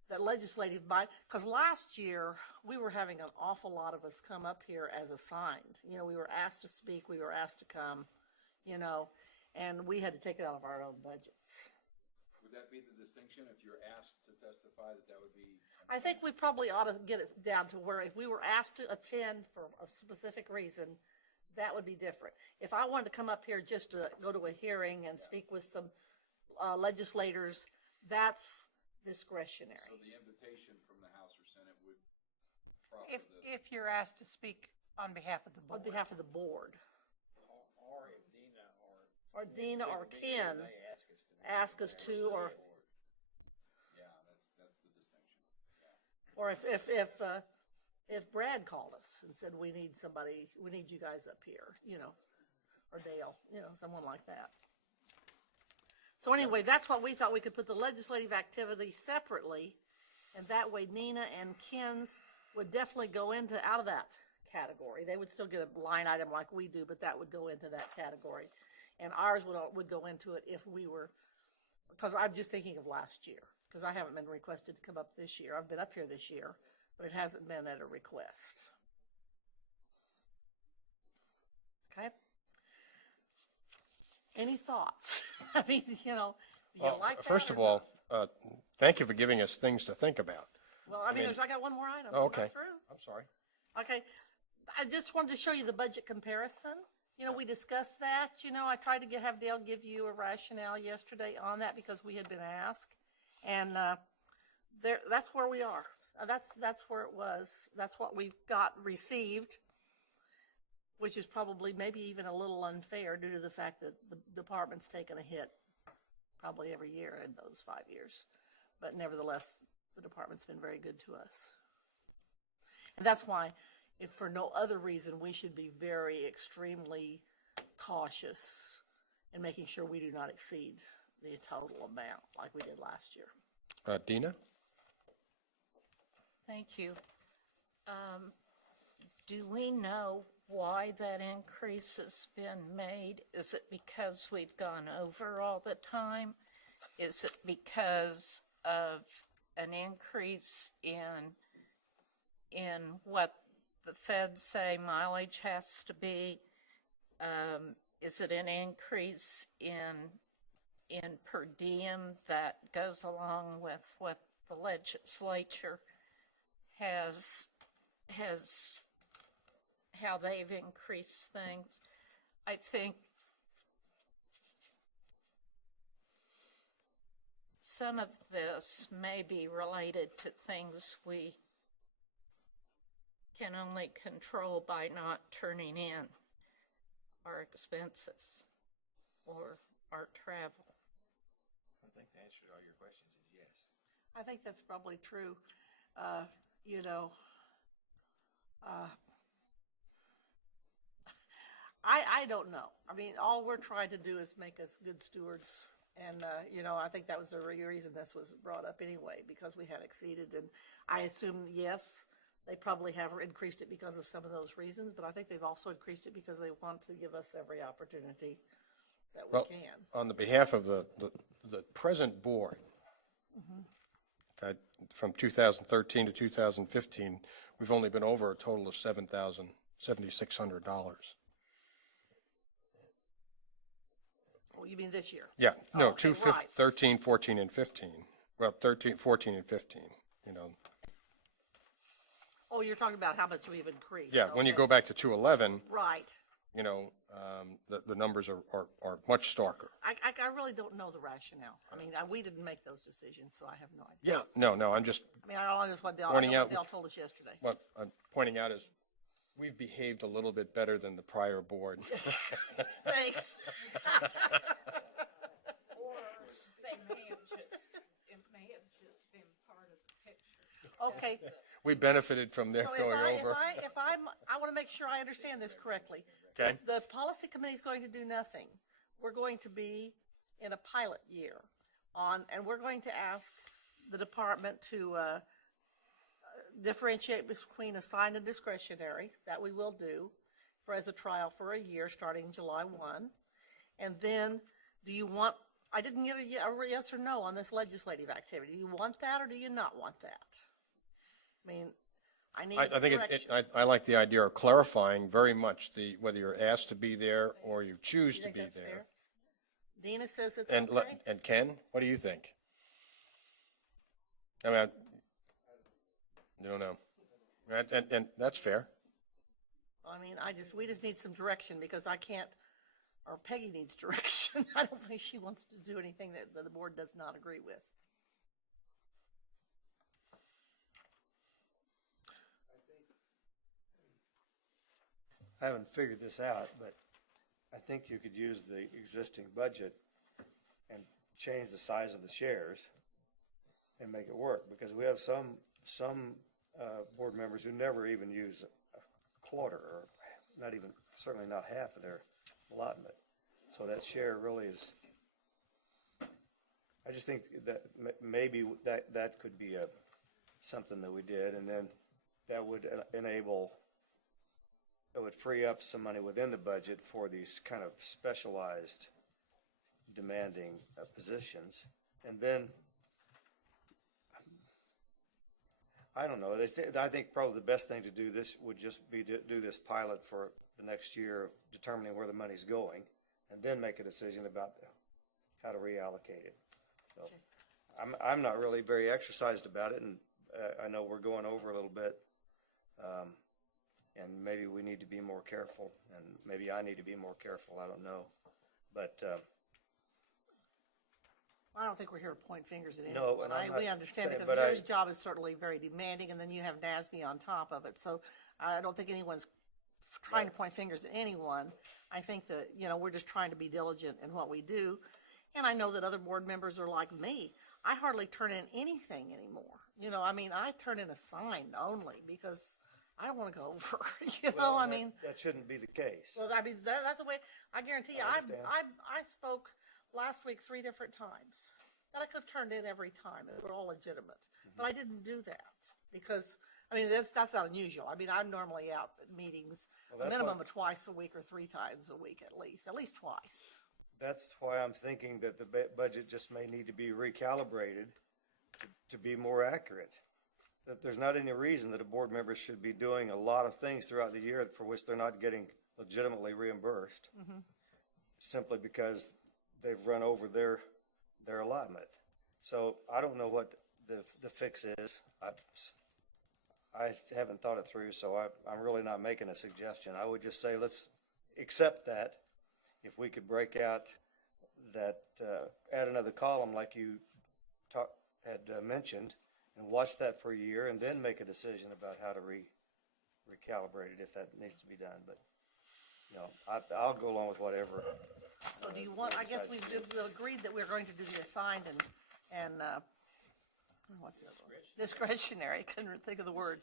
that legislative because last year we were having an awful lot of us come up here as assigned. We were asked to speak, we were asked to come, and we had to take it out of our own budgets. Would that be the distinction if you're asked to testify that would be? I think we probably ought to get it down to where if we were asked to attend for a specific reason, that would be different. If I wanted to come up here just to go to a hearing and speak with some legislators, that's discretionary. So the invitation from the House or Senate would If you're asked to speak on behalf of the board. On behalf of the board. Or if Dina or Ken ask us to, or Yeah, that's the distinction. Yeah. or if Brad called us and said, we need you guys up here, or Dale, someone like that. So anyway, that's what we thought. We could put the legislative activity separately, and that way Nina and Ken's would definitely go out of that category. They would still get a line item like we do, but that would go into that category. And ours would go into it if we were, because I'm just thinking of last year, because I haven't been requested to come up this year. I've been up here this year, but it hasn't been at a request. Okay? Any thoughts? I mean, do you like that? First of all, thank you for giving us things to think about. Well, I got one more item. Oh, okay. Not through. I'm sorry. Okay. I just wanted to show you the budget comparison. We discussed that. I tried to have Dale give you a rationale yesterday on that because we had been asked. And that's where we are. That's where it was. That's what we've received, which is probably maybe even a little unfair due to the fact that the department's taken a hit probably every year in those 5 years. But nevertheless, the department's been very good to us. And that's why, if for no other reason, we should be very extremely cautious in making sure we do not exceed the total amount like we did last year. Dina? Thank you. Do we know why that increase has been made? Is it because we've gone over all the time? Is it because of an increase in what the feds say mileage has to be? Is it an increase in per diem that goes along with what the legislature has how they've increased things? I think some of this may be related to things we can only control by not turning in our expenses or our travel. I think the answer to all your questions is yes. I think that's probably true. I don't know. I mean, all we're trying to do is make us good stewards. And, I think that was the reason this was brought up anyway, because we had exceeded. And I assume, yes, they probably have increased it because of some of those reasons, but I think they've also increased it because they want to give us every opportunity that we can. On the behalf of the present board, okay, from 2013 to 2015, we've only been over a total of $7,600. Oh, you mean this year? Yeah, no, okay, right. 13, 14, and 15. Well, 13, 14, and 15, Oh, you're talking about how much we've increased. Yeah, when you go back to 211, Right. The numbers are much starker. I really don't know the rationale. I mean, we didn't make those decisions, so I have no idea. Yeah, no, I'm just I mean, I don't know what they pointing out. all told us yesterday. What I'm pointing out is we've behaved a little bit better than the prior board. Thanks. Or it may have just been part of the picture. Okay. We benefited from their So going over. I want to make sure I understand this correctly. Okay. The policy committee is going to do nothing. We're going to be in a pilot year and we're going to ask the department to differentiate between assigned and discretionary. That we will do as a trial for a year starting July 1. And then do you want, I didn't get a yes or no on this legislative activity. Do you want that or do you not want that? I mean, I need I think direction. I like the idea of clarifying very much whether you're asked to be there or you choose You to think be that's there. fair? Dina says it's And okay. and Ken, what do you think? I mean, I don't know, and that's fair. I mean, we just need some direction because I can't, or Peggy needs direction. I don't think she wants to do anything that the board does not agree with. I haven't figured this out, but I think you could use the existing budget and change the size of the shares and make it work, because we have some board members who never even use a quarter, or not even, certainly not half of their allotment. So that share really is, I just think that maybe that could be something that we did, and then that would enable, it would free up some money within the budget for these kind of specialized demanding positions. And then, I don't know, I think probably the best thing to do this would just be to do this pilot for the next year of determining where the money's going, and then make a decision about how to reallocate it. So I'm not really very exercised about it, and I know we're going over a little bit. And maybe we need to be more careful, and maybe I need to be more careful. I don't know, but I don't think we're here to point fingers at No, anyone. and I'm not We understand saying- because but your job is certainly very demanding, and then you have NASB on top of it. So I don't think anyone's trying to point fingers at anyone. I think that, we're just trying to be diligent in what we do. And I know that other board members are like me. I hardly turn in anything anymore. I turn in a sign only because I don't want to go over, well, I mean. that shouldn't be the case. Well, I mean, that's the way, I guarantee you, I I understand. spoke last week 3 different times that I could have turned in every time. They were all legitimate. But I didn't do that. Because, I mean, that's not unusual. I mean, I'm normally out at meetings, a that's minimum why- of twice a week or 3 times a week at least twice. That's why I'm thinking that the budget just may need to be recalibrated to be more accurate. That there's not any reason that a board member should be doing a lot of things throughout the year for which they're not getting legitimately reimbursed, simply because they've run over their allotment. So I don't know what the fix is. I haven't thought it through, so I'm really not making a suggestion. I would just say let's accept that. If we could break out that, add another column like you had mentioned, and watch that for a year, and then make a decision about how to recalibrate it if that needs to be done. But, you know, I'll go along with whatever. So do you want, I guess we've agreed that we're going to do the assigned and what's the other one? Discretionary, couldn't think of the word.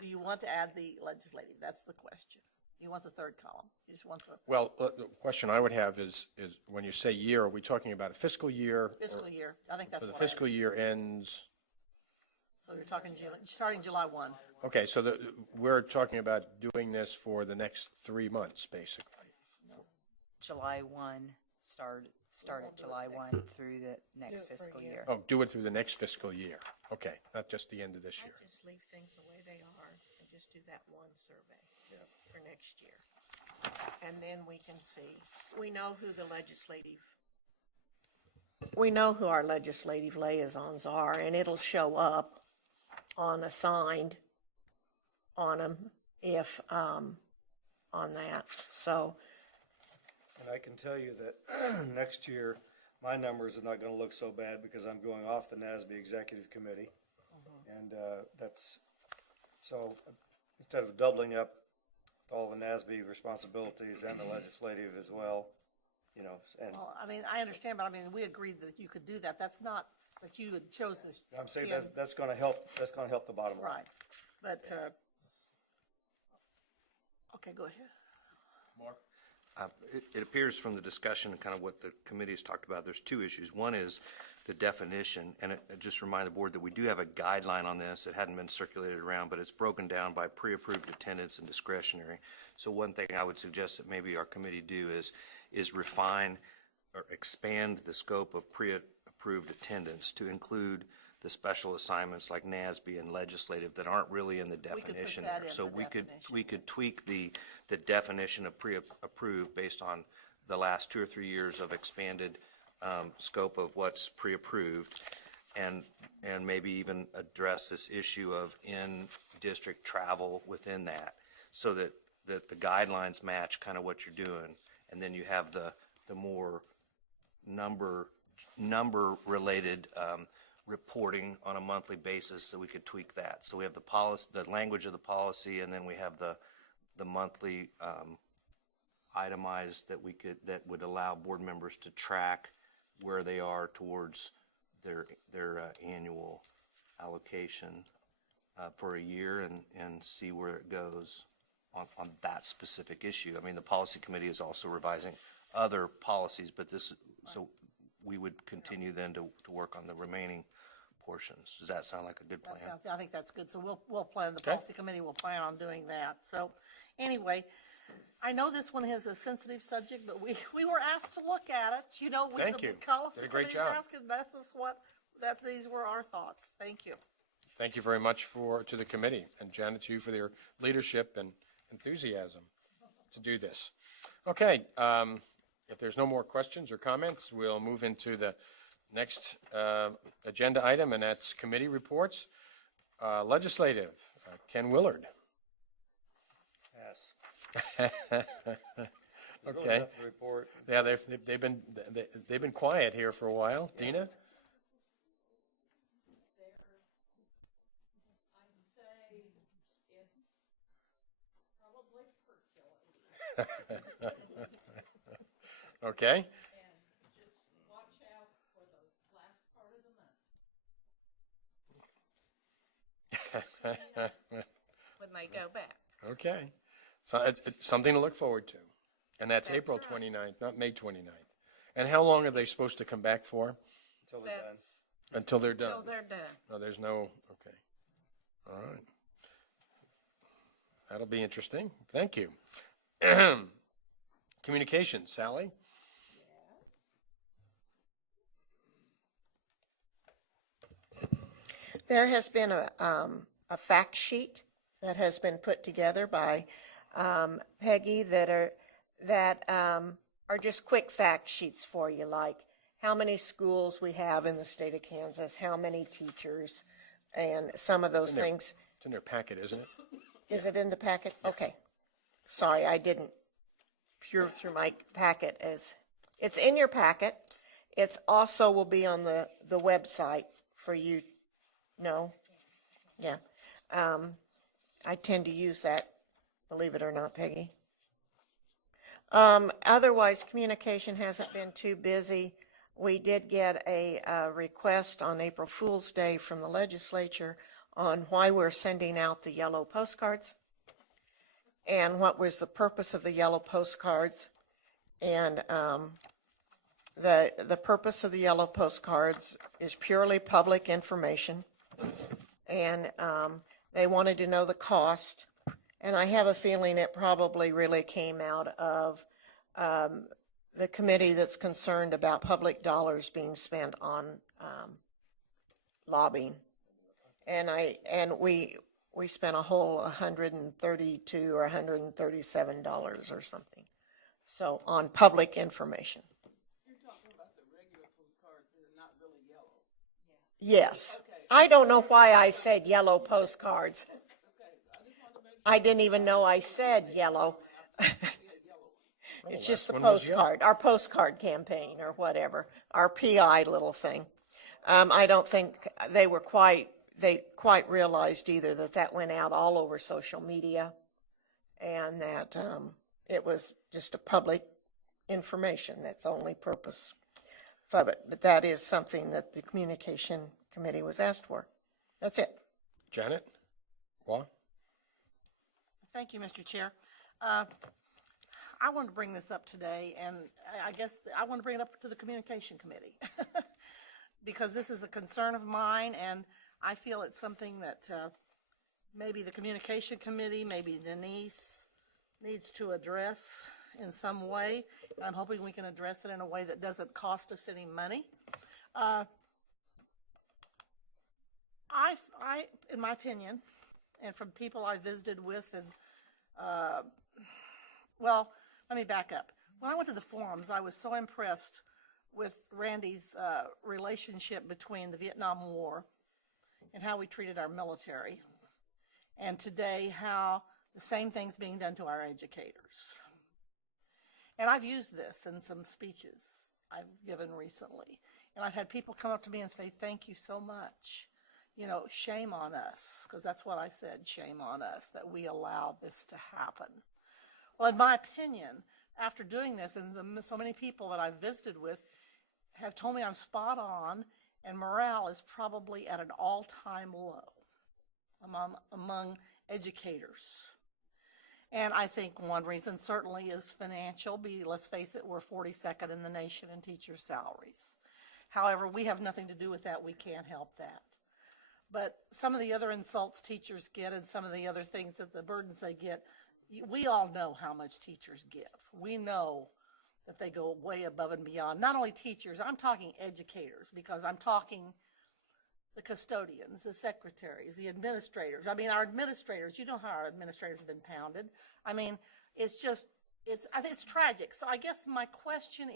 Do you want to add the legislative? That's the question. You want the third column? You just want the Well, the question I would have is when you say year, are we talking about a fiscal year? fiscal year? I think that's So the what fiscal year ends, So you're talking starting July 1. okay, so we're talking about doing this for the next 3 months, basically. July 1, start at July 1 through the next fiscal year. Oh, do it through the next fiscal year. Okay, not just the end of this year. Just leave things the way they are and just do that one survey for next year. And then we can see, we know who our legislative liaisons are, and it'll show up on assigned on them if, on that. So, And I can tell you that next year, my numbers are not going to look so bad because I'm going off the NASB Executive Committee. And that's, so instead of doubling up all the NASB responsibilities and the legislative as well, you know, and Well, I mean, I understand, but I mean, we agreed that you could do that. That's not that you had chosen this. I'm saying that's going to help, the bottom line. Right. But, okay, go ahead. It appears from the discussion and kind of what the committee has talked about, there's 2 issues. One is the definition, and just remind the board that we do have a guideline on this. It hadn't been circulated around, but it's broken down by pre-approved attendance and discretionary. So one thing I would suggest that maybe our committee do is refine or expand the scope of pre-approved attendance to include the special assignments like NASB and legislative that aren't really in the definition that there. in So the we could tweak the definition of pre-approved based on the last 2 or 3 years of expanded scope of what's pre-approved, and maybe even address this issue of in-district travel within that, so that the guidelines match kind of what you're doing, and then you have the more number related reporting on a monthly basis, so we could tweak that. So we have the policy, the language of the policy, and then we have the monthly itemized that would allow board members to track where they are towards their annual allocation for a year, and see where it goes on that specific issue. I mean, the policy committee is also revising other policies, but so we would continue then to work on the remaining portions. Does that sound like a good plan? I think that's good. So we'll plan, the policy committee will plan on doing that. So anyway, I know this one is a sensitive subject, but we were asked to look at it. You know, Thank you. Policy Did a great committee's job. asking, these were our thoughts. Thank you. Thank you very much to the committee, and Janet, to you for your leadership and enthusiasm to do this. Okay, if there's no more questions or comments, we'll move into the next agenda item, and that's committee reports. Legislative, Ken Willard. Yes. Okay. Nothing to report. Yeah, they've been quiet here for a while. Dina? Okay. When they go back. Okay. So it's something to look forward to. And that's April 29th, not May 29th. And how long are they supposed to come back for? Until they're done. Until they're done? Until they're done. No, there's no, okay. All right. That'll be interesting. Thank you. Communications, Sally? There has been a fact sheet that has been put together by Peggy that are just quick fact sheets for you, like how many schools we have in the state of Kansas, how many teachers, and some of those things. It's in their packet, isn't it? Is it in the packet? Okay. Sorry, I didn't peer through my packet. It's in your packet. It's also will be on the website for you. No? Yeah. I tend to use that, believe it or not, Peggy. Otherwise, communication hasn't been too busy. We did get a request on April Fool's Day from the legislature on why we're sending out the yellow postcards and what was the purpose of the yellow postcards. And the purpose of the yellow postcards is purely public information. And they wanted to know the cost. And I have a feeling it probably really came out of the committee that's concerned about public dollars being spent on lobbying. And we spent a whole $132 or $137 or something. So on public information. You're talking about the regular postcards that are not really yellow. Yes. I don't know why I said yellow postcards. I didn't even know I said yellow. It's just the postcard, our postcard campaign or whatever, our PI little thing. I don't think they quite realized either that went out all over social media and that it was just a public information. That's the only purpose of it. But that is something that the communication committee was asked for. That's it. Janet? What? Thank you, Mr. Chair. I wanted to bring this up today, and I guess I want to bring it up to the Communication Committee because this is a concern of mine, and I feel it's something that maybe the Communication Committee, maybe Denise needs to address in some way. I'm hoping we can address it in a way that doesn't cost us any money. In my opinion, and from people I visited with, and well, let me back up. When I went to the forums, I was so impressed with Randy's relationship between the Vietnam War and how we treated our military, and today how the same thing's being done to our educators. And I've used this in some speeches I've given recently, and I've had people come up to me and say, thank you so much. You know, shame on us, because that's what I said, shame on us, that we allow this to happen. Well, in my opinion, after doing this, and so many people that I've visited with have told me I'm spot on, and morale is probably at an all-time low among educators. And I think one reason certainly is financial. Let's face it, we're 42nd in the nation in teacher salaries. However, we have nothing to do with that. We can't help that. But some of the other insults teachers get and some of the other things that the burdens they get, we all know how much teachers give. We know that they go way above and beyond. Not only teachers, I'm talking educators, because I'm talking the custodians, the secretaries, the administrators. I mean, our administrators, you know how our administrators have been pounded. I mean, I think it's tragic. So I guess my question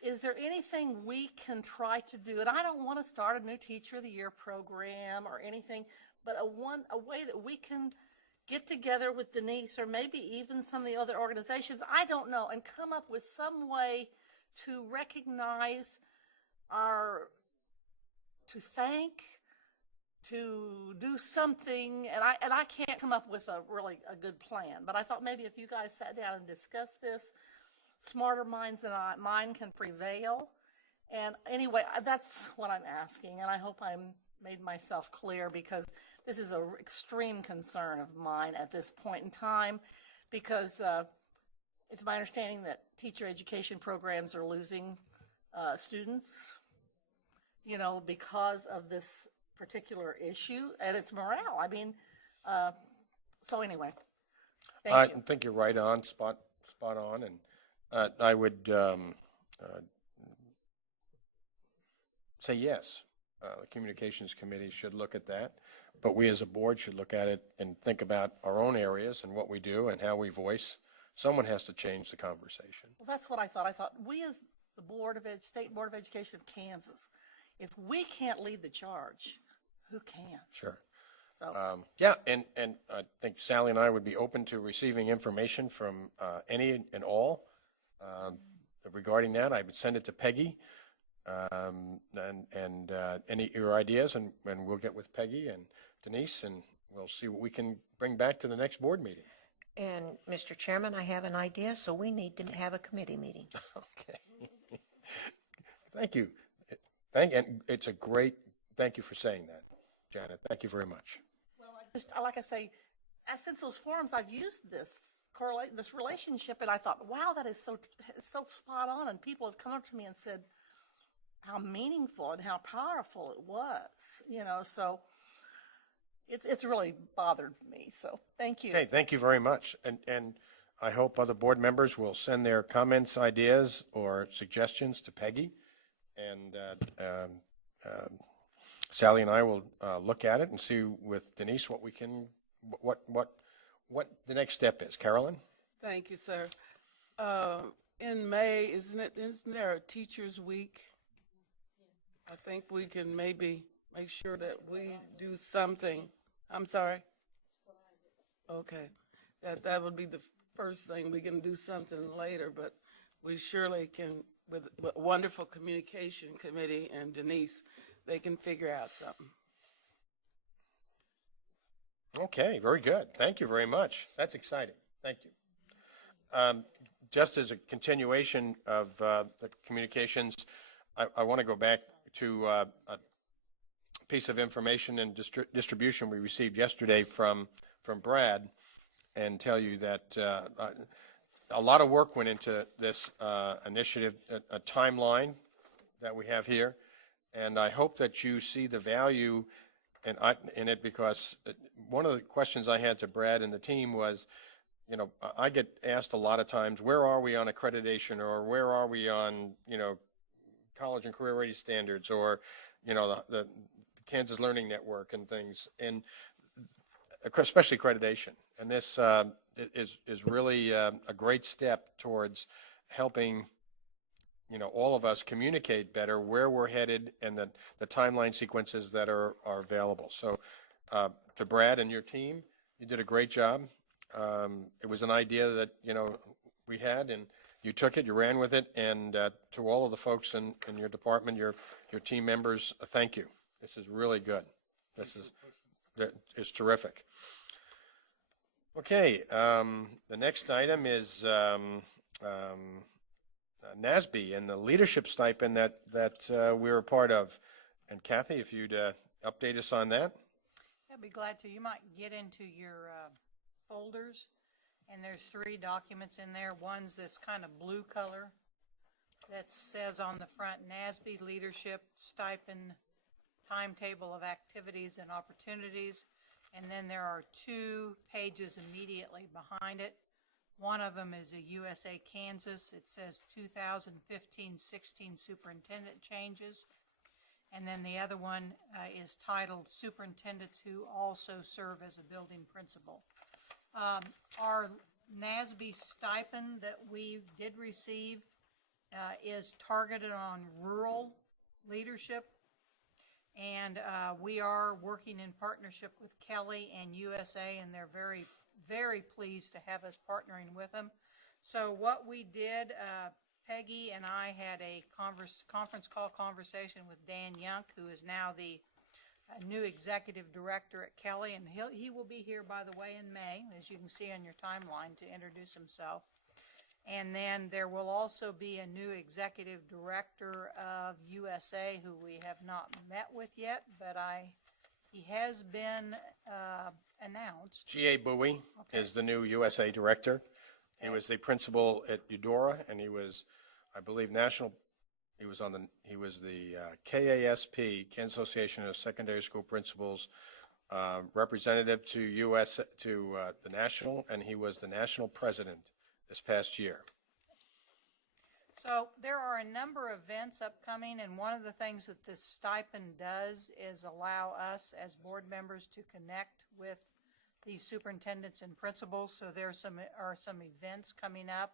is there anything we can try to do? And I don't want to start a new Teacher of the Year program or anything, but a way that we can get together with Denise or maybe even some of the other organizations, I don't know, and come up with some way to recognize to thank, to do something, and I can't come up with a good plan. But I thought maybe if you guys sat down and discussed this, smarter minds than mine can prevail. And anyway, that's what I'm asking, and I hope I made myself clear, because this is an extreme concern of mine at this point in time, because it's my understanding that teacher education programs are losing students, because of this particular issue, and it's morale. I mean, so anyway, I thank you. think you're right on, spot on, and I would say yes. The Communications Committee should look at that, but we as a board should look at it and think about our own areas and what we do and how we voice. Someone has to change the conversation. Well, that's what I thought. I thought we as the State Board of Education of Kansas, if we can't lead the charge, who can? Sure. So, yeah, and I think Sally and I would be open to receiving information from any and all regarding that. I would send it to Peggy and any your ideas, and we'll get with Peggy and Denise, and we'll see what we can bring back to the next board meeting. And Mr. Chairman, I have an idea, so we need to have a committee meeting. Okay. Thank you. And it's a great, thank you for saying that, Janet. Thank you very much. well, like I say, since those forums, I've used this relationship, and I thought, wow, that is so spot on. And people have come up to me and said how meaningful and how powerful it was. So it's really bothered me. So thank you. Okay, thank you very much. And I hope other board members will send their comments, ideas, or suggestions to Peggy. And Sally and I will look at it and see with Denise what we can, what the next step is. Carolyn? Thank you, sir. In May, isn't there a Teachers Week? I think we can maybe make sure that we do something. I'm sorry? Okay. That would be the first thing. We can do something later, but we surely can, with a wonderful communication committee and Denise, they can figure out something. Okay, very good. Thank you very much. That's exciting. Thank you. Just as a continuation of the communications, I want to go back to a piece of information and distribution we received yesterday from Brad, and tell you that a lot of work went into this initiative, a timeline that we have here, and I hope that you see the value in it, because one of the questions I had to Brad and the team was, I get asked a lot of times, where are we on accreditation, or where are we on, college and career ready standards, or, the Kansas Learning Network and things, and especially accreditation. And this is really a great step towards helping, all of us communicate better where we're headed and the timeline sequences that are available. So to Brad and your team, you did a great job. It was an idea that, we had, and you took it, you ran with it, and to all of the folks in your department, your team members, thank you. This is really good. It's terrific. Okay, the next item is NASB and the leadership stipend that we're a part of. And Kathy, if you'd update us on that. I'd be glad to. You might get into your folders, and there's 3 documents in there. One's this kind of blue color that says on the front, NASB leadership stipend timetable of activities and opportunities. And then there are 2 pages immediately behind it. One of them is a USA Kansas. It says 2015-16 superintendent changes. And then the other one is titled Superintendents Who Also Serve as a Building Principal. Our NASB stipend that we did receive is targeted on rural leadership. And we are working in partnership with Kelly and USA, and they're very, very pleased to have us partnering with them. So what we did, Peggy and I had a conference call conversation with Dan Young, who is now the new executive director at Kelly, and he will be here, by the way, in May, as you can see on your timeline, to introduce himself. And then there will also be a new executive director of USA who we have not met with yet, but he has been announced. G.A. Bowie is the new USA director. He was the principal at Eudora, and he was, I believe, national He was the KASP, Kansas Association of Secondary School Principals, representative to the national, and he was the national president this past year. So there are a number of events upcoming, and one of the things that this stipend does is allow us as board members to connect with these superintendents and principals. So there are some events coming up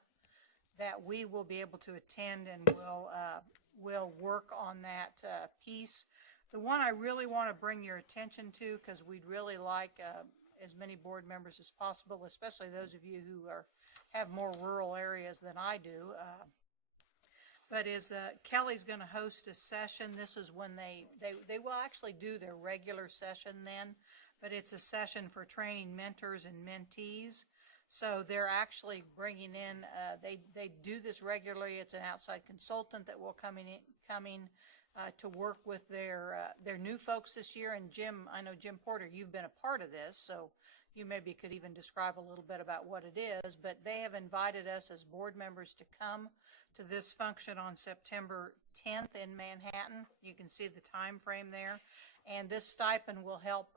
that we will be able to attend, and we'll work on that piece. The one I really want to bring your attention to, because we'd really like as many board members as possible, especially those of you who have more rural areas than I do, but is Kelly's going to host a session. This is when they will actually do their regular session then, but it's a session for training mentors and mentees. So they're actually bringing in, they do this regularly. It's an outside consultant that will come in to work with their new folks this year. And Jim, I know Jim Porter, you've been a part of this, so you maybe could even describe a little bit about what it is. But they have invited us as board members to come to this function on September 10th in Manhattan. You can see the time frame there. And this stipend will help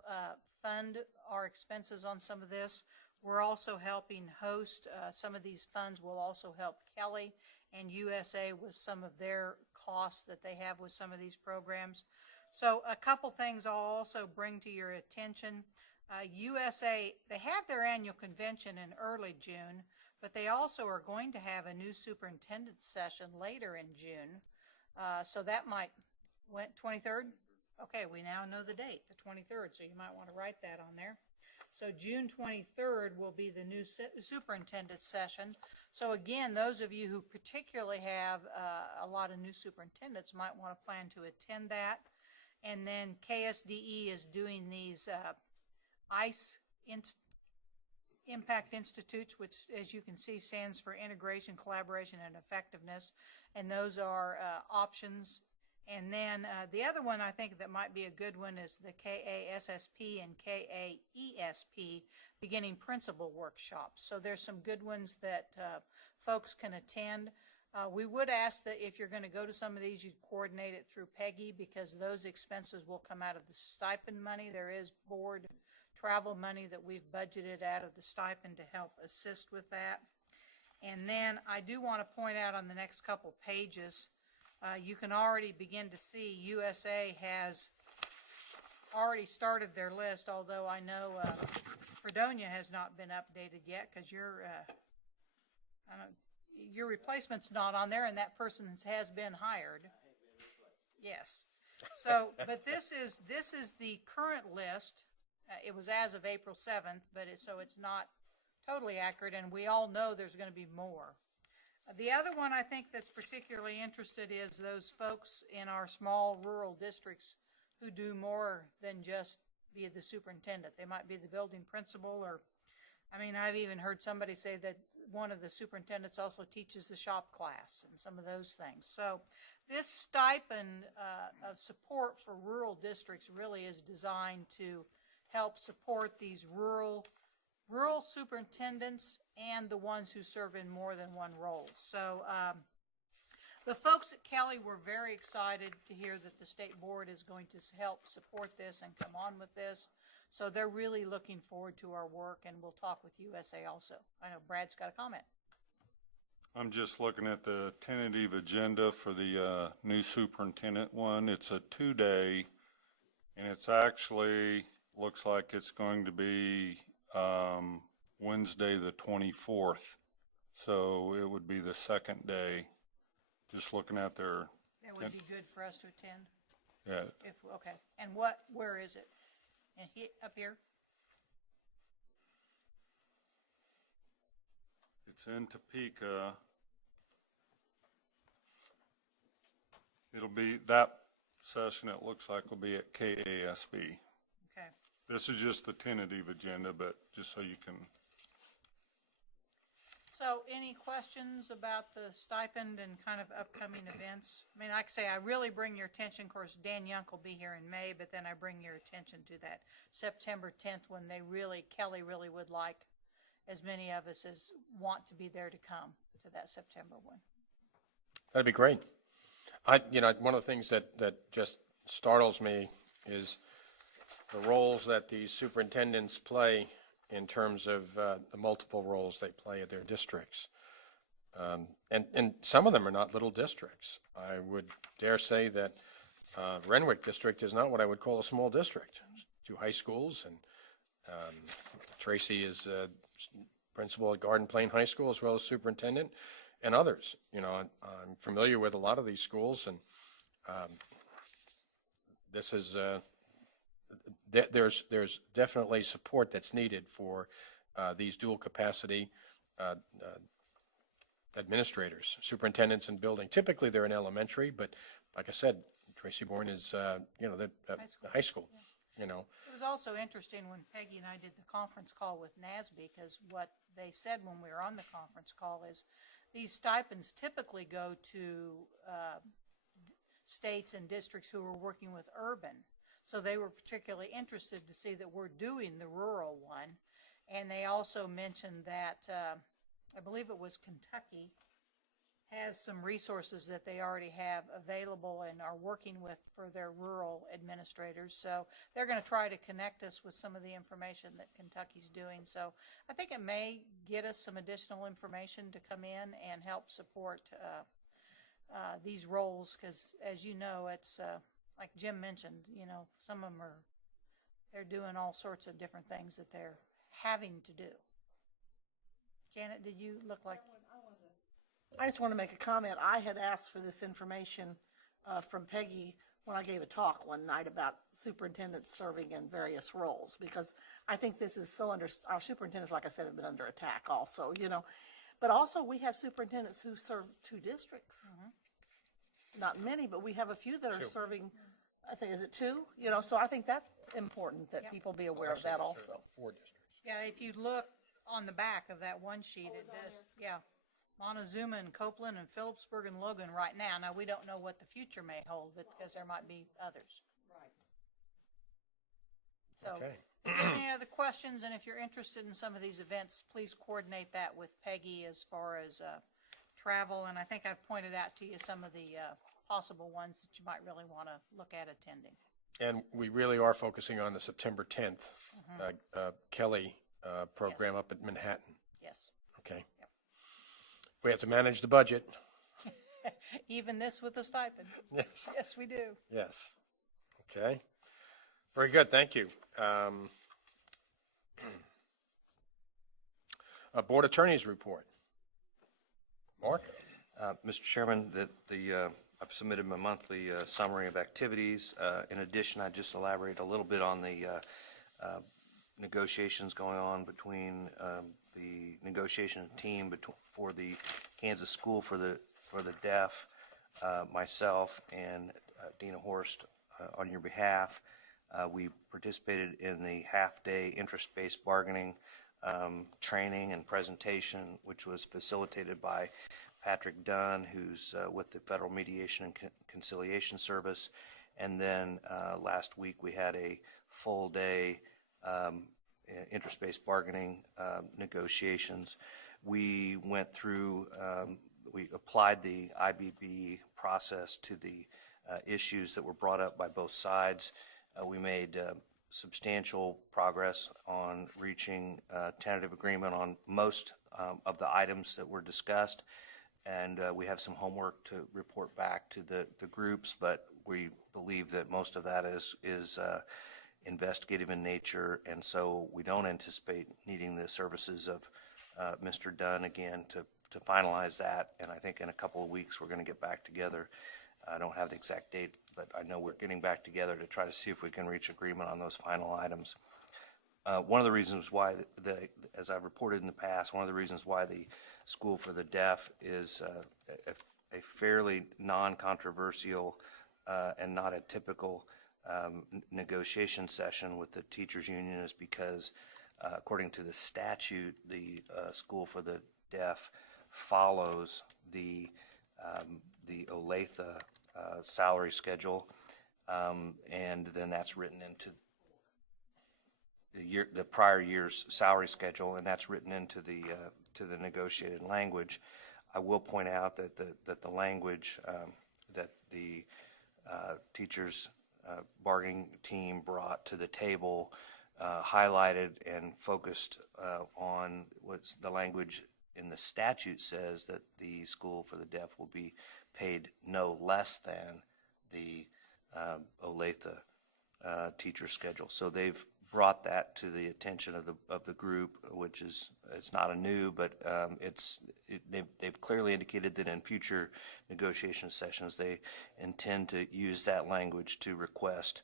fund our expenses on some of this. We're also helping host some of these funds. Will also help Kelly and USA with some of their costs that they have with some of these programs. So a couple things I'll also bring to your attention. USA, they have their annual convention in early June, but they also are going to have a new superintendent session later in June. So that might, 23rd? Okay, we now know the date, the 23rd, so you might want to write that on there. So June 23rd will be the new superintendent session. So again, those of you who particularly have a lot of new superintendents might want to plan to attend that. And then KSDE is doing these ICE Impact Institutes, which, as you can see, stands for Integration, Collaboration, and Effectiveness. And those are options. And then the other one I think that might be a good one is the KASSP and KAESP beginning principal workshops. So there's some good ones that folks can attend. We would ask that if you're going to go to some of these, you coordinate it through Peggy, because those expenses will come out of the stipend money. There is board travel money that we've budgeted out of the stipend to help assist with that. And then I do want to point out on the next couple pages, you can already begin to see USA has already started their list, although I know Fredonia has not been updated yet because your replacement's not on there, and that person has been hired. Yes. So, but this is the current list. It was as of April 7th, but so it's not totally accurate, and we all know there's going to be more. The other one I think that's particularly interested is those folks in our small rural districts who do more than just be the superintendent. They might be the building principal, or, I mean, I've even heard somebody say that one of the superintendents also teaches the shop class and some of those things. So this stipend of support for rural districts really is designed to help support these rural superintendents and the ones who serve in more than one role. So the folks at Kelly were very excited to hear that the state board is going to help support this and come on with this. So they're really looking forward to our work, and we'll talk with USA also. I know Brad's got a comment. I'm just looking at the tentative agenda for the new superintendent one. It's a 2-day, and it's actually looks like it's going to be Wednesday the 24th. So it would be the second day. Just looking at their... That would be good for us to attend? Yeah. Okay. And where is it? And up here? It's in Topeka. It'll be, that session it looks like will be at KASB. Okay. This is just the tentative agenda, but just so you can... So any questions about the stipend and kind of upcoming events? I mean, like I say, I really bring your attention, of course, Dan Young will be here in May, but then I bring your attention to that September 10th when Kelly really would like as many of us as want to be there to come to that September one. That'd be great. One of the things that just startles me is the roles that these superintendents play in terms of the multiple roles they play at their districts. And some of them are not little districts. I would dare say that Renwick District is not what I would call a small district. It's 2 high schools, and Tracy is principal at Garden Plain High School as well as superintendent, and others. I'm familiar with a lot of these schools, and this is there's definitely support that's needed for these dual capacity administrators, superintendents in building. Typically, they're in elementary, but like I said, Tracy Bourne is high school. It was also interesting when Peggy and I did the conference call with NASB, because what they said when we were on the conference call is these stipends typically go to states and districts who are working with urban. So they were particularly interested to see that we're doing the rural one. And they also mentioned that, I believe it was Kentucky, has some resources that they already have available and are working with for their rural administrators. So they're going to try to connect us with some of the information that Kentucky's doing. So I think it may get us some additional information to come in and help support these roles, because as you know, it's like Jim mentioned, some of them they're doing all sorts of different things that they're having to do. Janet, did you look like? I just want to make a comment. I had asked for this information from Peggy when I gave a talk one night about superintendents serving in various roles, because I think this is so our superintendents, like I said, have been under attack also, but also we have superintendents who serve 2 districts. Not many, but we have a few that are 2. serving, I think, is it 2? So I think that's important that people be aware of that also. 4 districts. Yeah, if you look on the back of that one sheet, it does, Montezuma and Copeland and Phillipsburg and Logan right now. Now, we don't know what the future may hold, but because there might be others. Right. So, any other questions? And if you're interested in some of these events, please coordinate that with Peggy as far as travel. And I think I've pointed out to you some of the possible ones that you might really want to look at attending. And we really are focusing on the September 10th Kelly program up at Manhattan. Yes. Okay. Yep. We have to manage the budget. Even this with the stipend. Yes. Yes, we do. Yes. Okay. Very good. Thank you. Board Attorney's report. Mark? Mr. Chairman, I've submitted my monthly summary of activities. In addition, I just elaborate a little bit on the negotiations going on between the negotiation team for the Kansas School for the Deaf, myself, and Dina Horst on your behalf. We participated in the half-day interest-based bargaining training and presentation, which was facilitated by Patrick Dunn, who's with the Federal Mediation and Conciliation Service. And then last week we had a full day interest-based bargaining negotiations. We went through, we applied the IBB process to the issues that were brought up by both sides. We made substantial progress on reaching tentative agreement on most of the items that were discussed. And we have some homework to report back to the groups, but we believe that most of that is investigative in nature, and so we don't anticipate needing the services of Mr. Dunn again to finalize that. And I think in a couple of weeks we're going to get back together. I don't have the exact date, but I know we're getting back together to try to see if we can reach agreement on those final items. One of the reasons why, as I've reported in the past, one of the reasons why the School for the Deaf is a fairly non-controversial and not a typical negotiation session with the teachers union is because, according to the statute, the School for the Deaf follows the Olathe salary schedule, and then that's written into the prior year's salary schedule, and that's written into the negotiated language. I will point out that the language that the teachers bargaining team brought to the table highlighted and focused on what's the language in the statute says that the school for the deaf will be paid no less than the Olathe teacher schedule. So they've brought that to the attention of the group, which is, it's not a new, but they've clearly indicated that in future negotiation sessions they intend to use that language to request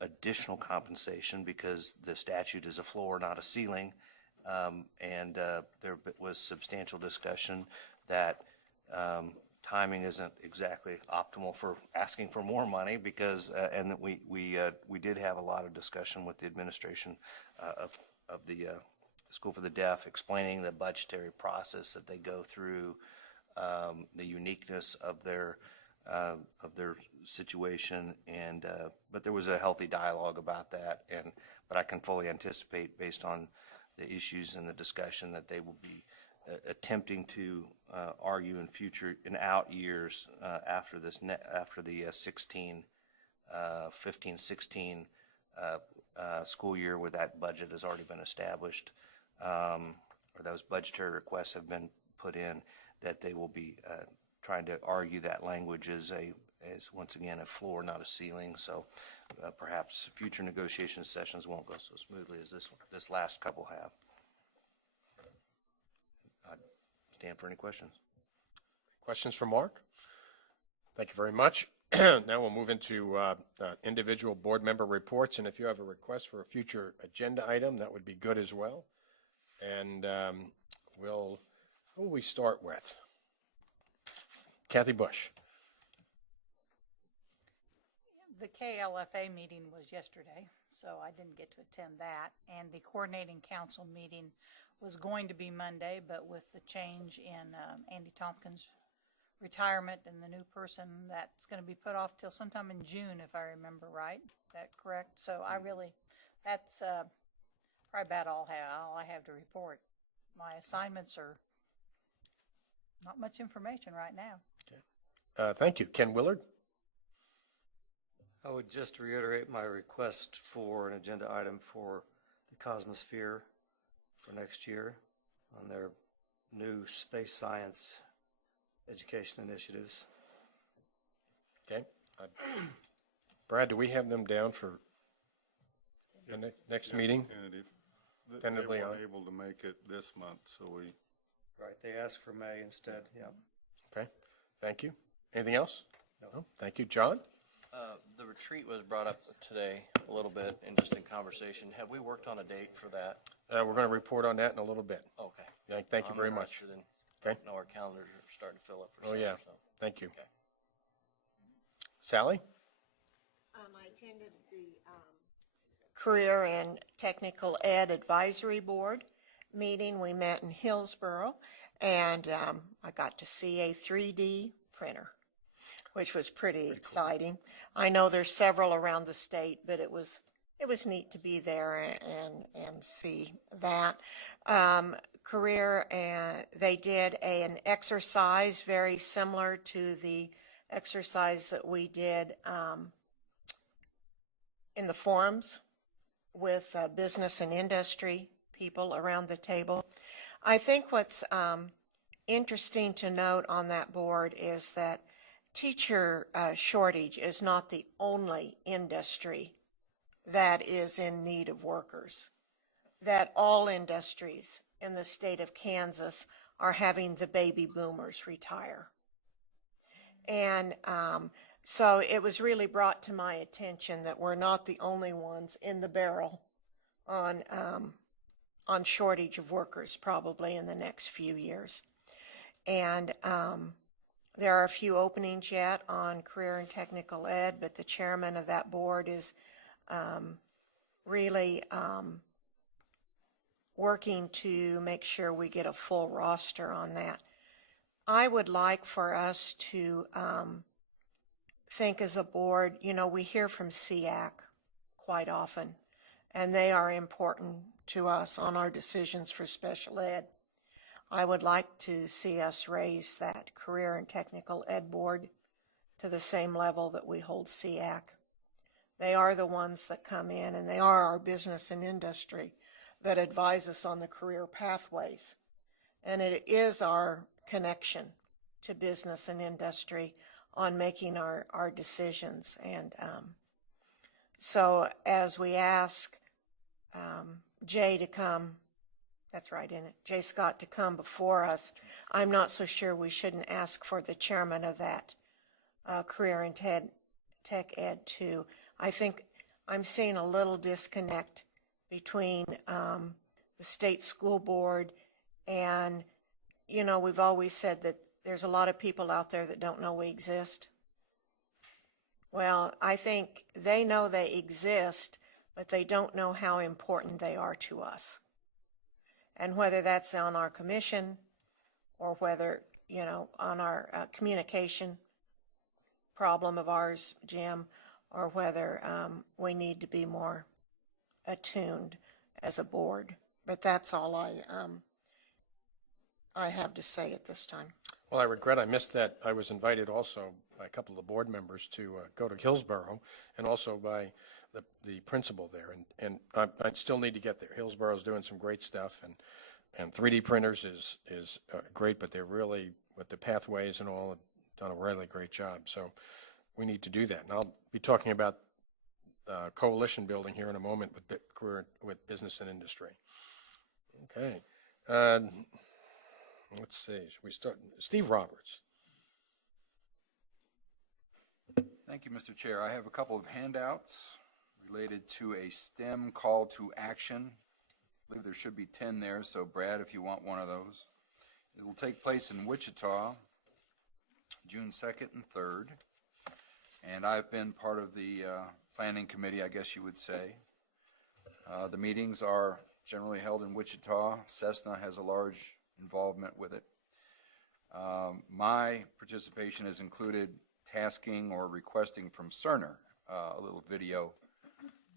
additional compensation, because the statute is a floor, not a ceiling. And there was substantial discussion that timing isn't exactly optimal for asking for more money, because and that we did have a lot of discussion with the administration of the School for the Deaf, explaining the budgetary process that they go through, the uniqueness of their situation, and but there was a healthy dialogue about that, but I can fully anticipate, based on the issues and the discussion, that they will be attempting to argue in out years after after the 15-16 school year, where that budget has already been established, or those budgetary requests have been put in, that they will be trying to argue that language as once again a floor, not a ceiling. So perhaps future negotiation sessions won't go so smoothly as this last couple have. Stand for any questions. Questions for Mark? Thank you very much. Now we'll move into individual board member reports, and if you have a request for a future agenda item, that would be good as well. And who will we start with? Kathy Bush. The KLFA meeting was yesterday, so I didn't get to attend that. And the coordinating council meeting was going to be Monday, but with the change in Andy Tompkins' retirement and the new person, that's going to be put off till sometime in June, if I remember right. Is that correct? So that's probably about all I have to report. My assignments are not much information right now. Okay. Thank you. Ken Willard? I would just reiterate my request for an agenda item for the Cosmosphere for next year on their new space science education initiatives. Okay. Brad, do we have them down for the next meeting? Tentatively. They weren't able to make it this month, so we... Right, they asked for May instead, yeah. Okay, thank you. Anything else? No. Thank you. John? The retreat was brought up today a little bit, and just in conversation. Have we worked on a date for that? We're going to report on that in a little bit. Okay. Thank you very much. Okay. I know our calendars are starting to fill up for summer. Oh, yeah. So. Thank you. Okay. Sally? I attended the Career and Technical Ed Advisory Board meeting. We met in Hillsborough, and I got to see a 3D printer, which was pretty exciting. Cool. I know there's several around the state, but it was neat to be there and see that. Career, and they did an exercise very similar to the exercise that we did in the forums with business and industry people around the table. I think what's interesting to note on that board is that teacher shortage is not the only industry that is in need of workers, that all industries in the state of Kansas are having the baby boomers retire. And so it was really brought to my attention that we're not the only ones in the barrel on shortage of workers probably in the next few years. And there are a few openings yet on career and technical ed, but the chairman of that board is really working to make sure we get a full roster on that. I would like for us to think as a board, we hear from SEAC quite often, and they are important to us on our decisions for special ed. I would like to see us raise that career and technical ed board to the same level that we hold SEAC. They are the ones that come in, and they are our business and industry that advise us on the career pathways. And it is our connection to business and industry on making our decisions. And so as we ask Jay to come, that's right, isn't it? Jay Scott to come before us, I'm not so sure we shouldn't ask for the chairman of that career and tech ed too. I think I'm seeing a little disconnect between the state school board and, you know, we've always said that there's a lot of people out there that don't know we exist. Well, I think they know they exist, but they don't know how important they are to us. And whether that's on our commission or whether, you know, on our communication problem of ours, Jim, or whether we need to be more attuned as a board. But that's all I have to say at this time. Well, I regret I missed that. I was invited also by a couple of the board members to go to Hillsborough, and also by the principal there. And I still need to get there. Hillsborough's doing some great stuff, and 3D printers is great, but they're really, with the pathways and all, done a really great job. So we need to do that. And I'll be talking about coalition building here in a moment with business and industry. Okay. Let's see. Should we start? Steve Roberts. Thank you, Mr. Chair. I have a couple of handouts related to a STEM call to action. I believe there should be 10 there, so Brad, if you want one of those. It will take place in Wichita, June 2nd and 3rd. And I've been part of the planning committee, I guess you would say. The meetings are generally held in Wichita. Cessna has a large involvement with it. My participation has included tasking or requesting from Cerner a little video,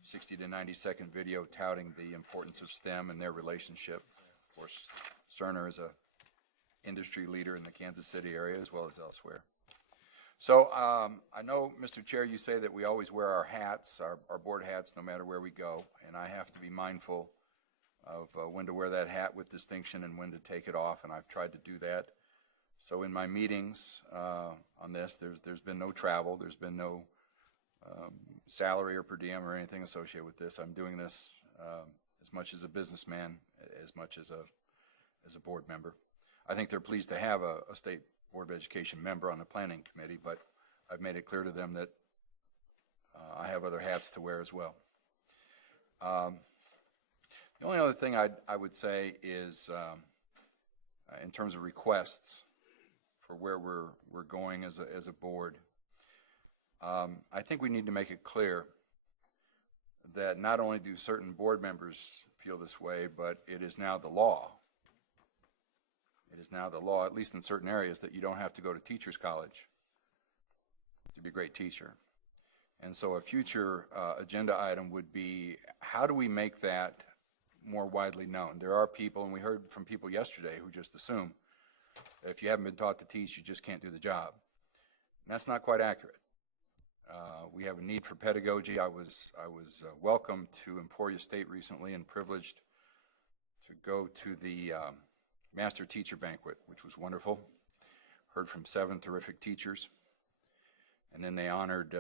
60 to 90 second video touting the importance of STEM and their relationship. Of course, Cerner is a industry leader in the Kansas City area as well as elsewhere. So I know, Mr. Chair, you say that we always wear our hats, our board hats, no matter where we go, and I have to be mindful of when to wear that hat with distinction and when to take it off, and I've tried to do that. So in my meetings on this, there's been no travel, there's been no salary or per diem or anything associated with this. I'm doing this as much as a businessman, as much as a board member. I think they're pleased to have a state Board of Education member on the planning committee, but I've made it clear to them that I have other hats to wear as well. The only other thing I would say is in terms of requests for where we're going as a board, I think we need to make it clear that not only do certain board members feel this way, but it is now the law. It is now the law, at least in certain areas, that you don't have to go to teachers college to be a great teacher. And so a future agenda item would be, how do we make that more widely known? There are people, and we heard from people yesterday who just assume that if you haven't been taught to teach, you just can't do the job. And that's not quite accurate. We have a need for pedagogy. I was welcomed to Emporia State recently and privileged to go to the Master Teacher Banquet, which was wonderful. Heard from 7 terrific teachers. And then they honored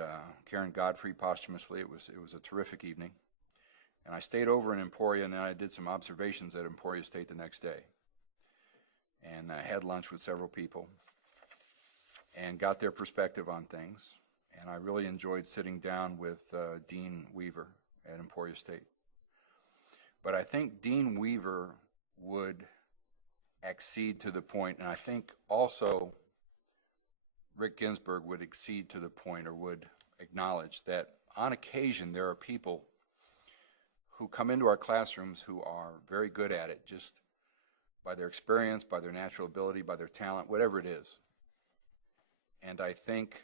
Karen Godfrey posthumously. It was a terrific evening. And I stayed over in Emporia, and then I did some observations at Emporia State the next day. And I had lunch with several people and got their perspective on things. And I really enjoyed sitting down with Dean Weaver at Emporia State. But I think Dean Weaver would accede to the point, and I think also Rick Ginsburg would accede to the point, or would acknowledge that on occasion there are people who come into our classrooms who are very good at it, just by their experience, by their natural ability, by their talent, whatever it is. And I think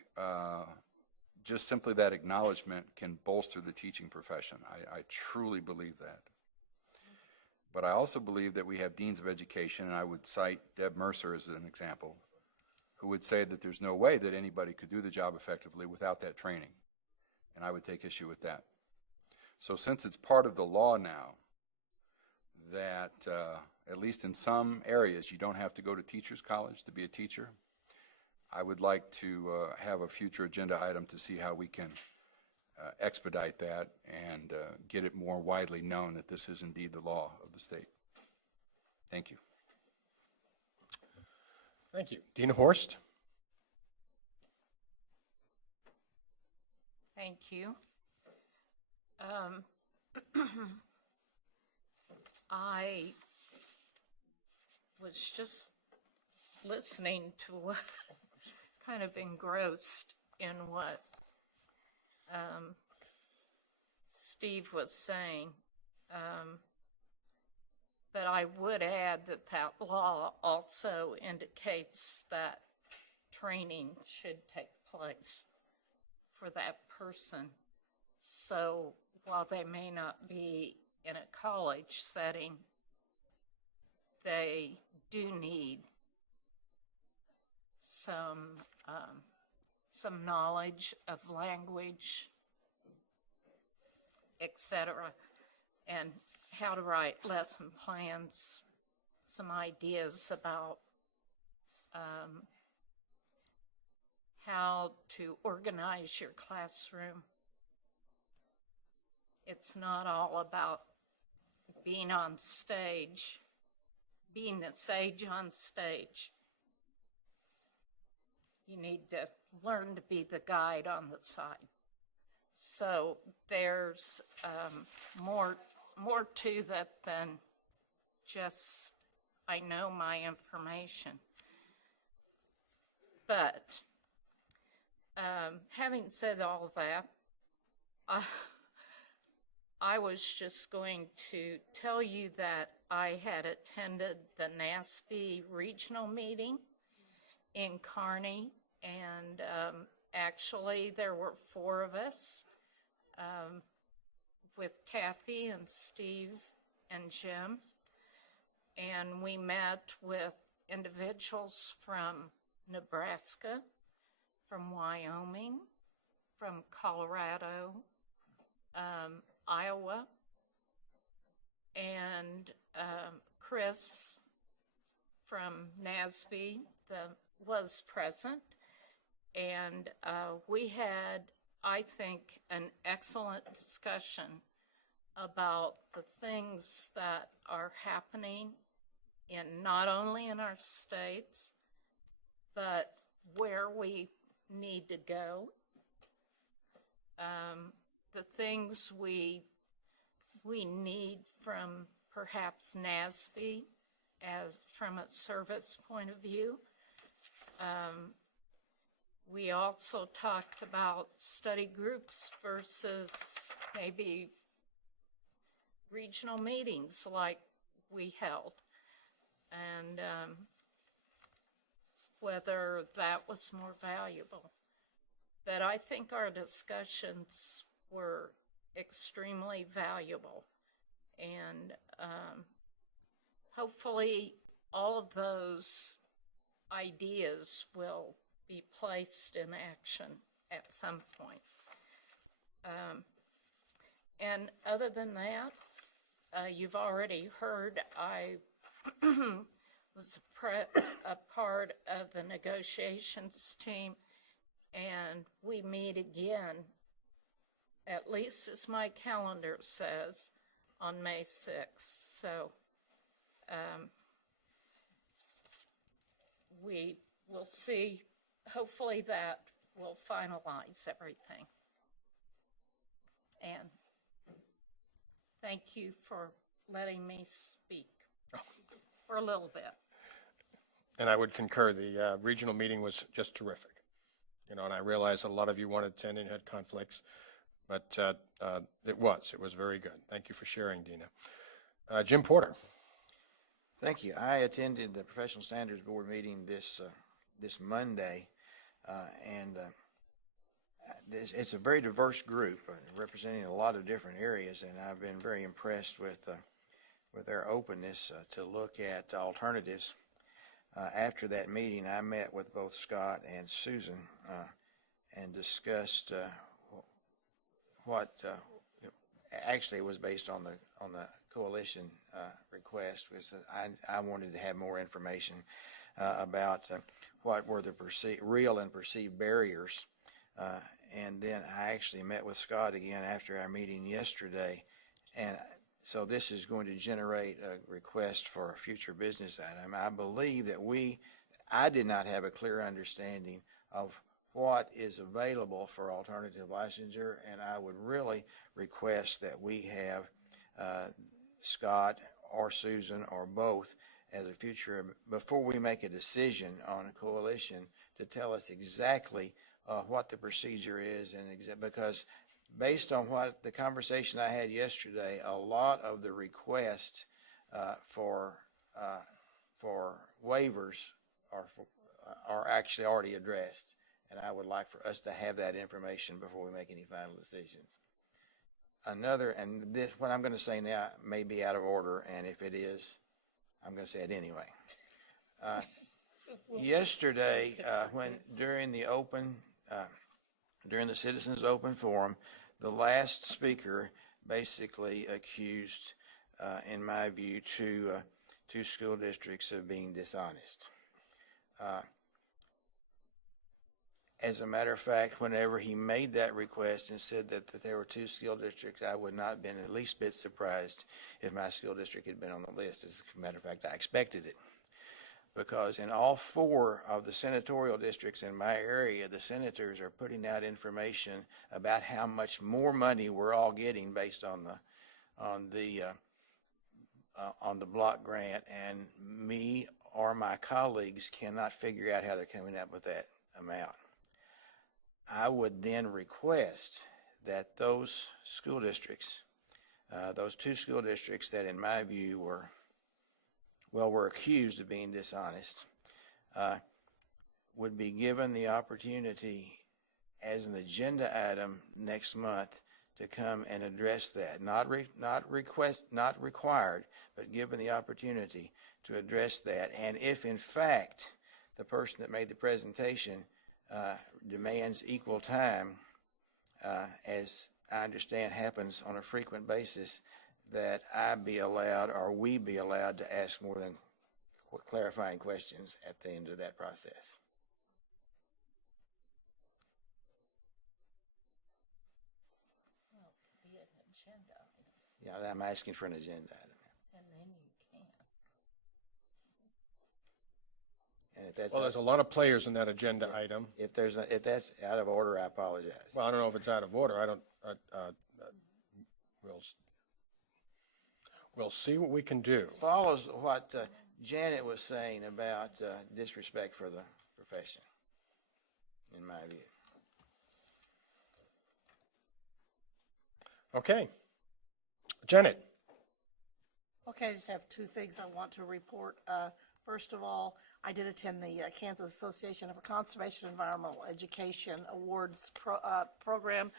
just simply that acknowledgement can bolster the teaching profession. I truly believe that. But I also believe that we have deans of education, and I would cite Deb Mercer as an example, who would say that there's no way that anybody could do the job effectively without that training. And I would take issue with that. So since it's part of the law now that at least in some areas you don't have to go to teachers college to be a teacher, I would like to have a future agenda item to see how we can expedite that and get it more widely known that this is indeed the law of the state. Thank you. Thank you. Dina Horst? Thank you. I was just listening to what kind of engrossed in what Steve was saying. But I would add that that law also indicates that training should take place for that person. So while they may not be in a college setting, they do need some knowledge of language, etc., and how to write lesson plans, some ideas about how to organize your classroom. It's not all about being on stage, being the sage on stage. You need to learn to be the guide on the side. So there's more to that than just I know my information. But having said all that, I was just going to tell you that I had attended the NASB regional meeting in Kearney, and actually there were 4 of us, with Kathy and Steve and Jim, and we met with individuals from Nebraska, from Wyoming, from Colorado, Iowa, and Chris from NASB was present, and we had, I think, an excellent discussion about the things that are happening in not only in our states, but where we need to go. The things we need from perhaps NASB as from a service point of view. We also talked about study groups versus maybe regional meetings like we held, and whether that was more valuable. But I think our discussions were extremely valuable, and hopefully all of those ideas will be placed in action at some point. And other than that, you've already heard I was a part of the negotiations team, and we meet again, at least as my calendar says, on May 6th. So we will see. Hopefully that will finalize everything. And thank you for letting me speak for a little bit. And I would concur. The regional meeting was just terrific. You know, and I realize a lot of you wanted to attend and had conflicts, but it was very good. Thank you for sharing, Dina. Jim Porter. Thank you. I attended the Professional Standards Board meeting this Monday, and it's a very diverse group representing a lot of different areas, and I've been very impressed with their openness to look at alternatives. after that meeting, I met with both Scott and Susan and discussed what actually it was based on the coalition request. Was I wanted to have more information about what were the real and perceived barriers. And then I actually met with Scott again after our meeting yesterday. And so this is going to generate a request for a future business item. I believe that I did not have a clear understanding of what is available for alternative licensure, and I would really request that we have Scott or Susan or both as a future, before we make a decision on a coalition, to tell us exactly what the procedure is, and because based on what the conversation I had yesterday, a lot of the requests for waivers are actually already addressed, and I would like for us to have that information before we make any final decisions. What I'm going to say now may be out of order, and if it is, I'm going to say it anyway. Yesterday, during the Citizens Open Forum, the last speaker basically accused, in my view, two school districts of being dishonest. As a matter of fact, whenever he made that request and said that there were two school districts, I would not have been the least bit surprised if my school district had been on the list. As a matter of fact, I expected it. Because in all 4 of the senatorial districts in my area, the senators are putting out information about how much more money we're all getting based on the block grant, and me or my colleagues cannot figure out how they're coming up with that amount. I would then request that those school districts, those 2 school districts that in my view were accused of being dishonest, would be given the opportunity as an agenda item next month to come and address that. Not required, but given the opportunity to address that. And if in fact the person that made the presentation demands equal time, as I understand happens on a frequent basis, that I be allowed, or we be allowed, to ask more than clarifying questions at the end of that process. Yeah, I'm asking for an agenda item. And then you can. And if that's Well, there's a lot of players in that agenda item. If that's out of order, I apologize. Well, I don't know if it's out of order. We'll see what we can do. Follows what Janet was saying about disrespect for the profession, in my view. Okay. Janet. Okay, I just have 2 things I want to report. First of all, I did attend the Kansas Association for Conservation and Environmental Education Awards program.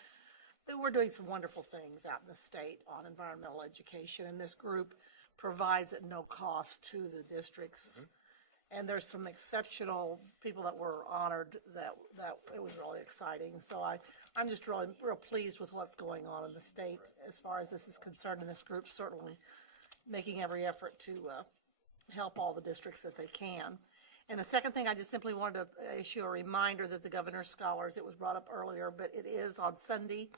We're doing some wonderful things out in the state on environmental education, and this group provides at no cost to the districts. Mm-hmm. And there's some exceptional people that were honored that it was really exciting. So I'm just real pleased with what's going on in the state as far as this is concerned, and this group's certainly making every effort to help all the districts that they can. And the second thing, I just simply wanted to issue a reminder that the Governor's Scholars, it was brought up earlier, but it is on Sunday,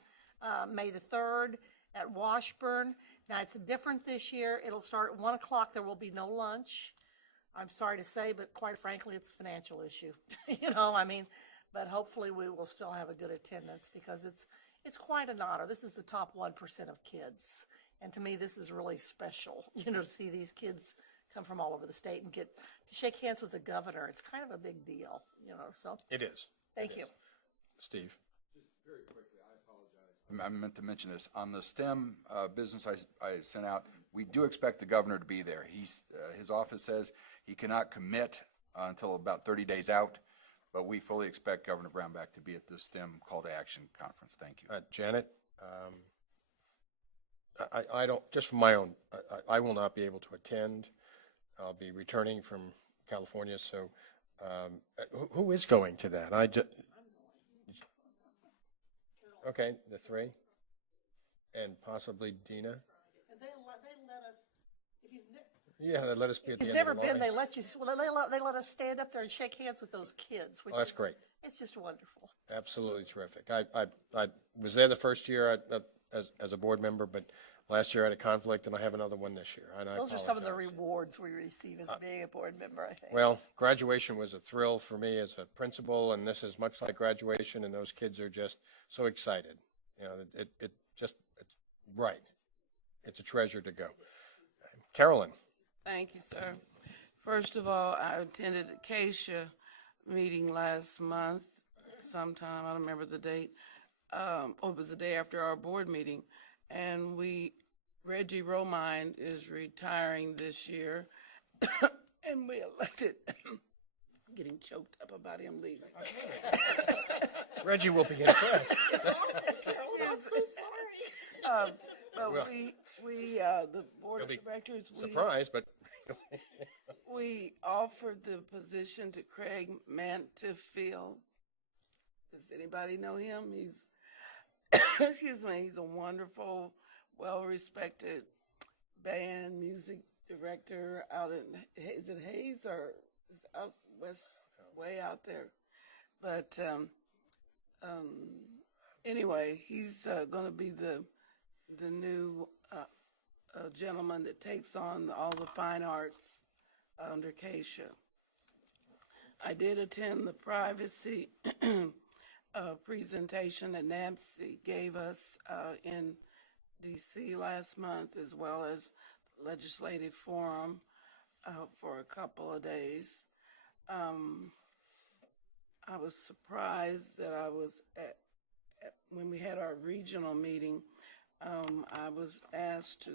May the 3rd at Washburn. Now, it's different this year. It'll start at 1 o'clock. There will be no lunch. I'm sorry to say, but quite frankly, it's a financial issue. But hopefully we will still have a good attendance, because it's quite an honor. This is the top 1% of kids. And to me, this is really special, to see these kids come from all over the state and get to shake hands with the governor. It's kind of a big deal, so. It is. Thank you. Steve. Just very quickly, I apologize. I meant to mention this. On the STEM business I sent out, we do expect the governor to be there. His office says he cannot commit until about 30 days out, but we fully expect Governor Brownback to be at the STEM Call to Action Conference. Thank you. Janet, I don't, just for my own, I will not be able to attend. I'll be returning from California. So, who is going to that? Okay, the three, and possibly Dina. And they let us, if you've Yeah, they let us be at the You've end never of the been, line. they let you, well, they let us stand up there and shake hands with those kids, which Oh, that's is- great. It's just wonderful. Absolutely terrific. I was there the first year as a board member, but last year I had a conflict, and I have another one this year. And I Those are some of the apologize. rewards we receive as being a board member, I think. Well, graduation was a thrill for me as a principal, and this is much like graduation, and those kids are just so excited. You know, it's right. It's a treasure to go. Carolyn. Thank you, sir. First of all, I attended the Acacia meeting last month sometime, I don't remember the date. It was the day after our board meeting. And Reggie Romine is retiring this year. And we elected, I'm getting choked up about him leaving. Reggie will be impressed. It's awful, Carol, I'm so sorry. But Well, the board He'll of be directors, surprised, but we offered the position to Craig Mantifield. Does anybody know him? He's, excuse me, he's a wonderful, well-respected band music director out in, is it Hayes or is it out west, way out there? But anyway, he's going to be the new gentleman that takes on all the fine arts under Acacia. I did attend the privacy presentation that NAMSI gave us in DC last month, as well as the legislative forum for a couple of days. I was surprised that I was when we had our regional meeting, I was asked to,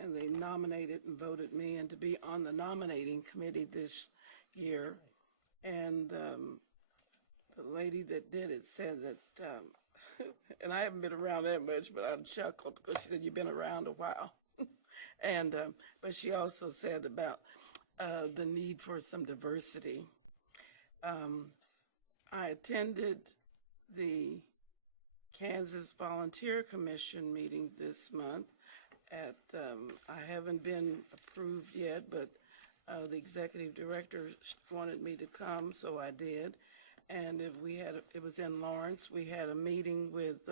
and they nominated and voted me in to be on the nominating committee this year. And the lady that did it said that, and I haven't been around that much, but I chuckled because she said, you've been around a while. And, but she also said about the need for some diversity. I attended the Kansas Volunteer Commission meeting this month. I haven't been approved yet, but the executive director wanted me to come, so I did. And it was in Lawrence. We had a meeting with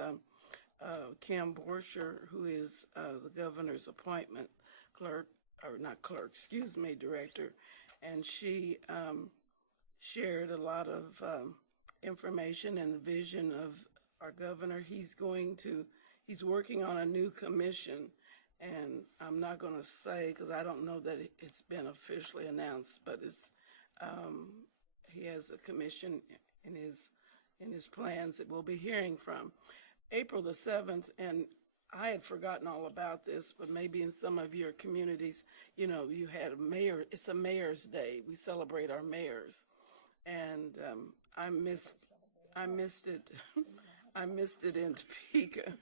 Kim Borscher, who is the governor's appointment clerk, or not clerk, excuse me, director. And she shared a lot of information and the vision of our governor. He's working on a new commission, and I'm not going to say because I don't know that it's been officially announced, but he has a commission in his plans that we'll be hearing from. April the 7th, and I had forgotten all about this, but maybe in some of your communities, you know, you had a mayor. It's a mayor's day. We celebrate our mayors, and I missed it. I missed it in Topeka.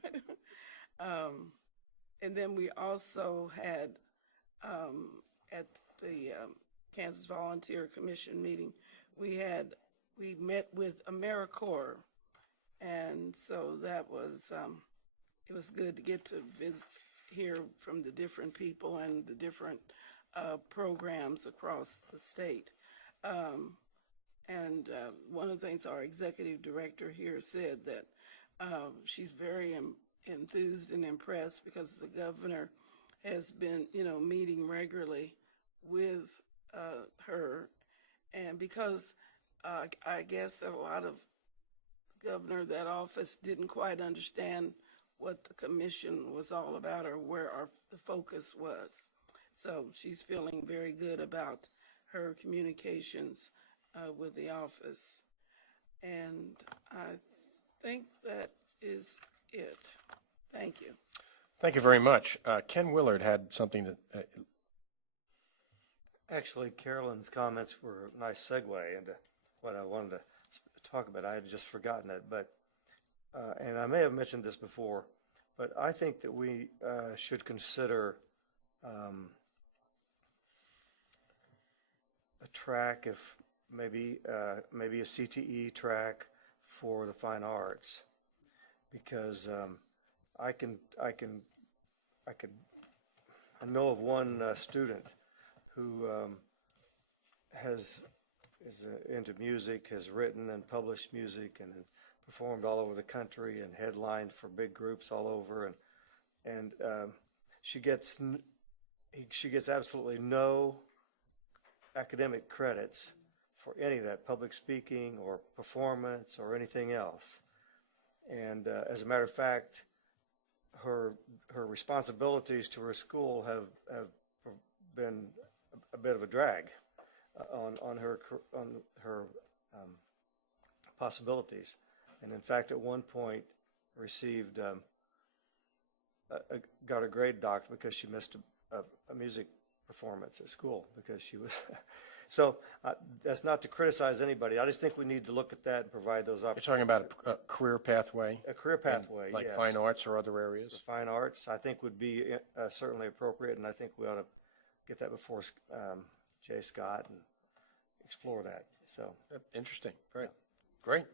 And then we also had, at the Kansas Volunteer Commission meeting, we met with AmeriCorps. And so that was, it was good to get to hear from the different people and the different programs across the state. And one of the things our executive director here said that she's very enthused and impressed because the governor has been, you know, meeting regularly with her. And because I guess a lot of governor of that office didn't quite understand what the commission was all about or where the focus was. So she's feeling very good about her communications with the office. And I think that is it. Thank you. thank you very much. Ken Willard had something that. Actually, Carolyn's comments were a nice segue into what I wanted to talk about. I had just forgotten it, but and I may have mentioned this before, but I think that we should consider a track, if maybe a CTE track for the fine arts, because I know of one student who is into music, has written and published music, and performed all over the country and headlined for big groups all over, and she gets absolutely no academic credits for any of that, public speaking or performance or anything else. And as a matter of fact, her responsibilities to her school have been a bit of a drag on her possibilities. And in fact, at one point, received got a grade docked because she missed a music performance at school because she was. So that's not to criticize anybody. I just think we need to look at that and provide those opportunities. You're talking about a career pathway? A career pathway, like yes. fine arts or other areas? The fine arts, I think, would be certainly appropriate, and I think we ought to get that before Jay Scott and explore that. So interesting. Great. Great.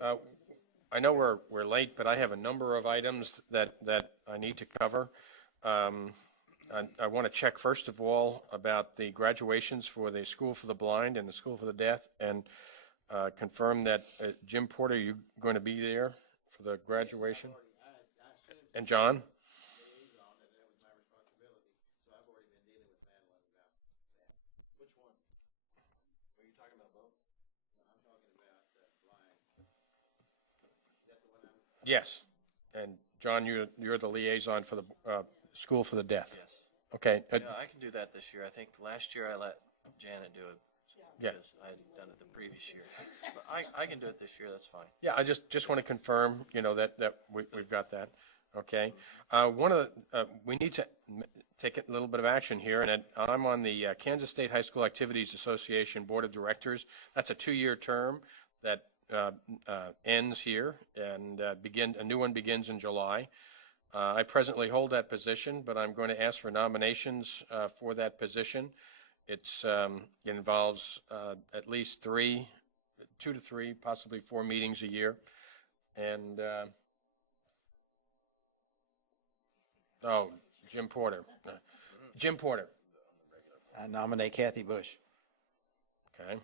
Okay. I know we're late, but I have a number of items that I need to cover. I want to check, first of all, about the graduations for the School for the Blind and the School for the Deaf, and confirm that, Jim Porter, you're going to be there for the graduation? And John? Yes. And John, you're the liaison for the School for the Deaf? Yes. Okay. Yeah, I can do that this year. I think last year I let Janet do it. Yeah. Because I had done it the previous year. But I can do it this year, that's fine. Yeah, I just want to confirm, that we've got that. Okay. One of the, we need to take a little bit of action here, and I'm on the Kansas State High School Activities Association Board of Directors. That's a 2-year term that ends here, and a new one begins in July. I presently hold that position, but I'm going to ask for nominations for that position. It involves at least 2 to 3, possibly 4 meetings a year. And, Jim Porter. Jim Porter. I nominate Kathy Bush. Okay.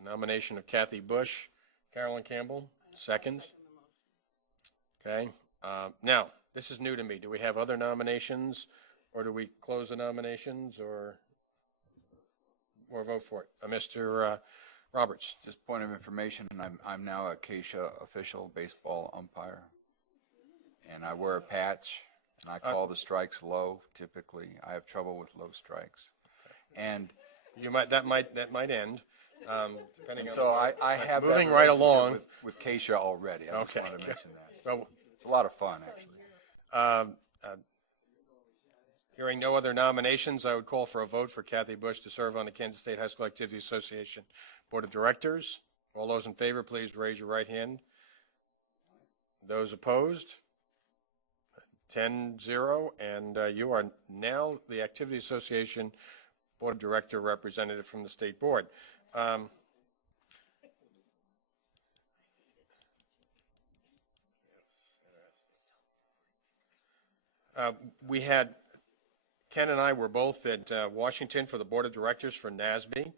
A nomination of Kathy Bush. Carolyn Campbell, seconds. Okay. Now, this is new to me. Do we have other nominations, or do we close the nominations, or vote for it? Mr. Roberts. Just point of information, I'm now a Acacia official baseball umpire, and I wear a patch, and I call the strikes low. Typically, I have trouble with low strikes, and that might end. Depending so on I have moving that right along with Keisha already. I just wanted to mention that. Well, it's a lot of fun, actually. Hearing no other nominations, I would call for a vote for Kathy Bush to serve on the Kansas State High School Activity Association Board of Directors. All those in favor, please raise your right hand. Those opposed? 10-0, and you are now the Activity Association Board of Director representative from the State Board. We had, Ken and I were both at Washington for the Board of Directors for NASB,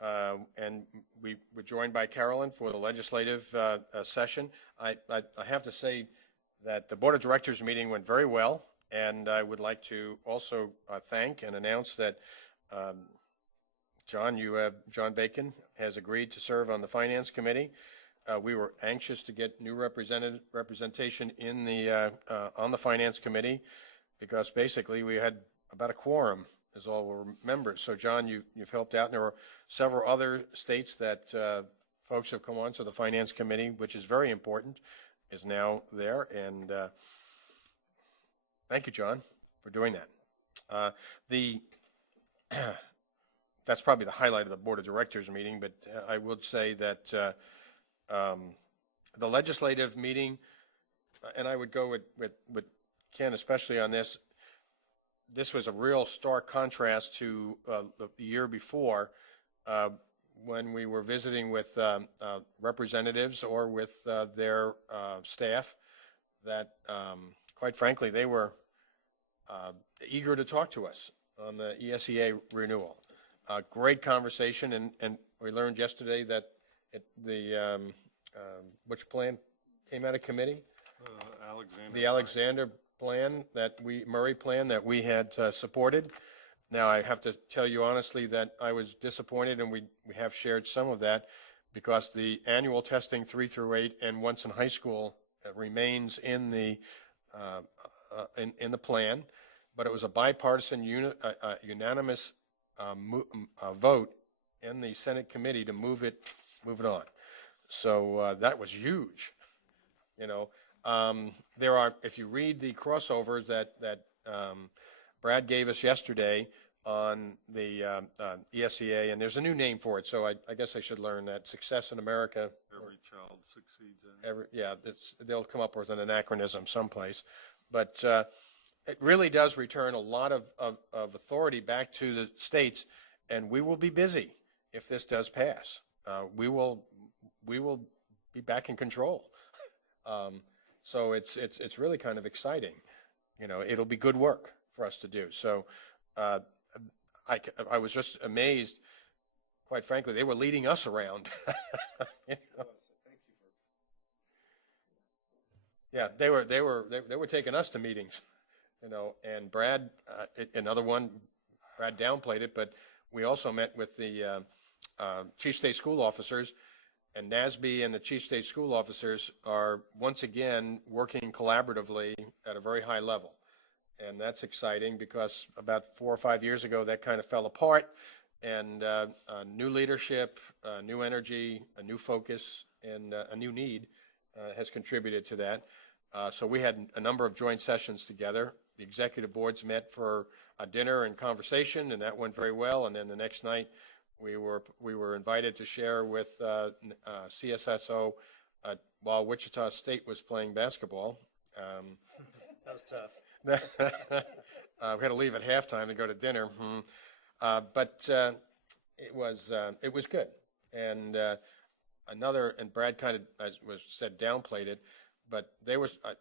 and we were joined by Carolyn for the legislative session. I have to say that the Board of Directors meeting went very well, and I would like to also thank and announce that John Bacon has agreed to serve on the Finance Committee. We were anxious to get new representation in on the Finance Committee, because basically we had about a quorum as all were members. So John, you've helped out, and there were several other states that folks have come on. So the Finance Committee, which is very important, is now there. And thank you, John, for doing that. That's probably the highlight of the Board of Directors meeting, but I would say that the legislative meeting, and I would go with Ken especially on this, this was a real stark contrast to the year before when we were visiting with representatives or with their staff that, quite frankly, they were eager to talk to us on the ESEA renewal. Great conversation, and we learned yesterday that which plan came out of committee? The Alexander plan Murray plan that we had supported. Now, I have to tell you honestly that I was disappointed, and we have shared some of that, because the annual testing 3 through 8 and once in high school remains in the plan, but it was a bipartisan unanimous vote in the Senate committee to move it on. So that was huge. There are, if you read the crossovers that Brad gave us yesterday on the ESEA, and there's a new name for it, so I guess I should learn that. Success in America. Every child succeeds in. They'll come up with an anachronism someplace. But it really does return a lot of authority back to the states, and we will be busy if this does pass. We will be back in control. So it's really kind of exciting. It'll be good work for us to do. So I was just amazed. Quite frankly, they were leading us around. Yeah, they were taking us to meetings, and Brad, another one, Brad downplayed it, but we also met with the chief state school officers, and NASB and the chief state school officers are once again working collaboratively at a very high level. And that's exciting, because about 4 or 5 years ago that kind of fell apart, and new leadership, new energy, a new focus, and a new need has contributed to that. So we had a number of joint sessions together. The executive boards met for a dinner and conversation, and that went very well. And then the next night we were invited to share with CSSO while Wichita State was playing basketball. That was tough. We had to leave at halftime to go to dinner, but it was good. And and Brad kind of, as was said, downplayed it, but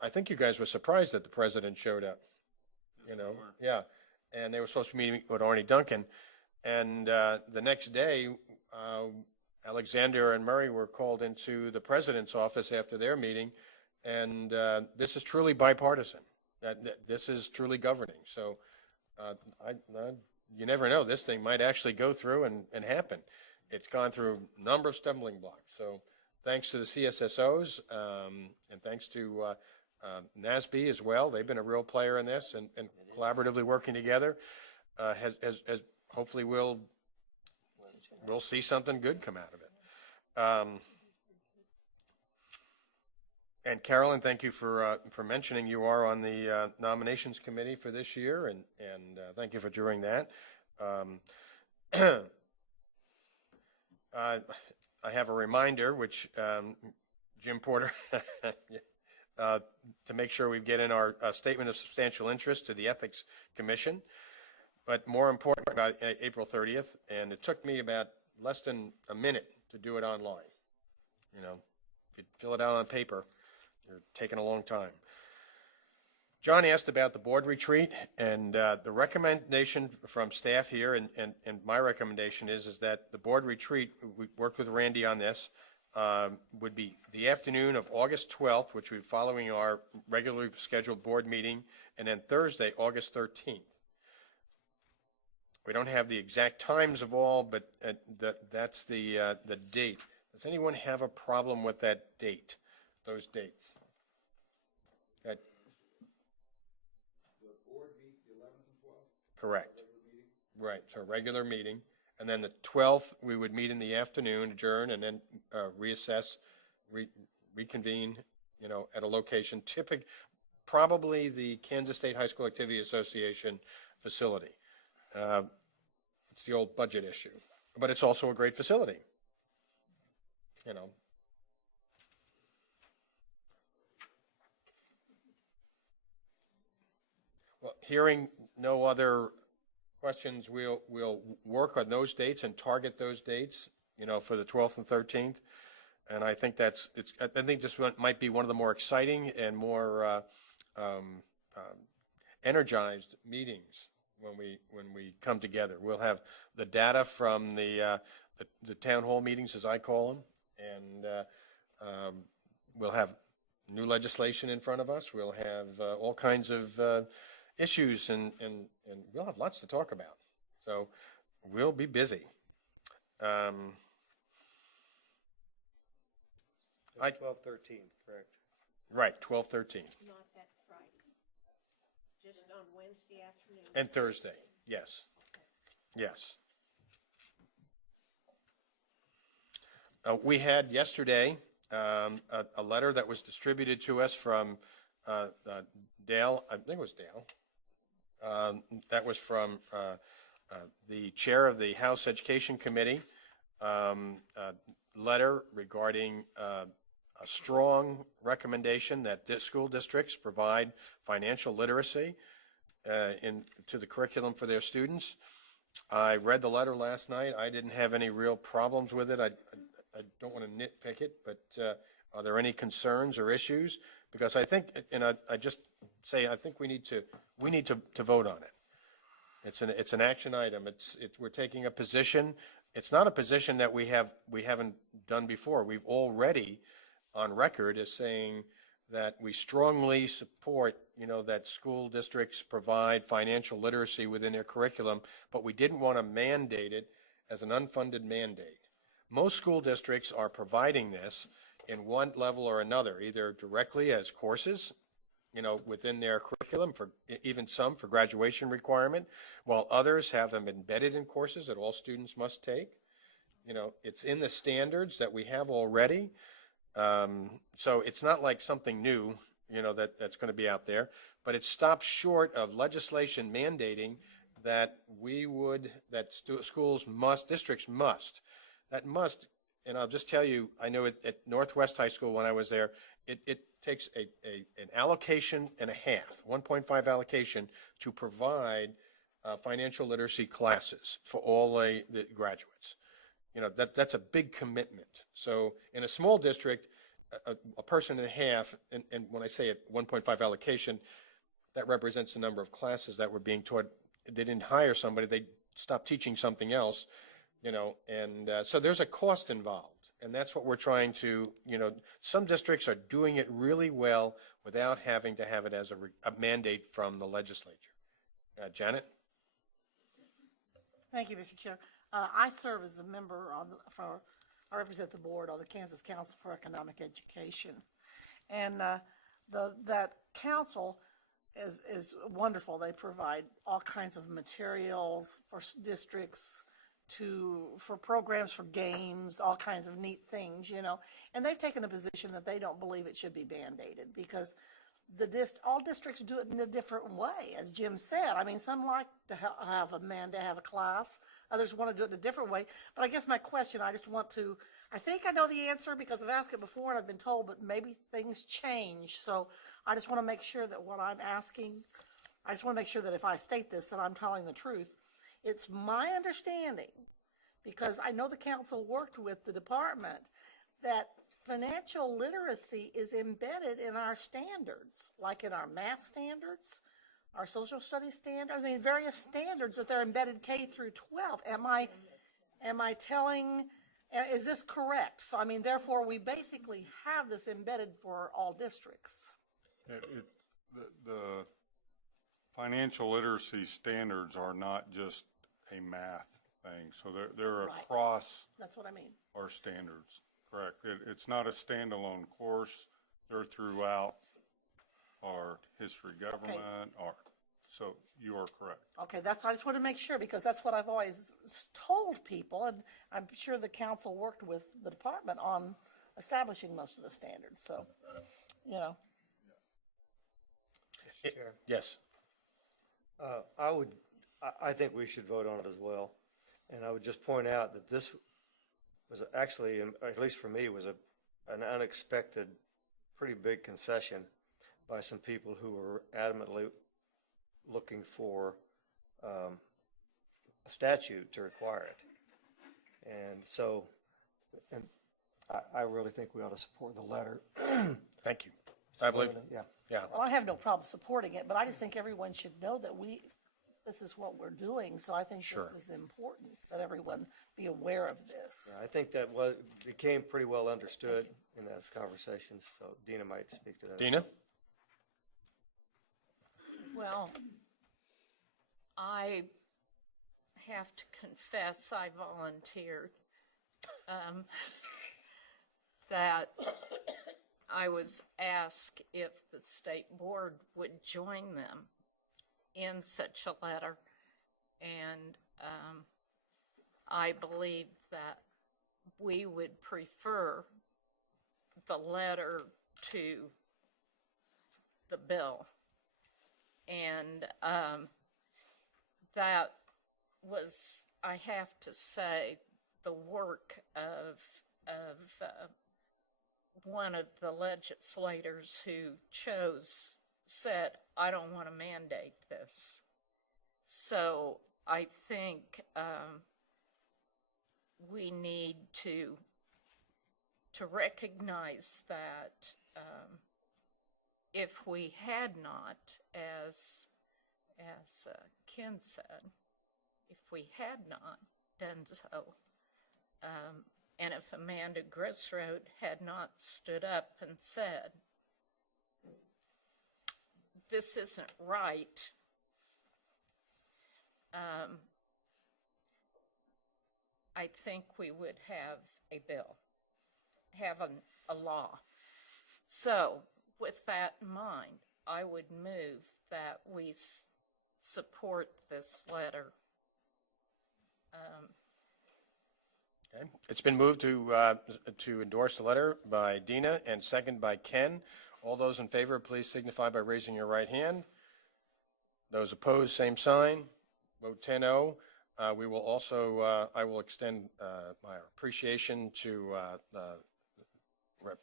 I think you guys were surprised that the president showed up. Yeah, and they were supposed to meet with Arnie Duncan, and the next day, Alexander and Murray were called into the president's office after their meeting, and this is truly bipartisan. This is truly governing. So you never know. This thing might actually go through and happen. It's gone through a number of stumbling blocks. So thanks to the CSSOs and thanks to NASB as well. They've been a real player in this and collaboratively working together. Has hopefully we'll see something good come out of it. And Carolyn, thank you for mentioning you are on the nominations committee for this year, and thank you for doing that. I have a reminder, which Jim Porter, to make sure we get in our statement of substantial interest to the Ethics Commission. But more important, about April 30th, and it took me about less than a minute to do it online. If you fill it out on paper, you're taking a long time. John asked about the board retreat, and the recommendation from staff here, and my recommendation is that the board retreat, we worked with Randy on this, would be the afternoon of August 12th, which would be following our regularly scheduled board meeting, and then Thursday, August 13th. We don't have the exact times of all, but that's the date. Does anyone have a problem with that date, those dates? That the board meets the 11th and 12th? Correct. Right, so regular meeting. And then the 12th, we would meet in the afternoon, adjourn, and then reassess, reconvene, at a location, probably the Kansas State High School Activity Association facility. It's the old budget issue, but it's also a great facility. Well, hearing no other questions, we'll work on those dates and target those dates, for the 12th and 13th. And I think I think this might be one of the more exciting and more energized meetings when we come together. We'll have the data from the town hall meetings, as I call them, and we'll have new legislation in front of us. We'll have all kinds of issues, and we'll have lots to talk about. So we'll be busy. 12/13, correct? Right, 12/13. Not that Friday, just on Wednesday afternoon. And Thursday, yes. Yes. We had yesterday a letter that was distributed to us from Dale, I think it was Dale, that was from the chair of the House Education Committee, letter regarding a strong recommendation that school districts provide financial literacy to the curriculum for their students. I read the letter last night. I didn't have any real problems with it. I don't want to nitpick it, but are there any concerns or issues? Because I think, and I just say, I think we need to vote on it. It's an action item. We're taking a position. It's not a position that we haven't done before. We've already on record as saying that we strongly support, that school districts provide financial literacy within their curriculum, but we didn't want to mandate it as an unfunded mandate. Most school districts are providing this in one level or another, either directly as courses, within their curriculum, for even some for graduation requirement, while others have them embedded in courses that all students must take. It's in the standards that we have already. So it's not like something new, that's going to be out there, but it stops short of legislation mandating that schools must, districts must, and I'll just tell you, I know at Northwest High School when I was there, it takes an allocation and a half, 1.5 allocation to provide financial literacy classes for all the graduates. That's a big commitment. So in a small district, a person and a half, and when I say it 1.5 allocation, that represents the number of classes that were being taught. They didn't hire somebody, they stopped teaching something else, and so there's a cost involved. And that's what we're trying to, some districts are doing it really well without having to have it as a mandate from the legislature. Janet? Thank you, Mr. Chair. I serve as a member I represent the board on the Kansas Council for Economic Education. And that council is wonderful. They provide all kinds of materials for districts, for programs, for games, all kinds of neat things, And they've taken a position that they don't believe it should be mandated because all districts do it in a different way, as Jim said. I mean, some like to have a class. Others want to do it in a different way. But I guess my question, I think I know the answer because I've asked it before and I've been told, but maybe things change. So I just want to make sure that what I'm asking, I just want to make sure that if I state this, that I'm telling the truth. It's my understanding, because I know the council worked with the department, that financial literacy is embedded in our standards, like in our math standards, our social studies standards, various standards that they're embedded K through 12. Am I telling, is this correct? So, therefore, we basically have this embedded for all districts. The financial literacy standards are not just a math thing, so they're across That's what I mean. our standards. Correct. It's not a standalone course. They're throughout our history, government, so you are correct. Okay, I just want to make sure because that's what I've always told people, and I'm sure the council worked with the department on establishing most of the standards. So, Yes. I think we should vote on it as well. And I would just point out that this was actually, at least for me, was an unexpected, pretty big concession by some people who were adamantly looking for a statute to require it. And so, and I really think we ought to support the letter. Thank you. I believe, Yeah. yeah. Well, I have no problem supporting it, but I just think everyone should know that this is what we're doing, so I think Sure. this is important, that everyone be aware of this. I think that became pretty well understood in those conversations, so Dina might speak to that. Dina? Well, I have to confess I volunteered. That I was asked if the state board would join them in such a letter, and I believe that we would prefer the letter to the bill. And that was, I have to say, the work of one of the legislators who said, I don't want to mandate this. So I think we need to recognize that if we had not, as Ken said, if we had not done so, and if Amanda Grisroth had not stood up and said, this isn't right, I think we would have a bill, have a law. So with that in mind, I would move that we support this letter. Okay. It's been moved to endorse the letter by Dina and second by Ken. All those in favor, please signify by raising your right hand. Those opposed, same sign. Vote 10-0. We will also, I will extend my appreciation to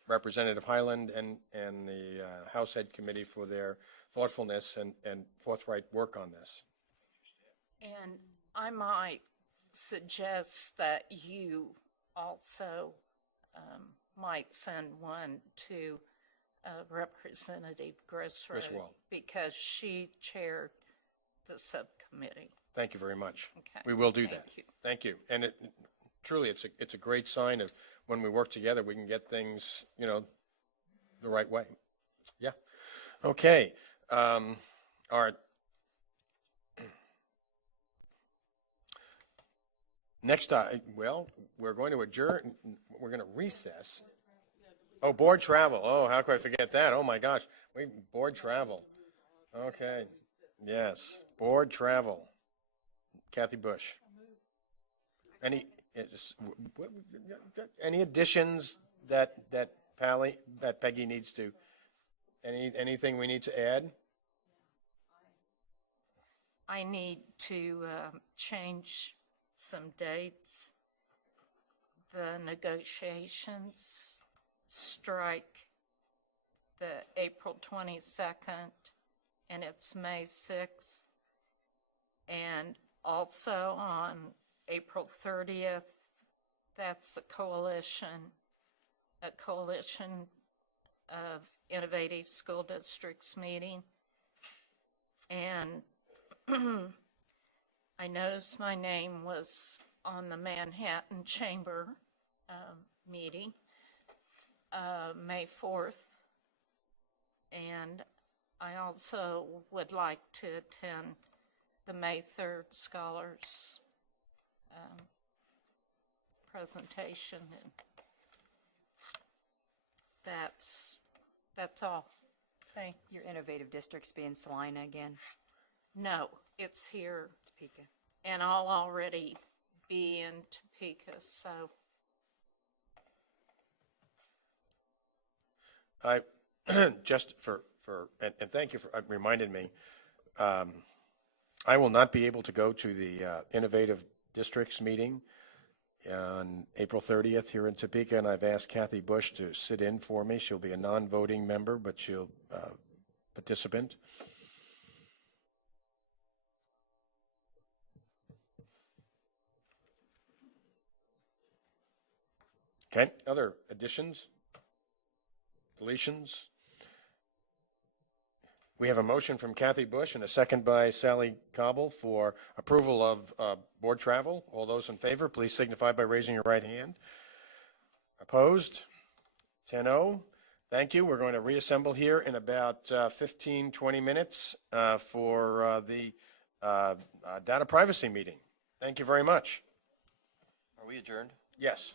Representative Highland and the House Ed Committee for their thoughtfulness and forthright work on this. And I might suggest that you also might send one to Representative Griswold, because she chaired the subcommittee. Thank you very much. Okay. We will do Thank that. you. Thank you. And truly, it's a great sign of when we work together, we can get things, the right way. Yeah. Okay. All right. Next, we're going to adjourn. We're going to recess. Oh, board travel. Oh, how could I forget that? Oh my gosh. Board travel. Okay. Yes. Board travel. Kathy Bush. Any additions that Peggy needs to? Anything we need to add? I need to change some dates. The negotiations strike the April 22nd, and it's May 6th. And also on April 30th, that's a coalition of innovative school districts meeting. And I noticed my name was on the Manhattan Chamber meeting, May 4th. And I also would like to attend the May 3rd Scholars presentation. And that's all. Thanks. Your innovative districts be in Salina again? No, it's here. Topeka. And I'll already be in Topeka, so. I just and thank you for reminding me. I will not be able to go to the Innovative Districts meeting on April 30th here in Topeka, and I've asked Kathy Bush to sit in for me. She'll be a non-voting member, but she'll participant. Okay, other additions, deletions? We have a motion from Kathy Bush and a second by Sally Cobble for approval of board travel. All those in favor, please signify by raising your right hand. Opposed? 10-0. Thank you. We're going to reassemble here in about 15, 20 minutes for the data privacy meeting. Thank you very much. Are we adjourned? Yes.